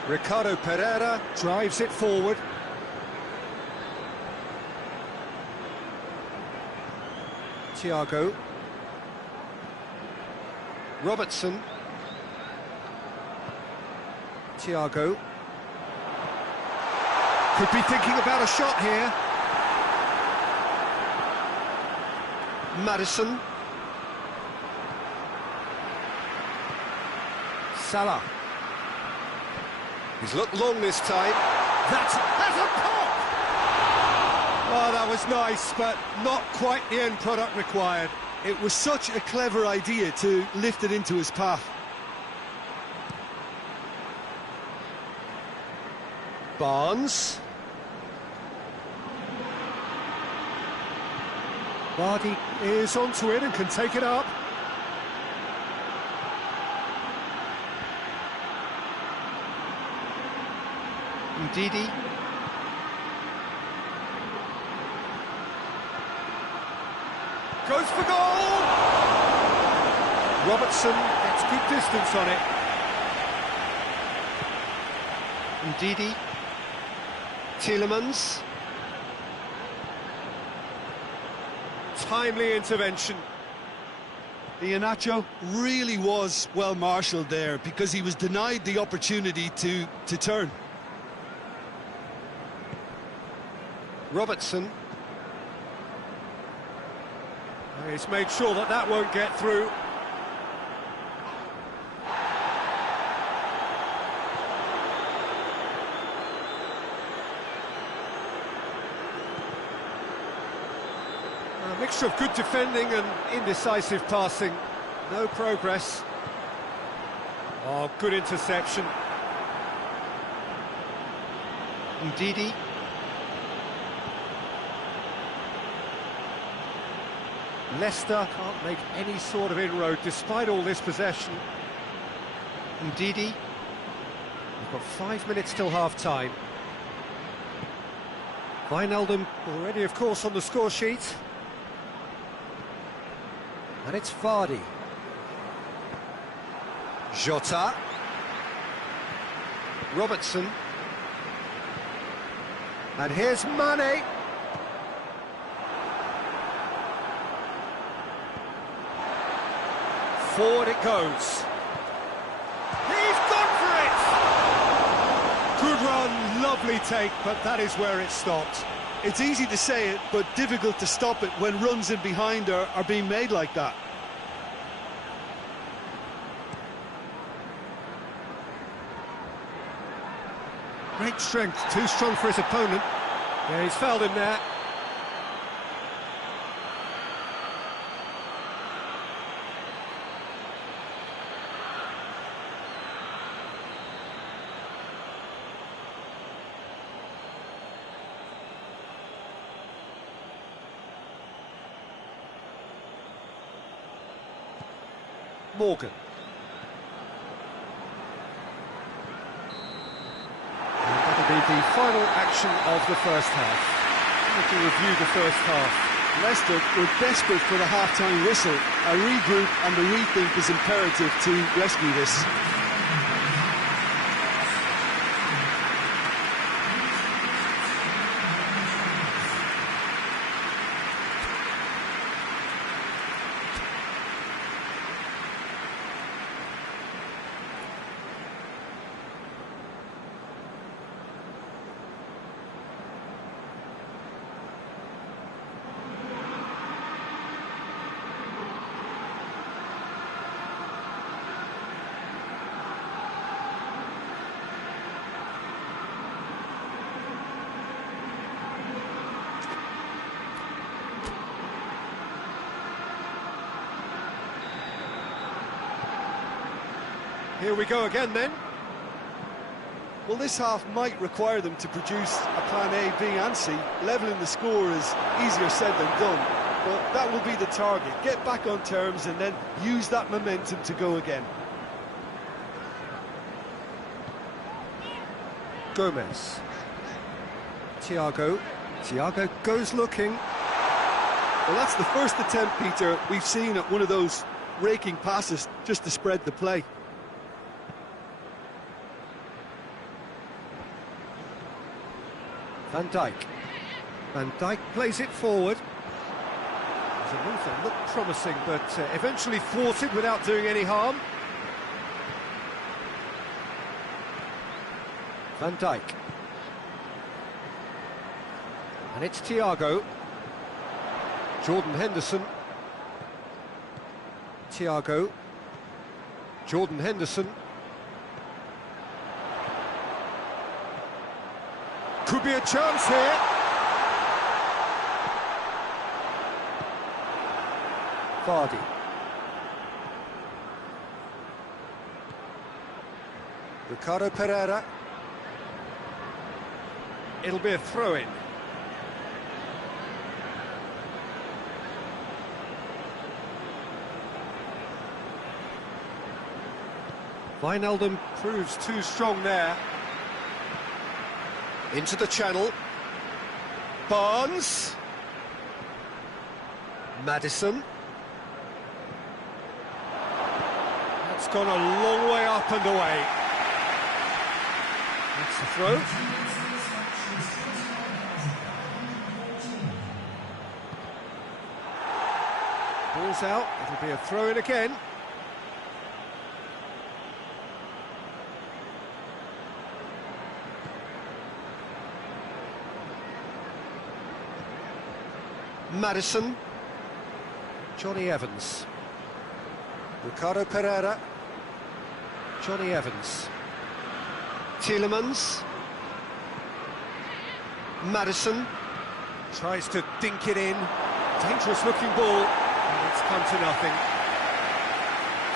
Ricardo Pereira drives it forward. Thiago. Robertson. Thiago. Could be thinking about a shot here. Maddison. Salah. He's looked long this time. That's a pop! Oh, that was nice, but not quite the end product required. It was such a clever idea to lift it into his path. Barnes. Vardy is onto it and can take it up. Ndidi. Goes for goal! Robertson gets good distance on it. Ndidi. Tielemans. Timely intervention. Iheanacho really was well marshalled there because he was denied the opportunity to turn. Robertson. He's made sure that that won't get through. A mixture of good defending and indecisive passing. No progress. Oh, good interception. Ndidi. Leicester can't make any sort of inroad despite all this possession. Ndidi. We've got 5 minutes till half-time. Wijnaldum already, of course, on the score sheet. And it's Vardy. Jota. Robertson. And here's Mane. Forward it goes. He's gone for it! Good run, lovely take, but that is where it stopped. It's easy to say it, but difficult to stop it when runs in behind are being made like that. Great strength, too strong for his opponent. Yeah, he's fouled him there. Morgan. And that'll be the final action of the first half. To review the first half. Leicester were desperate for the half-time whistle. A regroup and a rethink is imperative to rescue this. Here we go again then. Well, this half might require them to produce a plan A, B and C. Levelling the score is easier said than done, but that will be the target. Get back on terms and then use that momentum to go again. Gomez. Thiago. Thiago goes looking. Well, that's the first attempt, Peter, we've seen at one of those raking passes just to spread the play. Van Dijk. Van Dijk plays it forward. The move that looked promising, but eventually thwarted without doing any harm. Van Dijk. And it's Thiago. Jordan Henderson. Thiago. Jordan Henderson. Could be a chance here. Vardy. Ricardo Pereira. It'll be a throw-in. Wijnaldum proves too strong there. Into the channel. Barnes. Maddison. That's gone a long way up and away. That's the throw. Ball's out, it'll be a throw-in again. Maddison. Johnny Evans. Ricardo Pereira. Johnny Evans. Tielemans. Maddison. Tries to dink it in. Dangerous looking ball. And it's come to nothing.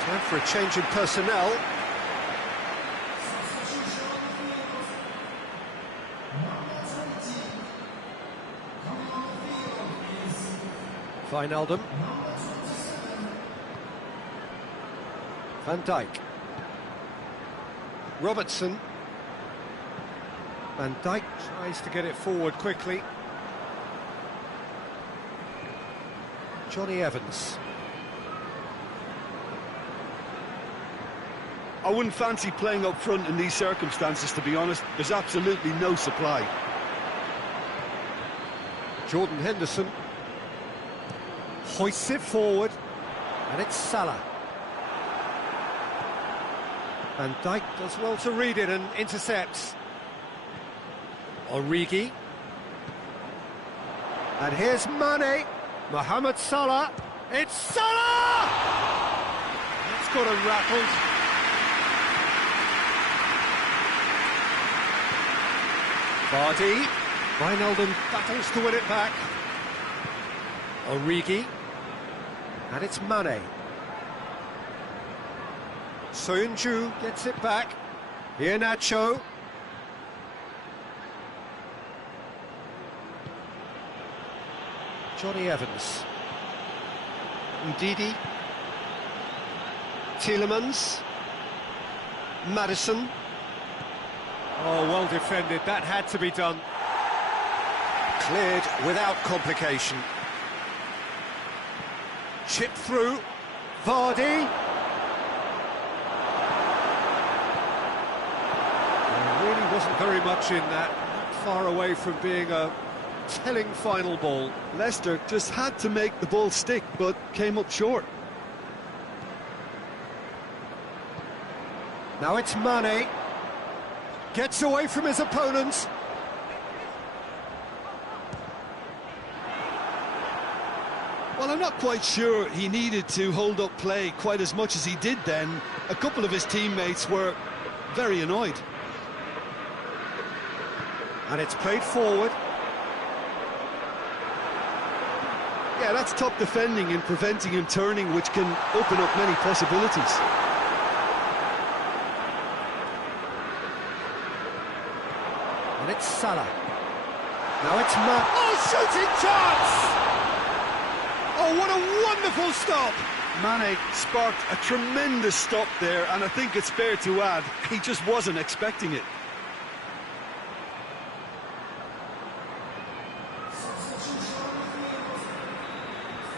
Time for a change in personnel. Wijnaldum. Van Dijk. Robertson. Van Dijk tries to get it forward quickly. Johnny Evans. I wouldn't fancy playing up front in these circumstances, to be honest. There's absolutely no supply. Jordan Henderson. Hoists it forward, and it's Salah. Van Dijk does well to read it and intercepts. Origi. And here's Mane. Mohamed Salah. It's Salah! It's got him rattled. Vardy. Wijnaldum battles to win it back. Origi. And it's Mane. Soyuncu gets it back. Iheanacho. Johnny Evans. Ndidi. Tielemans. Maddison. Oh, well defended. That had to be done. Cleared without complication. Chip through. Vardy. There really wasn't very much in that. Not far away from being a telling final ball. Leicester just had to make the ball stick, but came up short. Now it's Mane. Gets away from his opponents. Well, I'm not quite sure he needed to hold up play quite as much as he did then. A couple of his teammates were very annoyed. And it's played forward. Yeah, that's top defending and preventing him turning, which can open up many possibilities. And it's Salah. Now it's Oh, shooting chance! Oh, what a wonderful stop! Mane sparked a tremendous stop there, and I think it's fair to add, he just wasn't expecting it.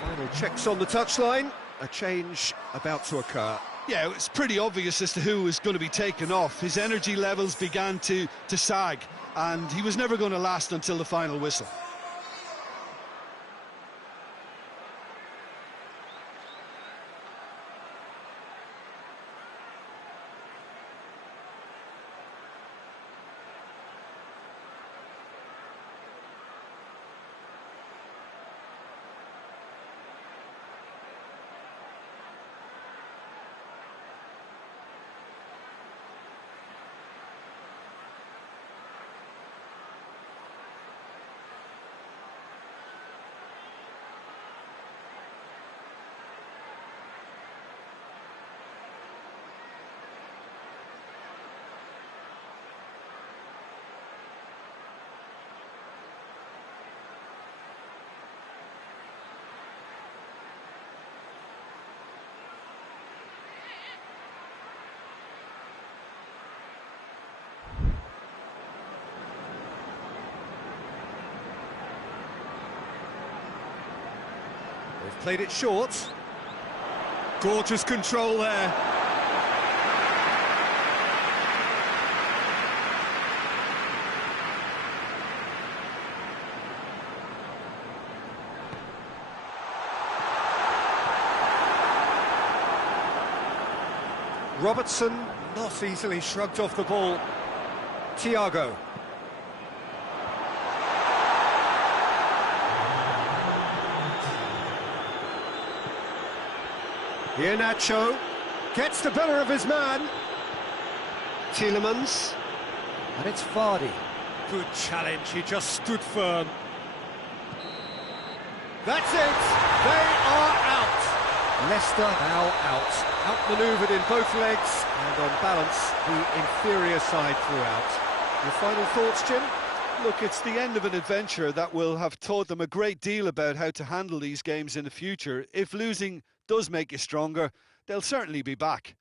Final checks on the touchline. A change about to occur. Yeah, it's pretty obvious as to who was going to be taken off. His energy levels began to sag, and he was never going to last until the final whistle. They've played it short. Gorgeous control there. Robertson not easily shrugged off the ball. Thiago. Iheanacho gets the better of his man. Tielemans. And it's Vardy. Good challenge, he just stood firm. That's it, they are out. Leicester now out. Outmanoeuvred in both legs, and on balance, the inferior side throughout. Your final thoughts, Jim? Look, it's the end of an adventure that will have taught them a great deal about how to handle these games in the future. If losing does make you stronger, they'll certainly be back.